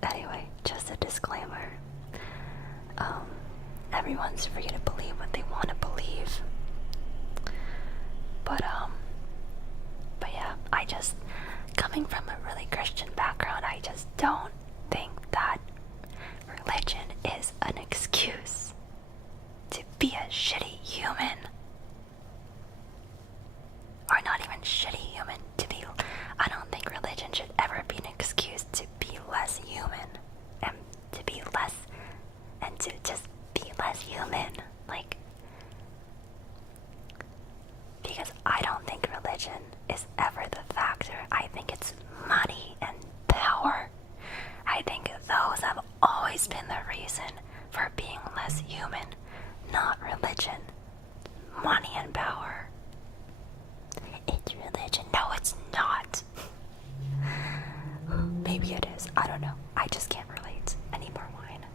Anyway, just a disclaimer. Everyone's free to believe what they want to believe. But yeah, I just, coming from a really Christian background, I just don't think that religion is an excuse to be a shitty human. Or not even shitty human, I don't think religion should ever be an excuse to be less human. And to be less, and to just be less human. Like, because I don't think religion is ever the factor. I think it's money and power. I think those have always been the reason for being less human, not religion. Money and power. It's religion. No, it's not. Maybe it is. I don't know. I just can't relate. I need more wine.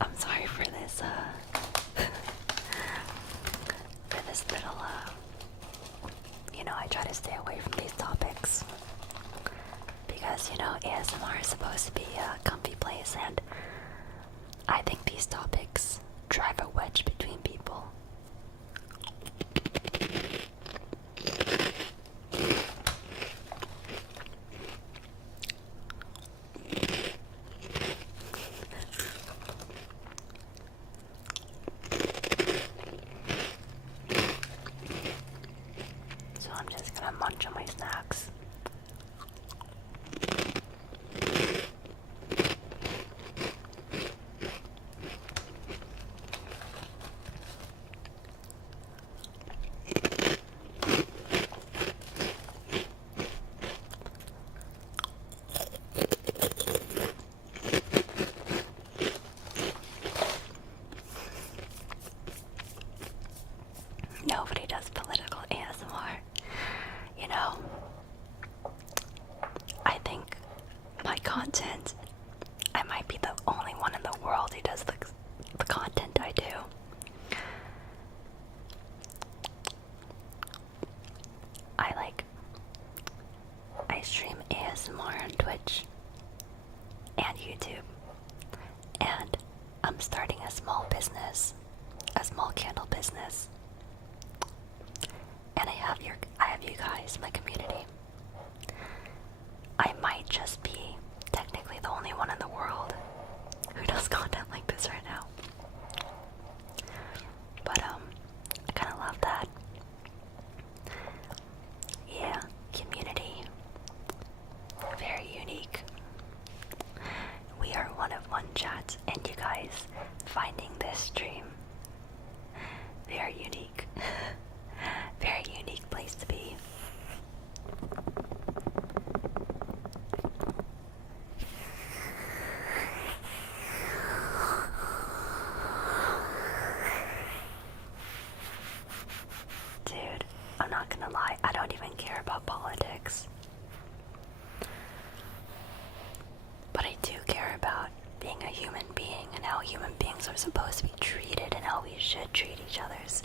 I'm sorry for this, little, I try to stay away from these topics. Because, ASMR is supposed to be a comfy place, and I think these topics drive a wedge between people. So I'm just gonna munch on my snacks. Nobody does political ASMR. I think my content, I might be the only one in the world who does the content I do. I stream ASMR on Twitch and YouTube, and I'm starting a small business, a small candle business. And I have you guys, my community. I might just be technically the only one in the world who does content like this right now. But I kind of love that. Yeah, community. Very unique. We are one of one chat, and you guys finding this stream. Very unique. Very unique place to be. Dude, I'm not gonna lie, I don't even care about politics. But I do care about being a human being and how human beings are supposed to be treated and how we should treat each other as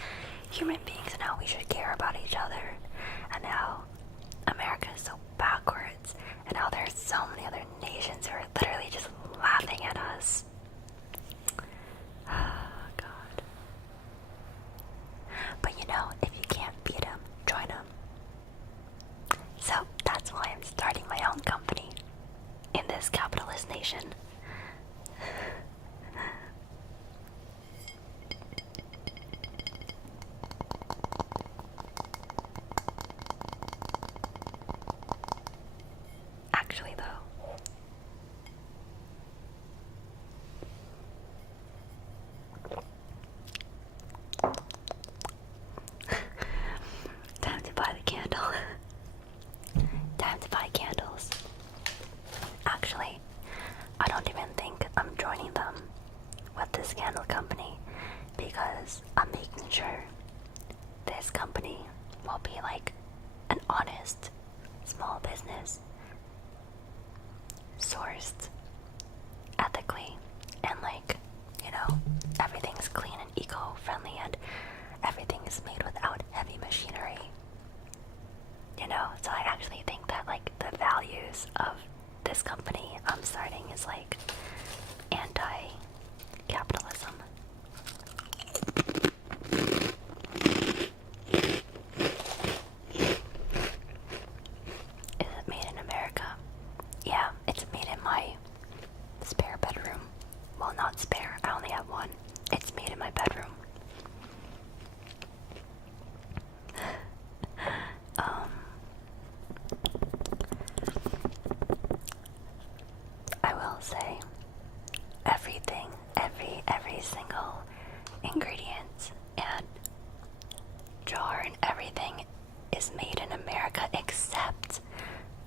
human beings and how we should care about each other and how America is so backwards and how there are so many other nations who are literally just laughing at us. Oh, God. But if you can't beat them, join them. So that's why I'm starting my own company in this capitalist nation. Actually, though, candle company because I'm making sure this company will be like an honest small business, sourced ethically, and like, you know, everything's clean and eco-friendly and everything is made without heavy machinery. You know, so I actually think that like the values of this company I'm starting is like anti-capitalism. Is it made in America? Yeah, it's made in my spare bedroom. Well, not spare, I only have one. It's made in my bedroom. I will say everything, every single ingredient and jar and everything is made in America except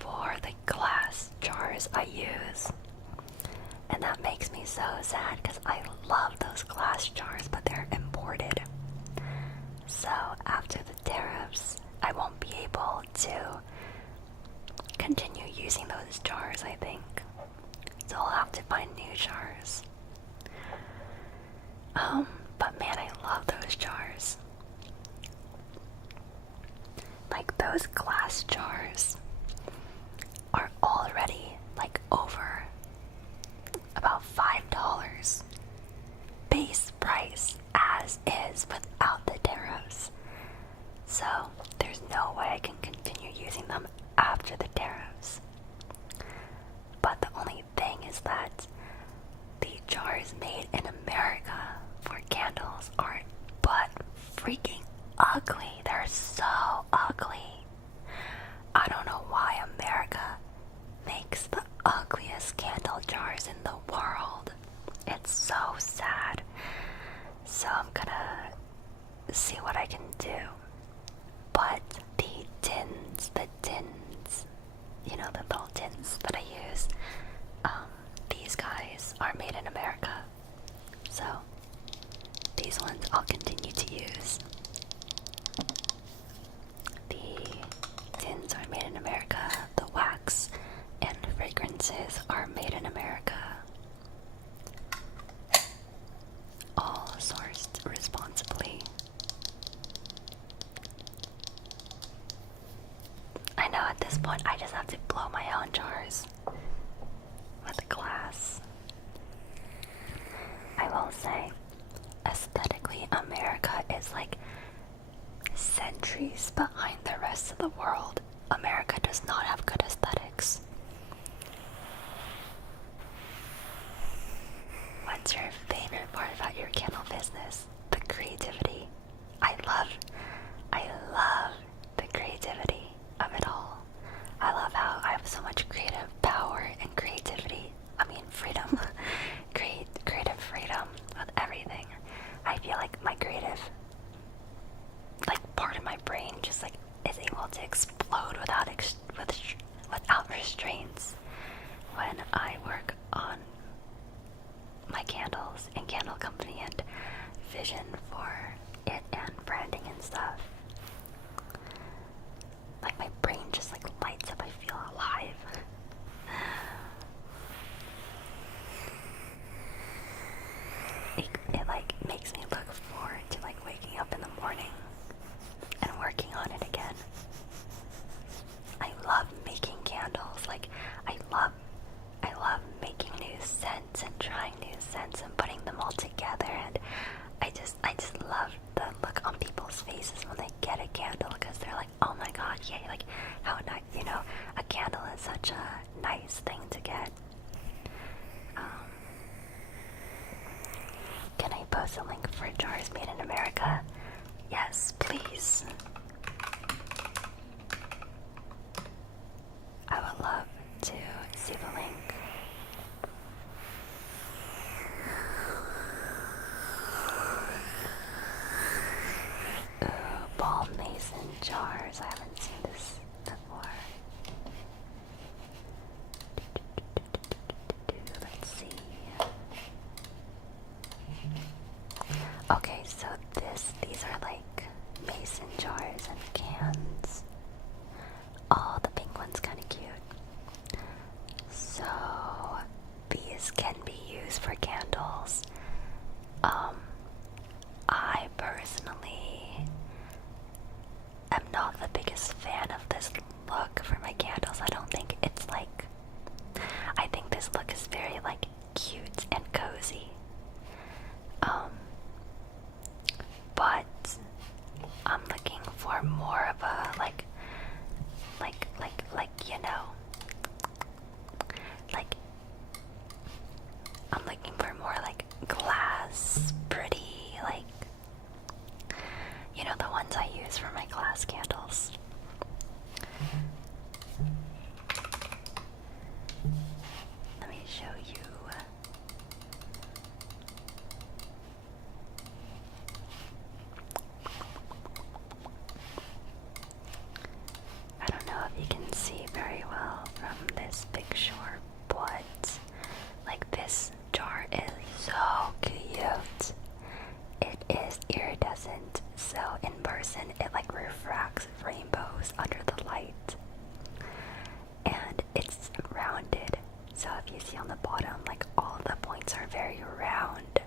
for the glass jars I use. And that makes me so sad because I love those glass jars, but they're imported. So after the tariffs, I won't be able to continue using those jars, I think. So I'll have to find new jars. But man, I love those jars. Like, those glass jars are already like over about $5 base price as is without the tariffs. So there's no way I can continue using them after the tariffs. But the only thing is that the jars made in America for candles are but freaking ugly. They're so ugly. I don't know why America makes the ugliest candle jars in the world. It's so sad. So I'm gonna see what I can do. But the tins, you know, the little tins that I use, these guys are made in America. So these ones I'll continue to use. The tins are made in America. The wax and fragrances are made in America. All sourced responsibly. I know at this point I just have to blow my own jars with glass. I will say, aesthetically, America is like centuries behind the rest of the world. America does not have good aesthetics. What's your favorite part about your candle business? The creativity. I love the creativity of it all. I love how I have so much creative power and creativity. I mean, freedom. Creative freedom with everything. I feel like my creative, like, part of my brain just like is able to explode without restraints when I work on my candles and candle company and vision for it and branding and stuff. Like, my brain just like lights up. I feel alive. It like makes me look forward to like waking up in the morning and working on it again. I love making candles. Like, I love making new scents and trying new scents and putting them all together, and I just love the look on people's faces when they get a candle, because they're like, oh my god, yay, like, how nice, you know, a candle is such a nice thing to get. Can I post a link for jars made in America? Yes, please. I would love to see the link. Ooh, ball mason jars. I haven't seen this before. Let's see. Okay, so these are like mason jars and cans. Oh, the pink one's kind of cute. So these can be used for candles. I personally am not the biggest fan of this look for my candles. I don't think it's like, I think this look is very like cute and cozy. But I'm looking for more of a like you know, like I'm looking for more like glass, pretty, like, you know, the ones I use for my glass candles. Let me show you. I don't know if you can see very well from this picture, but like this jar is so cute. It is iridescent, so in person it like refracts rainbows under the light. And it's rounded, so if you see on the bottom, like all of the points are very round,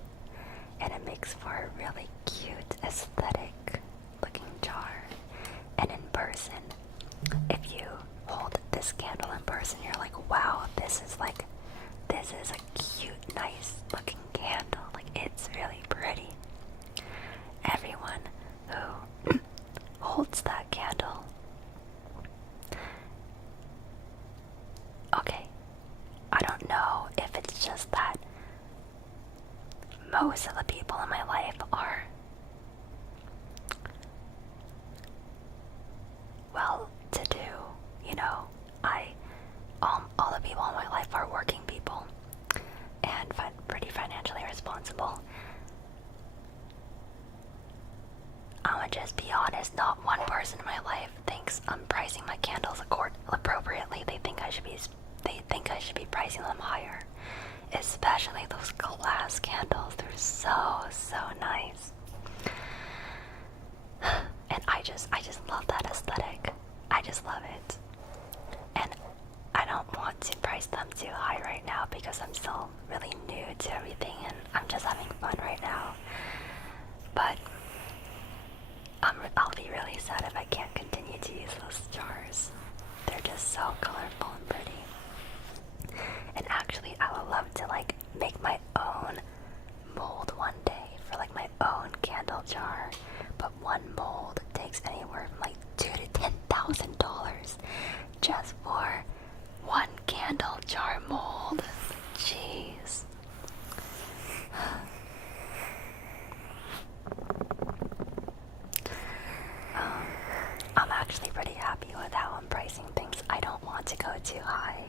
and it makes for a really cute aesthetic looking jar. And in person, if you hold this candle in person, you're like, wow, this is a cute, nice looking candle. Like, it's really pretty. Everyone who holds that candle, okay, I don't know if it's just that most of the people in my life are well to do, you know. All the people in my life are working people and pretty financially responsible. I'm gonna just be honest, not one person in my life thinks I'm pricing my candles appropriately. They think I should be pricing them higher. Especially those glass candles. They're so nice. And I just love that aesthetic. I just love it. And I don't want to price them too high right now because I'm still really new to everything and I'm just having fun right now. But I'll be really sad if I can't continue to use those jars. They're just so colorful and pretty. And actually, I would love to like make my own mold one day for like my own candle jar. But one mold takes anywhere from like $2,000 to $10,000 just for one candle jar mold. Jeez. I'm actually pretty happy with how I'm pricing things. I don't want to go too high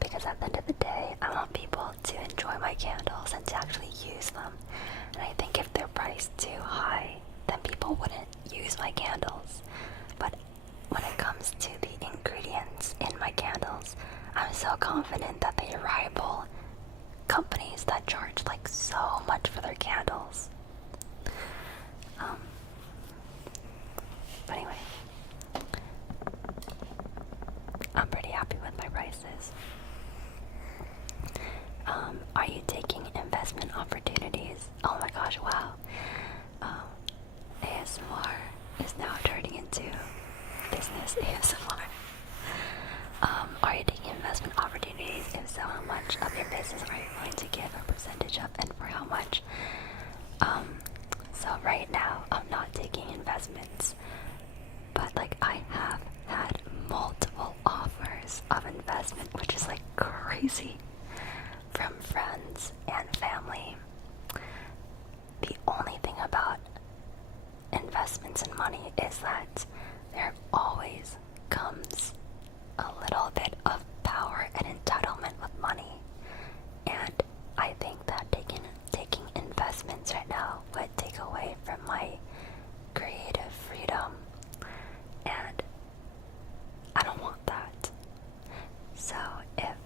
because at the end of the day, I want people to enjoy my candles and to actually use them. And I think if they're priced too high, then people wouldn't use my candles. But when it comes to the ingredients in my candles, I'm so confident that they rival companies that charge like so much for their candles. But anyway, I'm pretty happy with my prices. Are you taking investment opportunities? Oh my gosh, wow. ASMR is now turning into business ASMR. Are you taking investment opportunities? If so, how much of your business are you going to give a percentage of and for how much? So right now, I'm not taking investments. But like I have had multiple offers of investment, which is like crazy, from friends and family. The only thing about investments and money is that there always comes a little bit of power and entitlement with money. And I think that taking investments right now would take away from my creative freedom. And I don't want that. So if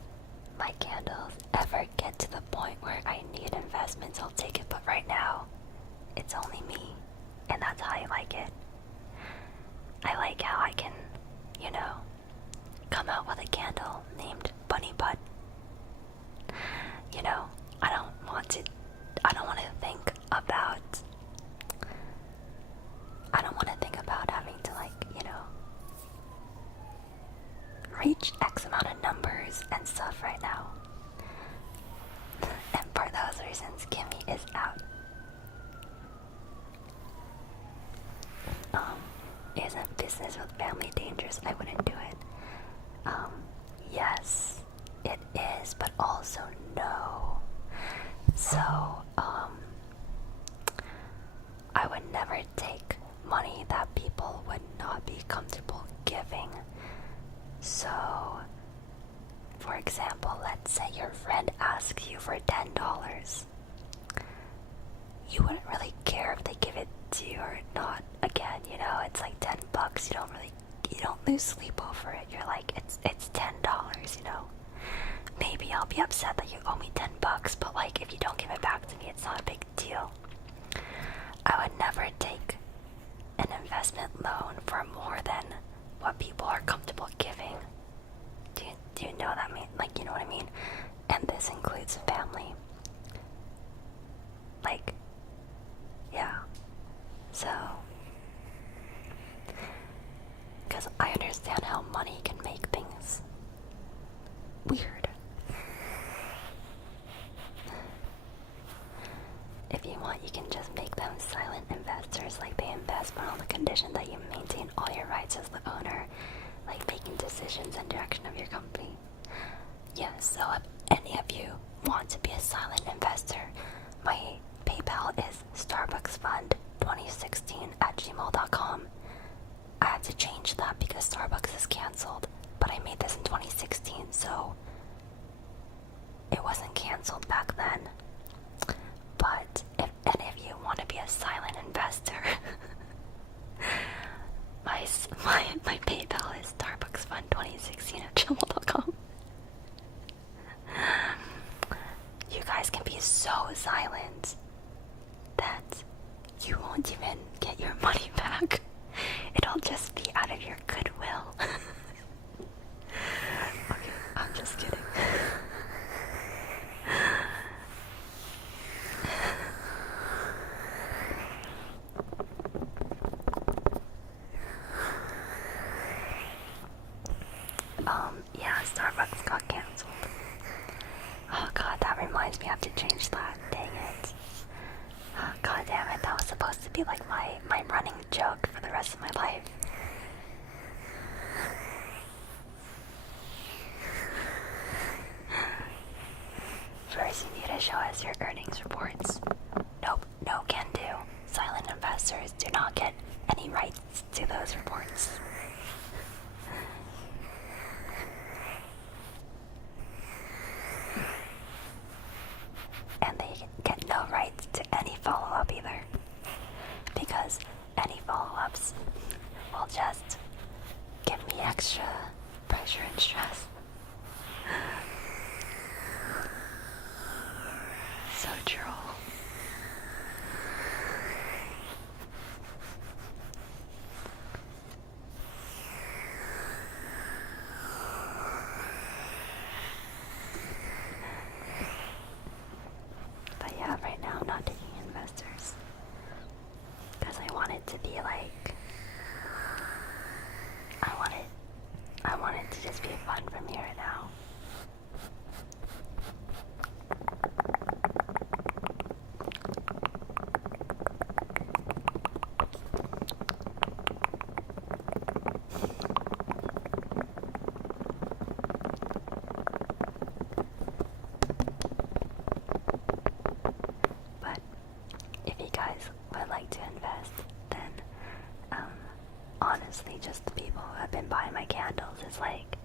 my candles ever get to the point where I need investments, I'll take it. But right now, reach X amount of numbers and stuff right now. And for those reasons, Kimmy is out. Isn't business with family dangerous? I wouldn't do it. Yes, it is, but also no. So, I would never take money that people would not be comfortable giving. So, for example, let's say your friend asks you for $10. You wouldn't really care if they give it to you or not. Again, you know, it's like $10. You don't lose sleep over it. You're like, it's $10, you know. Maybe I'll be upset that you owe me $10, but like, if you don't give it back to me, it's not a big deal. I would never take an investment loan for more than what people are comfortable giving. Do you know what I mean? Like, you know what I mean? And this includes family. Like, yeah. So, because I understand how money can make things weird. If you want, you can just make them silent investors, like they invest, but on the condition that you maintain all your rights as the owner, like making decisions and direction of your company. Yes, so if any of you want to be a silent investor, my PayPal is starbucksfund2016@gmail.com. I had to change that because Starbucks is cancelled, but I made this in 2016, so it wasn't cancelled back then. But if any of you want to be a silent investor, my PayPal is starbucksfund2016@gmail.com. You guys can be so silent that you won't even get your money back. It'll just be out of your goodwill. Okay, I'm just kidding. Yeah, Starbucks got cancelled. Oh god, that reminds me, I have to change that. Dang it. Oh, god damn it, that was supposed to be like my running joke for the rest of my life. First, you need to show us your earnings reports. Nope, no can do. Silent investors do not get any rights to those reports. And they get no rights to any follow-up either. Because any follow-ups will just give me extra pressure and stress. So true. But yeah, right now I'm not taking investors. Because I want it to be like, I want it to just be fun for me right now. But if you guys would like to invest, then honestly, just the people who have been buying my candles is like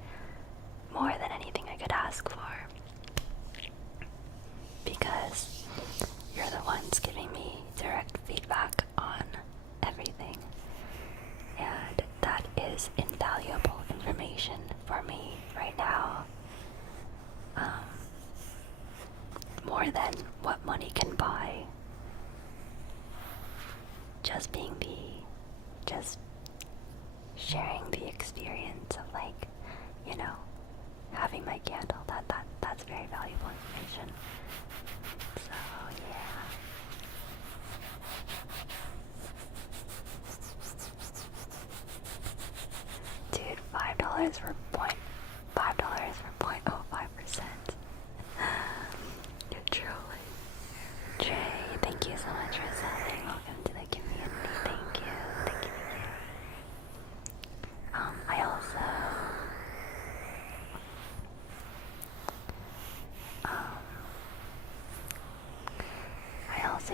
more than anything I could ask for. Because you're the ones giving me direct feedback on everything. And that is invaluable information for me right now. More than what money can buy. Just sharing the experience of, like, you know, having my candle, that's very valuable information. So yeah. Dude, $5 for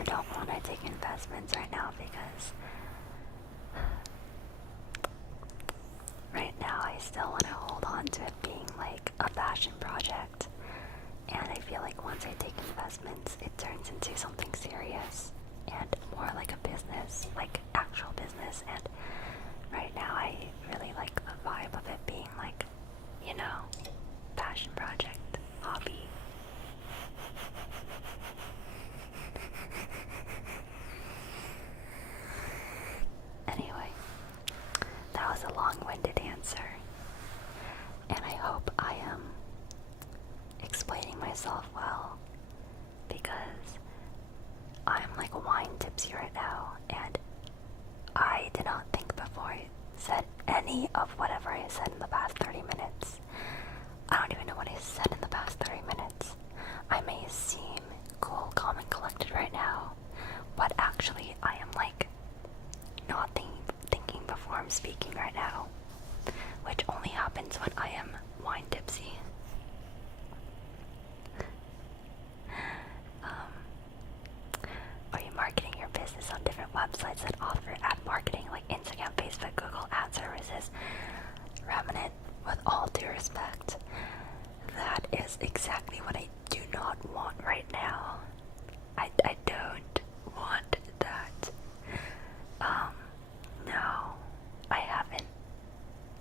don't want to take investments right now because right now I still want to hold on to it being like a passion project. And I feel like once I take investments, it turns into something serious and more like a business, like actual business. And right now I really like the vibe of it being like, you know, passion project, hobby. Anyway, that was a long-winded answer. And I hope I am explaining myself well, because I'm like wine tipsy right now, and I did not think before I said any of whatever I said in the past 30 minutes. I don't even know what I said in the past 30 minutes. I may seem cool, calm, and collected right now, but actually I am like not thinking before I'm speaking right now, which only happens when I am wine tipsy. Are you marketing your business on different websites that offer ad marketing like Instagram, Facebook, Google ad services? Remnant, with all due respect, that is exactly what I do not want right now. I don't want that. No, I haven't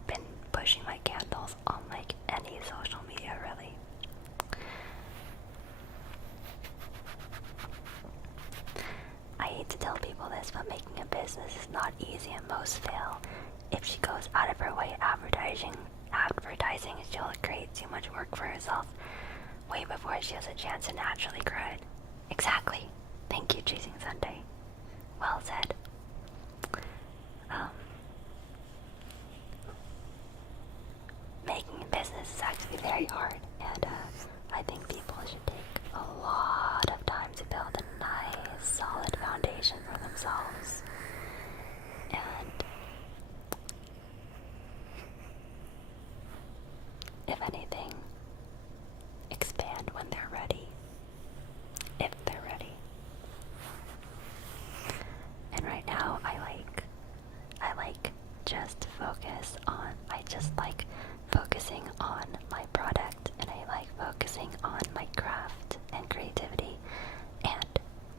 been pushing my candles on like any social media really. I hate to tell people this, but making a business is not easy and most fail. If she goes out of her way advertising, she'll create too much work for herself way before she has a chance to naturally grow it. Exactly. Thank you, Chasing Sunday. Well said. Making a business is actually very hard, and I think people should take a lot of time to build a nice, solid foundation for themselves. And if anything, expand when they're ready. If they're ready. And right now, I just like focusing on my product, and I like focusing on my craft and creativity, and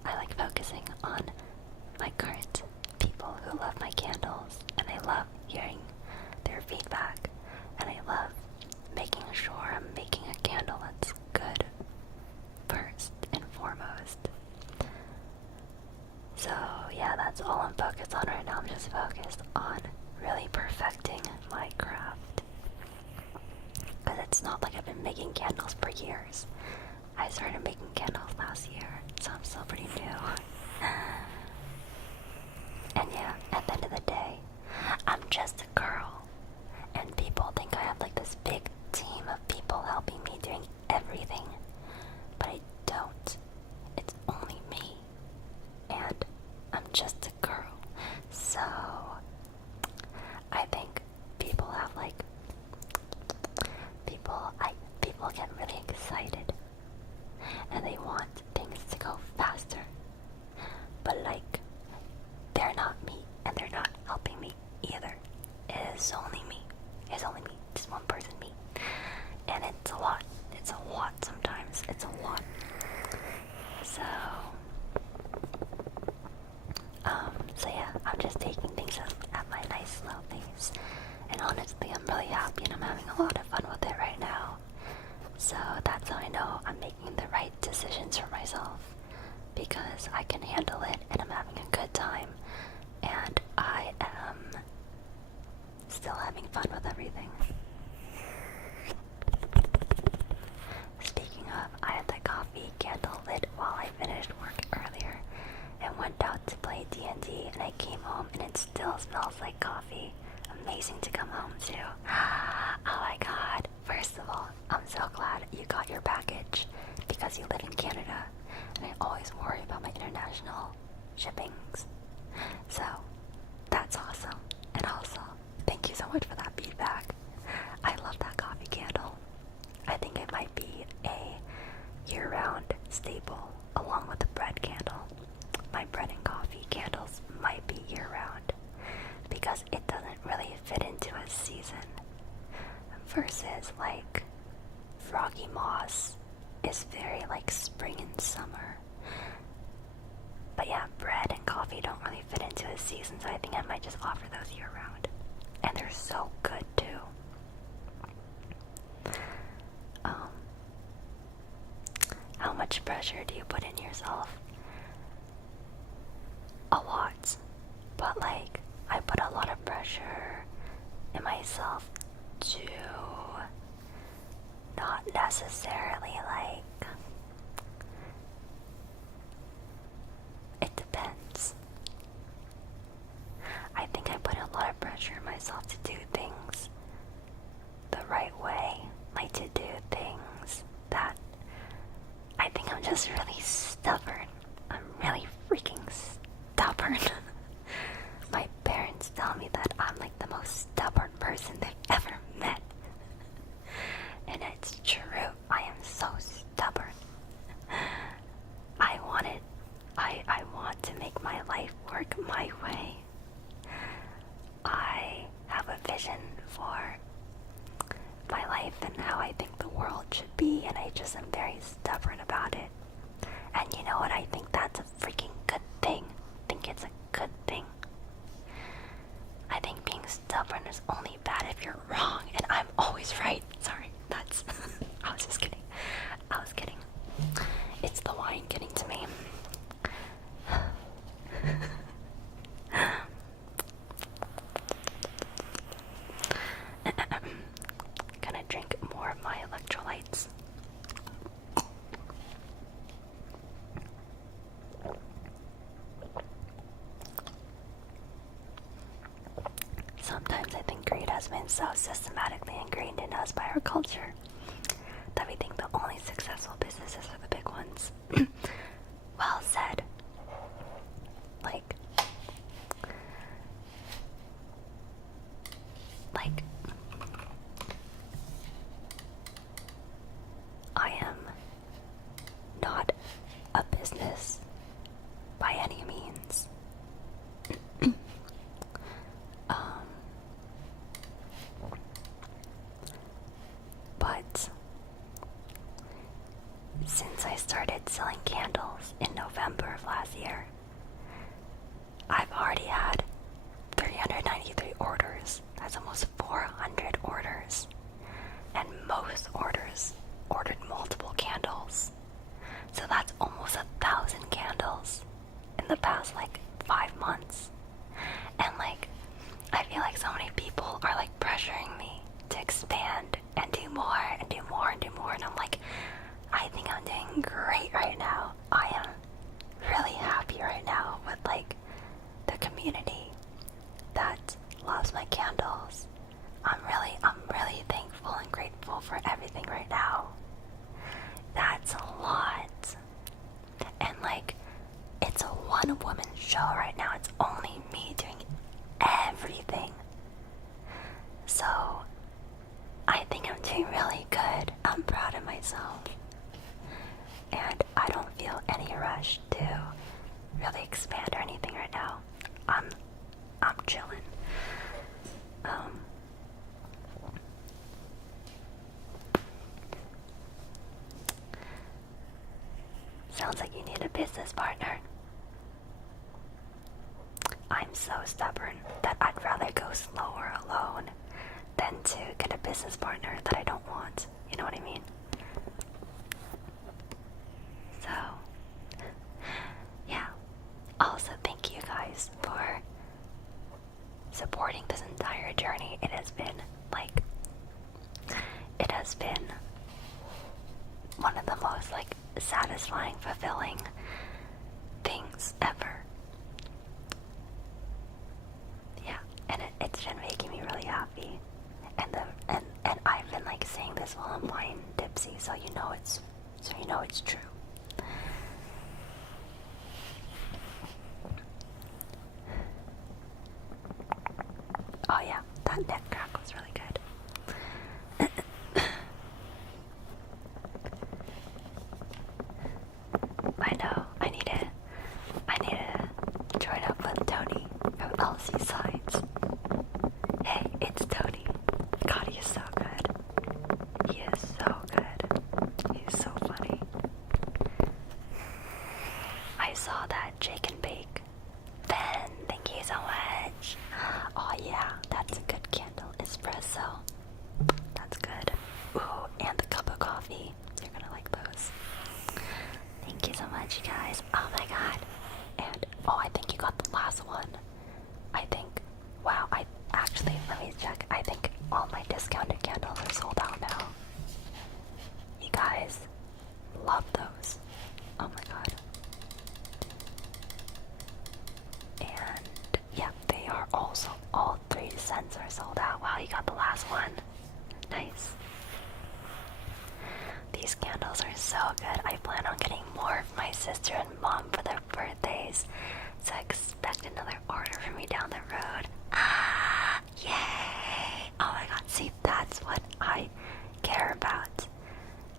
I like focusing on my current people who love my candles, and I love hearing their feedback, and I love making sure I'm making a candle that's good first and foremost. So yeah, that's all I'm focused on right now. I'm just focused on really perfecting my craft, because it's not like I've been making candles for years. I started making candles last year, so I'm still pretty new. And yeah, at the end of the day, I'm just a girl, and people think I have like this big team of people helping me doing everything, but I don't. It's only me, and I'm just a girl. So I think people have like people get really excited and they want things to go faster, but like they're not me and they're not helping me either. It is only me. It's only me. Just one person, me. And it's a lot. It's a lot sometimes. It's a lot. So yeah, I'm just taking things at my nice slow pace. And honestly, I'm really happy and I'm having a lot of fun with it right now. So that's how I know I'm making the right decisions for myself, because I can handle it and I'm having a good time, and I am still having fun with everything. Speaking of, I had the coffee candle lit while I finished work earlier and went out to play D&D, and I came home and it still smells like coffee. Amazing to come home to. Oh my god. First of all, I'm so glad you got your package, because you live in Canada, and I always worry about my international shippings. So, that's awesome. And also, thank you so much for that feedback. I love that coffee candle. I think it might be a year-round staple along with the bread candle. my bread and coffee candles might be year-round because it doesn't really fit into a season. Versus like Froggy Moss is very like spring and summer. But yeah, bread and coffee don't really fit into a season, so I think I might just offer those year-round. And they're so good too. How much pressure do you put in yourself? A lot. But like, I put a lot of pressure in myself to not necessarily like, it depends. I think I put a lot of pressure on myself to do things the right way, like to do things that I think I'm just really stubborn. I'm really freaking stubborn. My parents tell me that I'm like the most stubborn person they've ever met. And it's true. I am so stubborn. I want to make my life work my way. I have a vision for my life and how I think the world should be, and I just am very stubborn about it. And you know what? I think that's a freaking good thing. I think it's a good thing. I think being stubborn is only bad if you're wrong, and I'm always right. Sorry, that's... I was just kidding. I was kidding. It's the wine getting to me. Gonna drink more of my electrolytes. Sometimes I think greed has been so systematically ingrained in us by our culture that we think the only successful businesses are the big ones. Well said. Like, I am not a business by any means. But since I started selling candles in November of last year, I've already had 393 orders. That's almost 400 orders. And most orders ordered multiple candles. So that's almost 1,000 candles in the past like 5 months. And like, I feel like so many people are like pressuring me to expand and do more and do more and do more. And I'm like, I think I'm doing great right now. I am really happy right now with like the community that loves my candles. I'm really thankful and grateful for everything right now. That's a lot. And like, it's a one-woman show right now. It's only me doing everything. So I think I'm doing really good. I'm proud of myself. And I don't feel any rush to really expand or anything right now. I'm chilling. Sounds like you need a business partner. I'm so stubborn that I'd rather go slower alone than to get a business partner that I don't want. You know what I mean? So, yeah. Also, thank you guys for supporting this entire journey. It has been one of the most satisfying, fulfilling things ever. Yeah, and it's been making me really happy. And I've been saying this while I'm wine tipsy, so you know it's true. Oh yeah, that neck crack was really good. I know, I need to last one. I think, wow, let me check. I think all my discounted candles are sold out now. You guys love those. Oh my god. And yeah, they are also, all 3 scents are sold out. Wow, you got the last one. Nice. These candles are so good. I plan on getting more for my sister and mom for their birthdays. So expect another order from me down the road. Ah, yay! Oh my god, see, that's what I care about.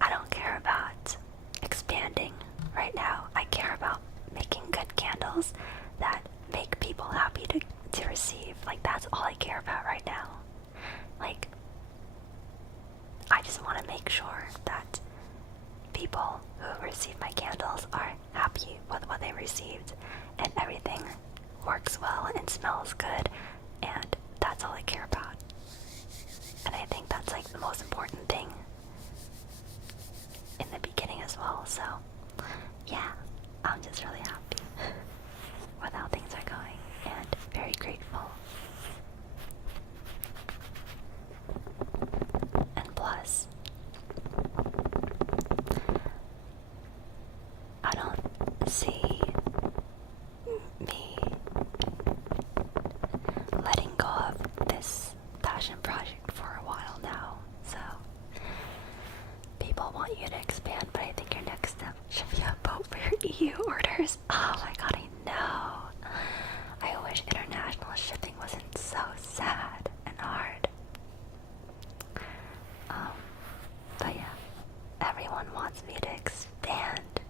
I don't care about expanding right now. I care about making good candles that make people happy to receive. Like, that's all I care about right now. Like, I just want to make sure that people who receive my candles are happy with what they received and everything works well and smells good, and that's all I care about. And I think that's like the most important thing in the beginning as well. So yeah, I'm just really happy with how things are going and very grateful. And plus, I don't see me letting go of this passion project for a while now. So people want you to expand, but I think your next step should be a vote for your EU orders. Oh my god, I know. I wish international shipping wasn't so sad and hard. But yeah, everyone wants me to expand,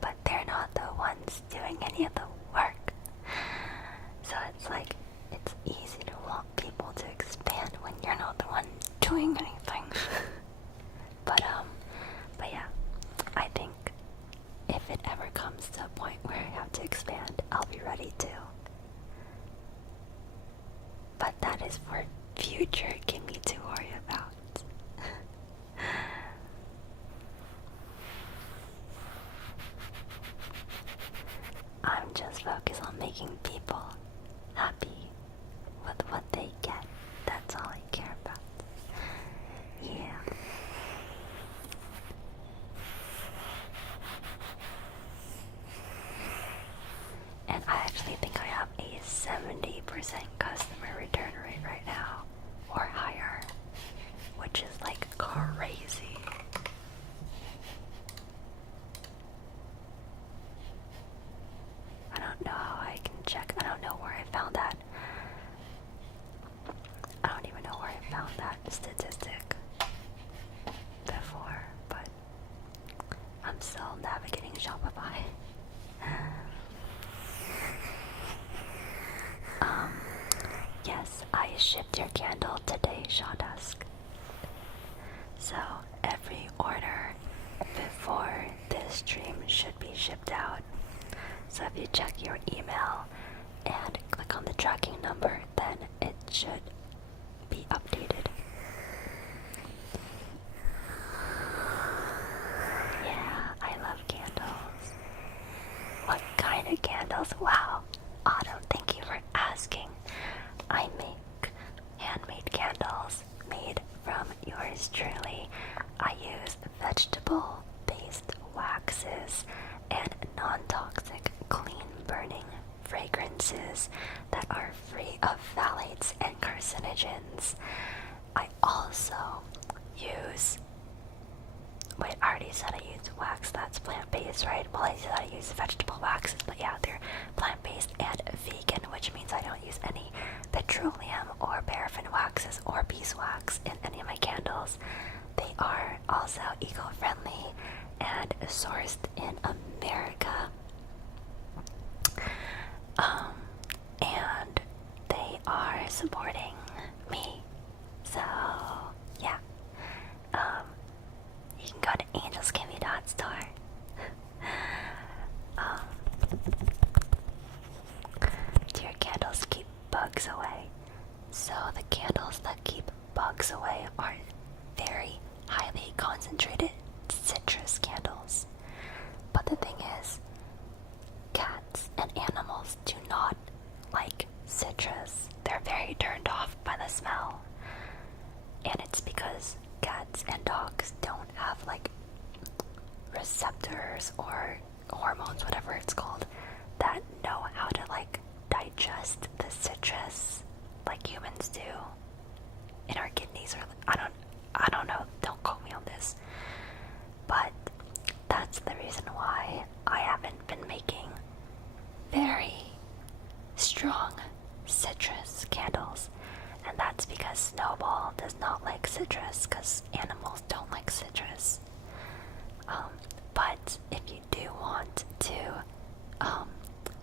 but they're not the ones doing any of the work. So it's like, it's easy to want people to expand when you're not the one doing anything. But yeah, I think if it ever comes to a point where I have to expand, I'll be ready to. But that is for future Kimmy to worry about. I'm just focused on making people happy with what they get. That's all I care about. Yeah. And I actually think I have a 70% customer return rate right now, or higher, which is like crazy. I don't know how I can check. I don't know where I found that. I don't even know where I found that statistic before, but I'm still navigating Shopify. Yes, I shipped your candle today, Shawdusk. So every order before this stream should be shipped out. So if you check your email and click on the tracking number, then it should be updated. Yeah, I love candles. What kind of candles? Wow. Autumn, thank you for asking. I make handmade candles made from yours truly. I use vegetable-based waxes and non-toxic, clean-burning fragrances that are free of phthalates and carcinogens. I also use... Wait, I already said I use wax that's plant-based, right? Well, I said I use vegetable waxes, but yeah, they're plant-based and vegan, which means I don't use any petroleum or paraffin waxes or beeswax in any of my candles. They are also eco-friendly and sourced in America. And they are supporting me. So, yeah. You can go to AngelsKimi.store. Do your candles keep bugs away? So the candles that keep bugs away are very highly concentrated citrus candles. But the thing is, cats and animals do not citrus. They're very turned off by the smell. And it's because cats and dogs don't have like receptors or hormones, whatever it's called, that know how to like digest the citrus like humans do in our kidneys. Or I don't know, don't quote me on this, but that's the reason why I haven't been making very strong citrus candles. And that's because Snowball does not like citrus, because animals don't like citrus. But if you do want to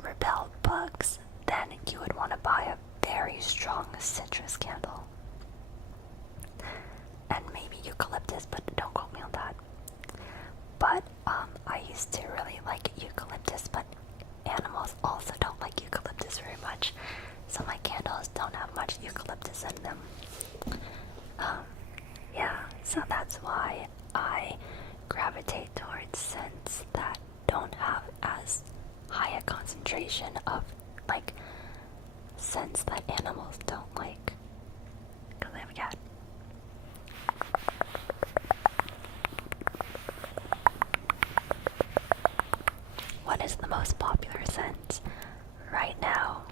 repel bugs, then you would want to buy a very strong citrus candle. And maybe eucalyptus, but don't quote me on that. But I used to really like eucalyptus, but animals also don't like eucalyptus very much, so my candles don't have much eucalyptus in them. Yeah, so that's why I gravitate towards scents that don't have as high a concentration of like scents that animals don't like. Because I have a cat. What is the most popular scent right now?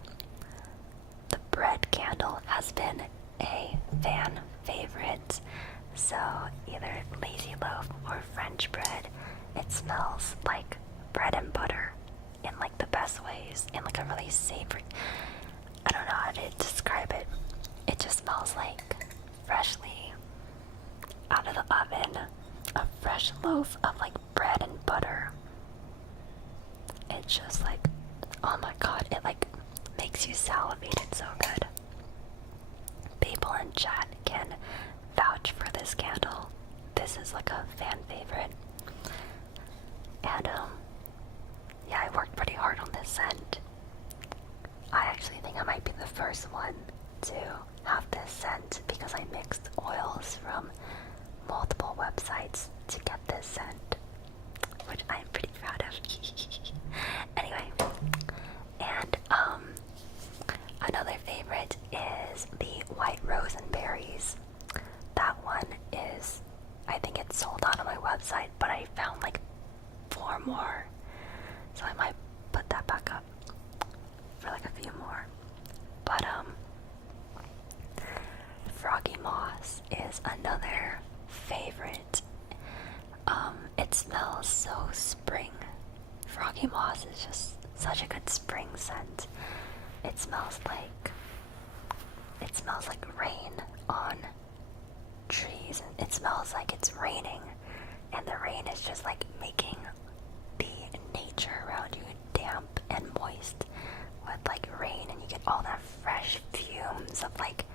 The bread candle has been a fan favorite. So either lazy loaf or French bread, it smells like bread and butter in like the best ways, in like a really savory, I don't know how to describe it. It just smells like freshly out of the oven, a fresh loaf of like bread and butter. It's just like, oh my god, it like makes you salivate. It's so good. People in chat can vouch for this candle. This is like a fan favorite. And yeah, I worked pretty hard on this scent. I actually think I might be the first one to have this scent because I mixed oils from multiple websites to get this scent, which I'm pretty proud of. Anyway, and another favorite is the white rose and berries. That one is, I think it's sold out on my website, but I found like 4 more, so I might put that back up for like a few more. But Froggy Moss is another favorite. It smells so spring. Froggy Moss is just such a good spring scent. It smells like rain on trees, and it smells like it's raining, and the rain is just like making the nature around you damp and moist with like rain, and you get all that fresh fumes of like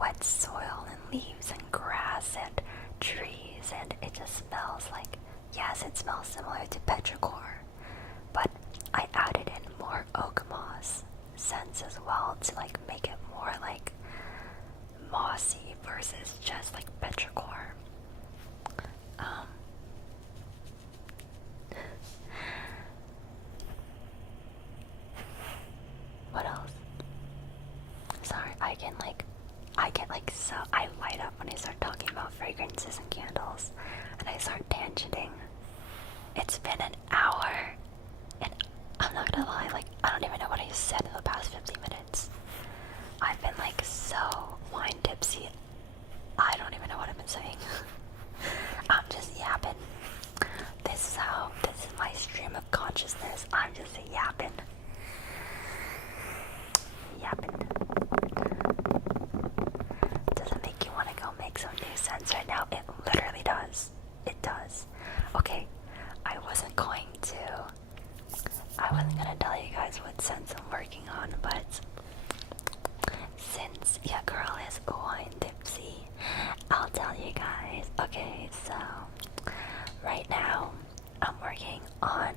wet soil and leaves and grass and trees, and it just smells like, yes, it smells similar to petrichor, but I added in more oak moss scents as well to like make it more like mossy versus just like petrichor. What else? Sorry, I light up when I start talking about fragrances and candles, and I start tangenting. It's been an hour, and I'm not gonna lie, like, I don't even know what I said in the past 50 minutes. I've been like so wine tipsy, I don't even know what I've been saying. I'm just yapping. This is my stream of consciousness. I'm just yapping. Does it make you want to go make some new scents right now? It literally does. It does. Okay, I wasn't gonna tell you guys what scents I'm working on, but since your girl is wine tipsy, I'll tell you guys. Okay, so right now I'm working on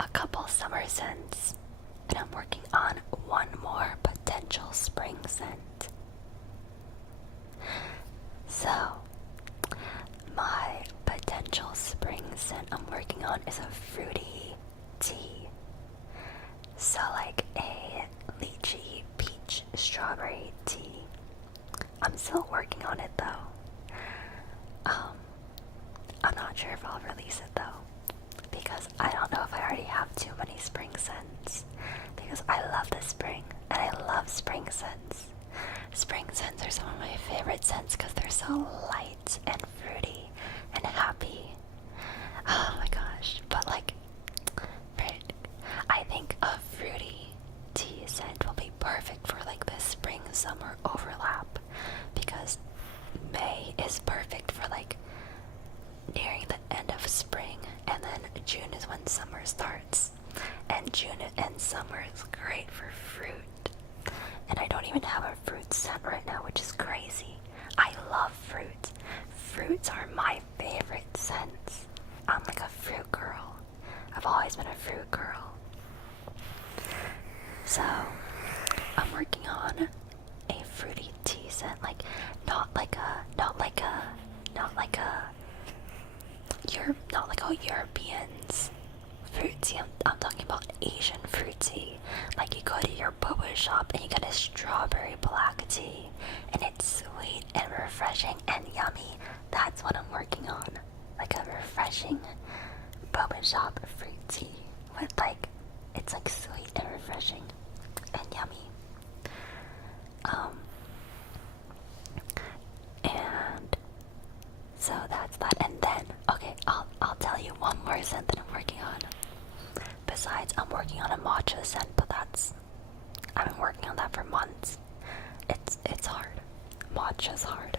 a couple summer scents, and I'm working on one more potential spring scent. So my potential spring scent I'm working on is a fruity tea. So I love the spring, and I love spring scents. Spring scents are some of my favorite scents because they're so light and fruity and happy. Oh my gosh. But like, I think a fruity tea scent will be perfect for like the spring summer overlap, because May is perfect for like nearing the end of spring, and then June is when summer starts. And June and summer is great for fruit. And I don't even have a fruit scent right now, which is crazy. I love fruit. Fruits are my favorite scents. I'm like a fruit girl. I've always been a fruit girl. So, I'm working on a fruity tea scent, like not like a Europeans fruit tea. I'm talking about Asian fruit tea. Like you go to your boba shop and you get a strawberry black tea, and it's sweet and refreshing and yummy. That's what I'm working on. Like a refreshing boba shop fruit tea with like, it's like sweet and refreshing and yummy. And so that's that. And then, okay, I'll tell you one more scent that I'm working on. Besides, I'm working on a matcha scent, but I've been working on that for months. It's hard. Matcha's hard.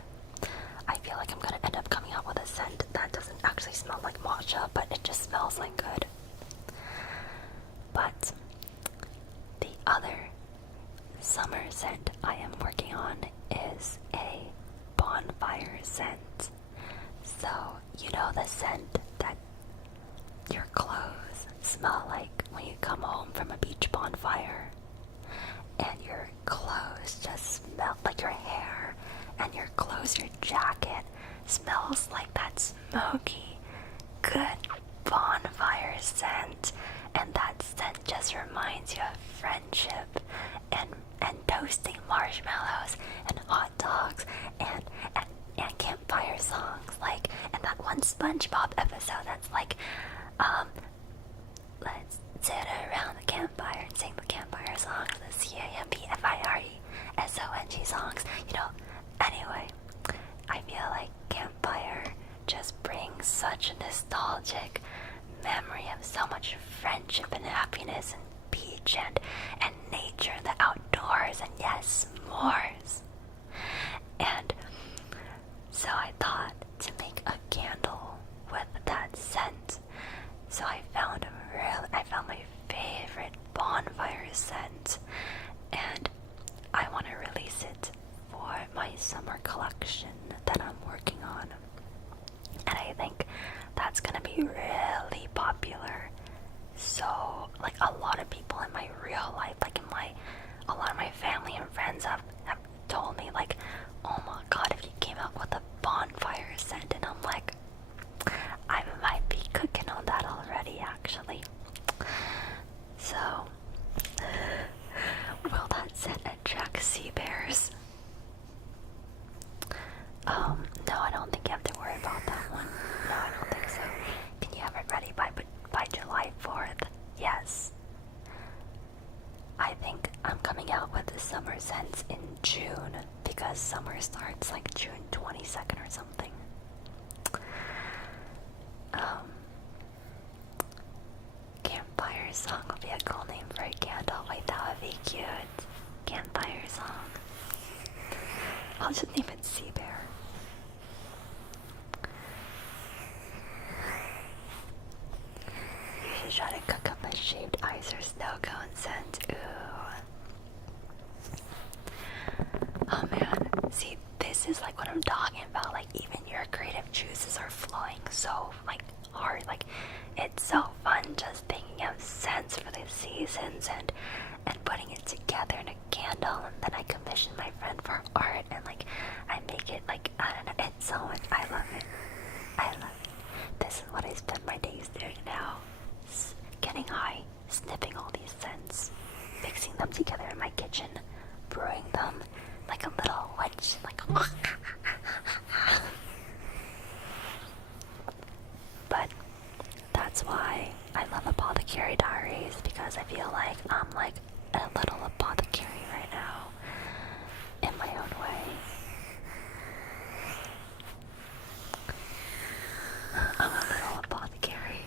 I feel like I'm gonna end up coming out with a scent that doesn't actually smell like matcha, but it just smells like good. But the other summer scent I am working on is a bonfire scent. So, you know the scent that your clothes smell like when you come home from a beach bonfire, and your clothes just smell like your hair, and your clothes, your jacket smells like that smoky, good bonfire scent, and that scent just reminds you of friendship and toasting marshmallows and hot dogs and campfire songs, like, and that one SpongeBob episode that's like, let's sit around the campfire and sing the campfire songs, the CAMPFIRESONG songs, you know. Anyway, I feel like campfire just brings such a nostalgic memory of so much friendship and happiness and beach and nature and the outdoors, and yes, s'mores. And so I thought to make a candle with that scent. So I found my favorite bonfire scent, and I want to release it for my summer collection that I'm working on. And I think that's gonna be really popular. So, like, a lot of people in my real life, like a lot of my family and friends have told me, like, oh my god, if you came out with a bonfire scent, and I'm like, I might be cooking on that already, actually. So, will that scent attract sea bears? No, I don't think you have to worry about that one. No, I don't think so. Can you have it ready by July 4th? Yes. I think I'm coming out with the summer scents in June, because summer starts like June 22nd or something. Campfire song would be a cool name for a candle. Wait, that would be cute. Campfire song. I'll just name it Sea Bear. You should try to cook up a shaved ice or snow cone scent. Ooh. Oh man, see, this is like what I'm talking about. Like, even your creative juices are flowing so like hard. Like, it's so fun just thinking of scents for the seasons and putting it together in a candle, and then I commission my friend for art, and like I make it like, I don't know, it's so much. I love it. I love it. This is what I spend my days doing now. Getting high, sniffing all these scents, mixing them together in my kitchen, brewing them like a little witch, like but that's why I love Apothecary Diaries, because I feel like I'm like a little apothecary right now, in my own way. I'm a little apothecary.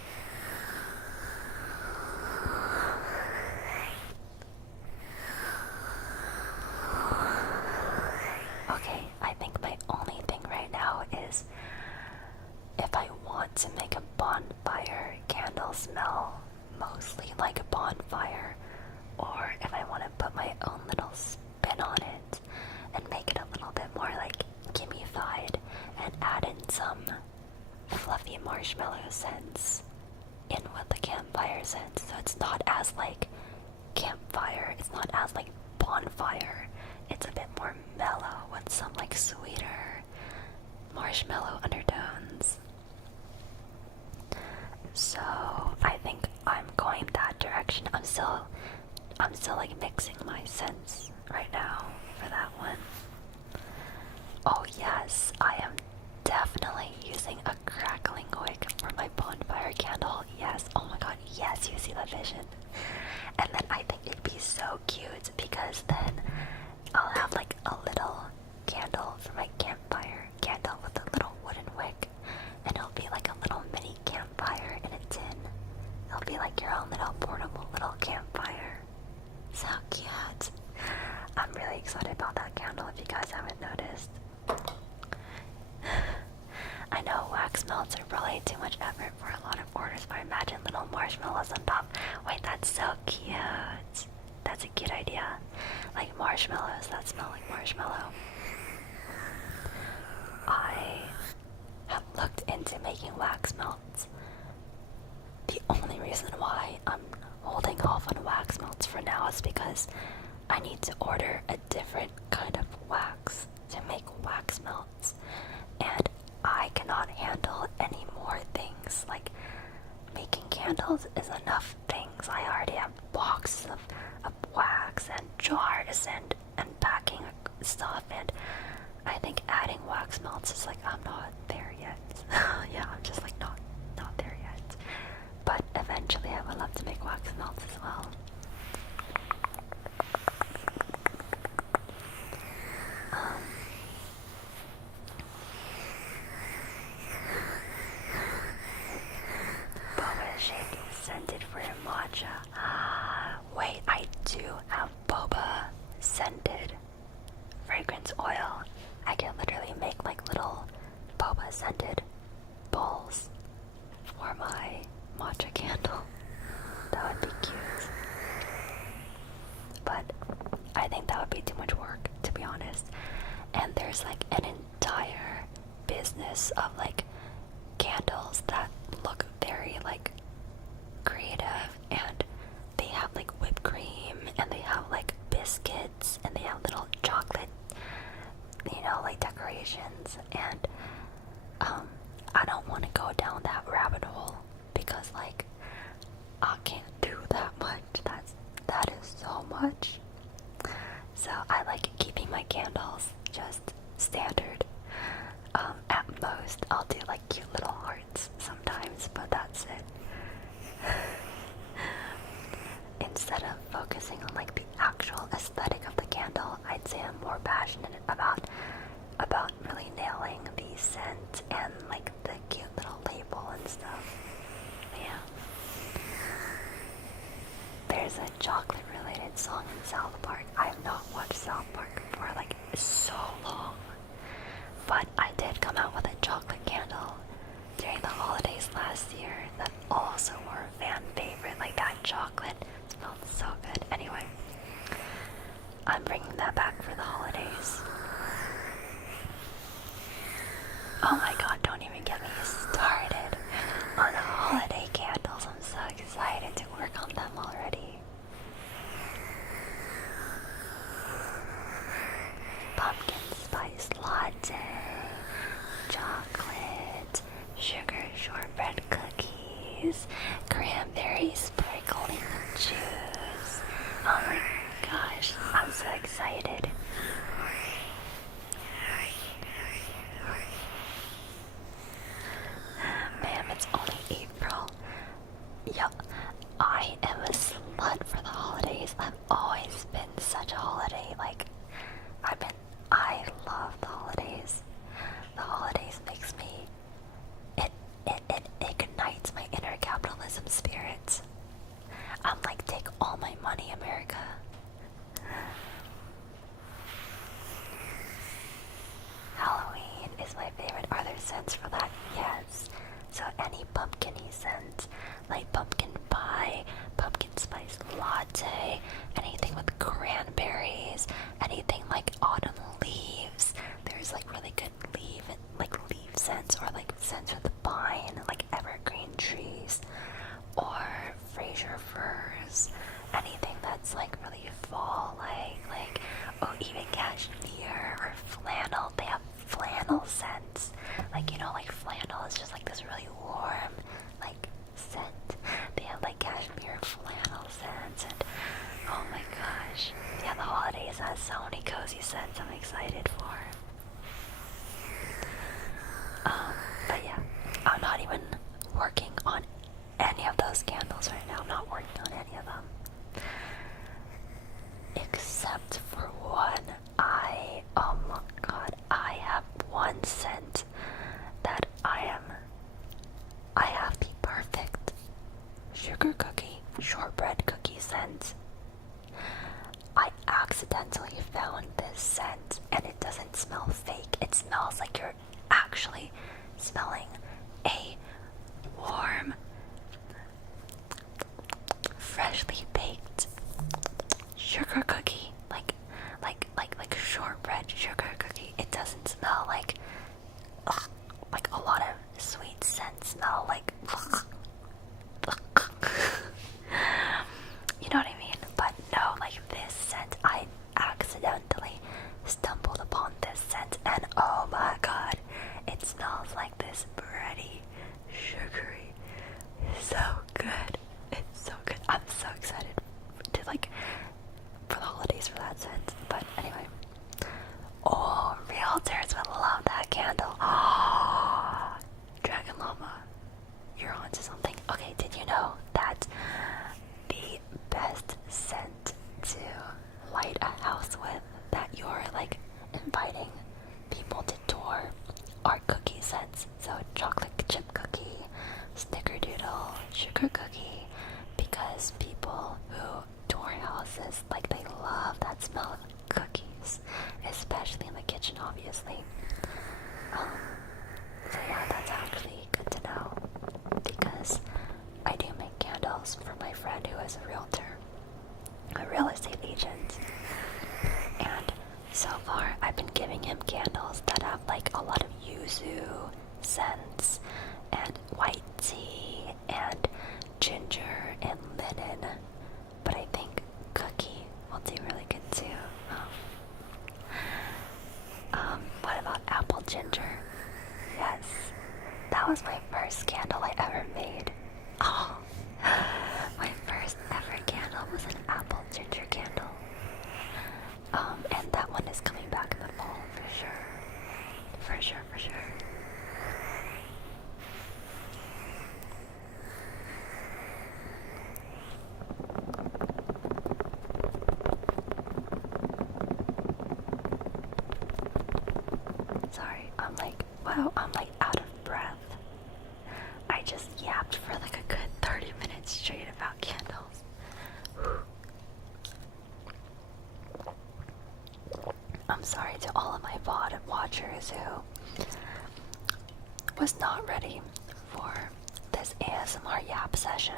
Okay, I think my only thing right now is if I want to make a bonfire candle smell mostly like a bonfire, or if I want to put my own little spin on it and make it a little bit more like gimified and add in some fluffy marshmallow scents in with the campfire scent, so it's not as like campfire, it's not as like bonfire, it's a bit more mellow with some like sweeter marshmallow undertones. So I think I'm going that direction. I'm still like mixing my scents right now for that one. Oh yes, I am definitely using a crackling wick for my bonfire candle. Yes, oh my god, yes, you see the vision. And then I think it'd be so cute because then I'll have like a little candle for my campfire candle with a little wooden wick, and it'll be like a little mini campfire in a tin. It'll be like your own little portable little campfire. So cute. I'm really excited about that candle if you guys haven't noticed. I know wax melts are probably too much effort for a lot of orders, but imagine little marshmallows on top. Wait, that's so cute. That's a cute idea. Like marshmallows that smell like marshmallow. I have looked into making wax melts. The only reason why I'm holding off on wax melts for now is because I need to order a different kind of wax to make wax melts, and I cannot handle any more things. Like, making candles is enough things. I already have boxes of wax and jars and packing stuff, and I think adding wax melts is like, I'm not there yet. Yeah, I'm just like not there yet. But eventually I would love to make wax melts as well. Boba shake scented for matcha. Wait, I do have boba scented fragrance oil. I can literally make like little boba scented bowls for my matcha candle. That would be cute. But I think that would be too much work, to be honest. And there's like an entire business of like candles that look very like creative, and they have like whipped cream, and they have like biscuits, and they have little chocolate, you know, like decorations. And I don't want to go down that rabbit hole because like I can't do that much. That is so much. So I like keeping my candles just standard. At most I'll do like cute little hearts sometimes, but that's it. Instead of focusing on like the actual aesthetic of the candle, I'd say I'm more passionate about really nailing the scent and like the cute little label and stuff. Yeah. There's a chocolate related song in South Park. I have not watched South Park for like so long, but I did come out with a chocolate candle during the holidays last year that also were a fan favorite. Like, that chocolate smelled so good. Anyway, I'm bringing that back for the holidays. Oh my god, don't even get me started on holiday candles. I'm so excited to work on them already. Pumpkin spice latte, chocolate, sugar shortbread cookies, cranberry sprinkling juice. Oh my gosh, I'm so excited. Ma'am, it's only April. Yup, I am a slut for the holidays. I've always latte, anything with cranberries, anything like autumn leaves. There's like really good leaf scents, or like scents with pine, like evergreen trees, or Fraser firs. Anything that's like really fall, like oh, even cashmere or flannel. They have flannel scents. Like, you know, like flannel is just like this really warm, like scent. They have like cashmere flannel scents, and oh my gosh, yeah, the holidays has so many cozy scents I'm excited for. But yeah, I'm not even working on any of those candles right now. I'm not working on any of them. Except for one. Oh my god, I have one scent that I have the perfect sugar cookie, shortbread cookie scent. I accidentally found this scent, and it doesn't smell fake. It smells like you're actually smelling a warm, freshly baked sugar cookie, like shortbread sugar cookie. It doesn't smell like a lot of sweet scent smell, like you know what I mean? But no, like this scent, I accidentally stumbled upon this scent, and oh my god, it smells like this bready, sugary, so good. It's so good. I'm so excited to for the holidays for that scent. But anyway, oh, realtors would love that candle. Oh, Dragon Llama, you're onto something. Okay, did you know that the best scent to light a house with, that you're like inviting people to tour, are cookie scents? So chocolate chip cookie, snickerdoodle, sugar cookie, because people who tour houses, like, they love that smell of cookies, especially in the kitchen, obviously. So yeah, that's actually good to know, because I do make candles for my friend who is a realtor, a real estate agent, and so far I've been giving him candles that have like a lot of yuzu scents, and white tea, and ginger, and linen, but I think cookie will do really good too. What about apple ginger? Yes, that was my first candle I ever made. Oh, my first ever candle was an apple ginger candle. And that one is coming back in the fall for sure. For sure, for sure. Sorry, I'm like out of breath. I just yapped for like a good 30 minutes straight about candles. I'm sorry to all of my VOD watchers who was not ready for this ASMR yap session.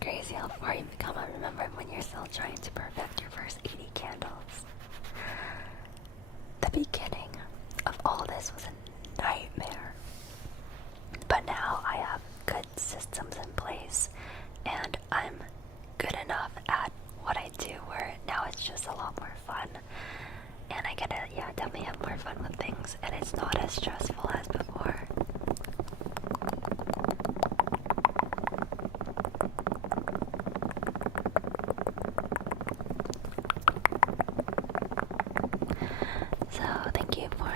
Crazy how far you become. I remember when you're still trying to perfect your first 80 candles. The beginning of all this was a nightmare. But now I have good systems in place, and I'm good enough at what I do where now it's just a lot more fun. And I get to, definitely have more fun with things, and it's not as stressful as before. So thank you for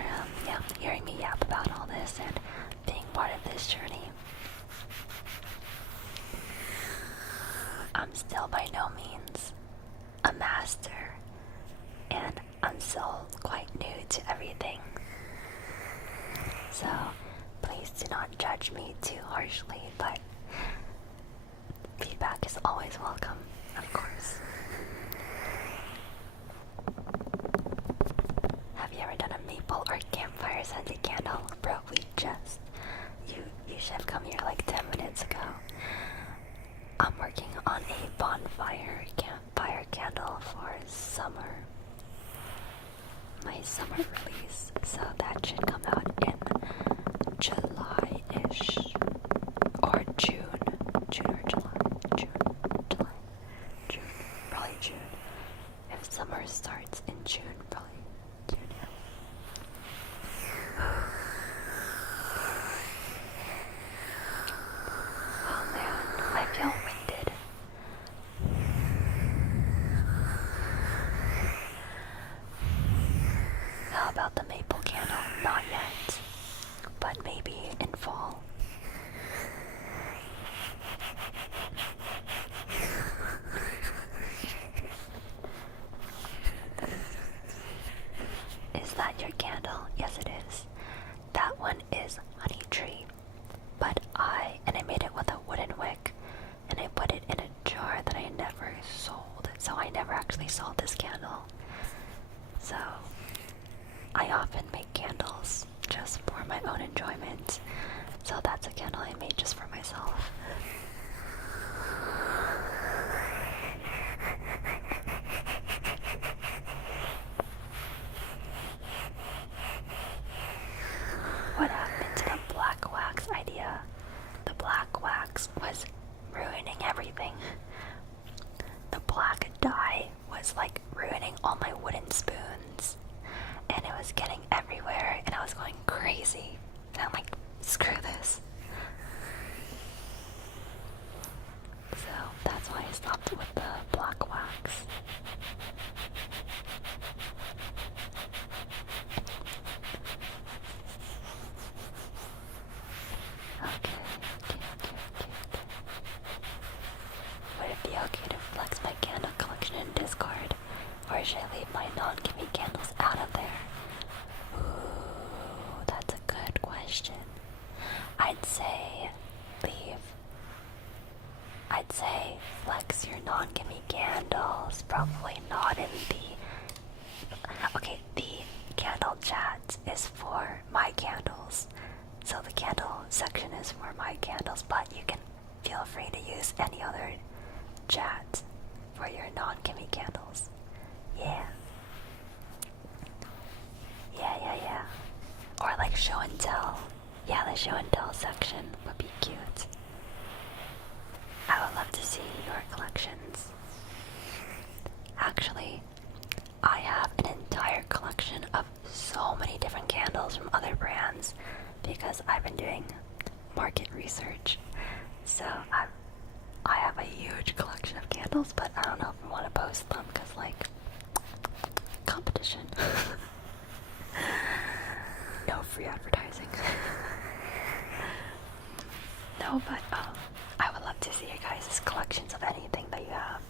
hearing me yap about all this and being part of this journey. I'm still by no means a master, and I'm still quite new to everything. So please do not judge me too harshly, but feedback is always welcome, of course. never done a maple or campfire scented candle? Bro, you should have come here like 10 minutes ago. I'm working on a bonfire campfire candle for summer. My summer release, so that should come out in July-ish. Or June. June or July. June. Probably June. If summer starts in June, probably June, yeah. Oh man, I feel winded. How about the maple candle? Not yet, but maybe in fall. Is that your candle? Yes, it is. That one is honey tree, but I made it with a wooden wick, and I put it in a jar that I never sold, so I never actually sold this candle. So I often make candles just for my own enjoyment, so that's a candle I made just for myself. What happened to the black wax idea? The black wax was ruining everything. The black dye was like ruining all my wooden spoons, and it was getting everywhere, and I was going crazy. And I'm like, screw this. So that's why I stopped with the black wax. Okay. Would it be okay to flex my candle collection in Discord? Or should I leave my non-Kimi candles out of there? Ooh, that's a good question. I'd say flex your non-Kimi candles. Probably not in the... Okay, the candle chat is for my candles. So the candle section is for my candles, but you can feel free to use any other chat for your non-Kimi candles. Yeah. Or like show and tell. Yeah, the show and tell section would be cute. I would love to see your collections. Actually, I have an entire collection of so many different candles from other brands because I've been doing market research. So I have a huge collection of candles, but I don't know if I want to post them because, like, competition. No free advertising. No, but I would love to see your guys' collections of anything that you have.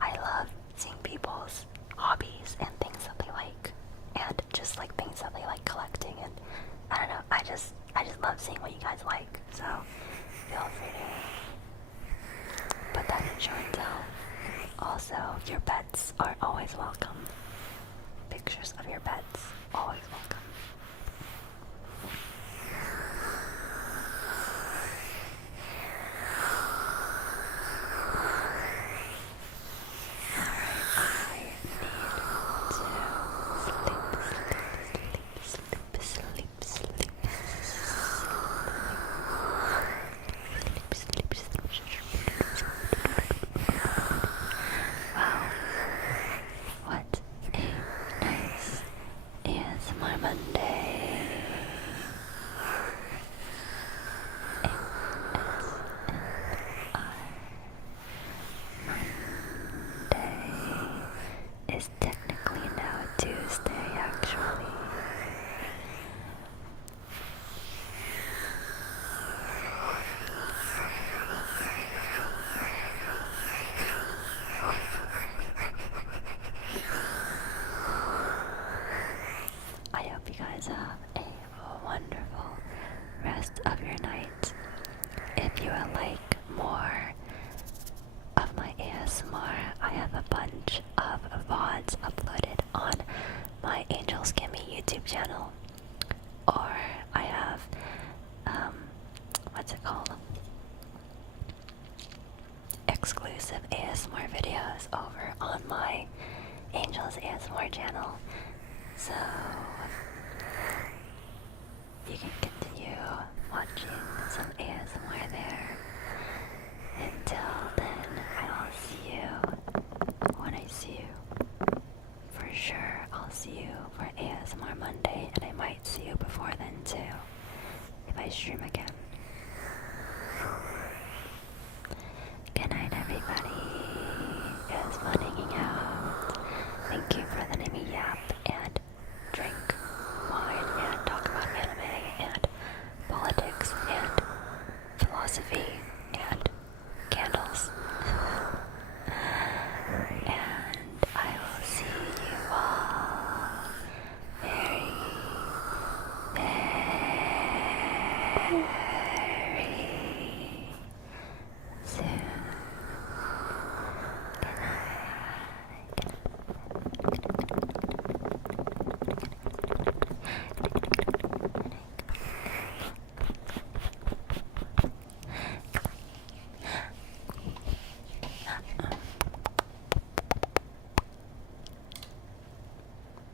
I love seeing people's hobbies and things that they like, and just like things that they like collecting. And I don't know, I just love seeing what you guys like. So feel free to put that in show and tell. Also, your pets are always welcome. Pictures of your pets, always welcome. Have a wonderful rest of your night. If you would like more of my ASMR, I have a bunch of VODs uploaded on my AngelsKimi YouTube channel, or I have what's it called? Exclusive ASMR videos over on my Angels ASMR channel. So you can continue watching some ASMR there. Until then, I'll see you when I see you. For sure, I'll see you for ASMR Monday, and I might see you before then too, if I stream again. Good night, everybody.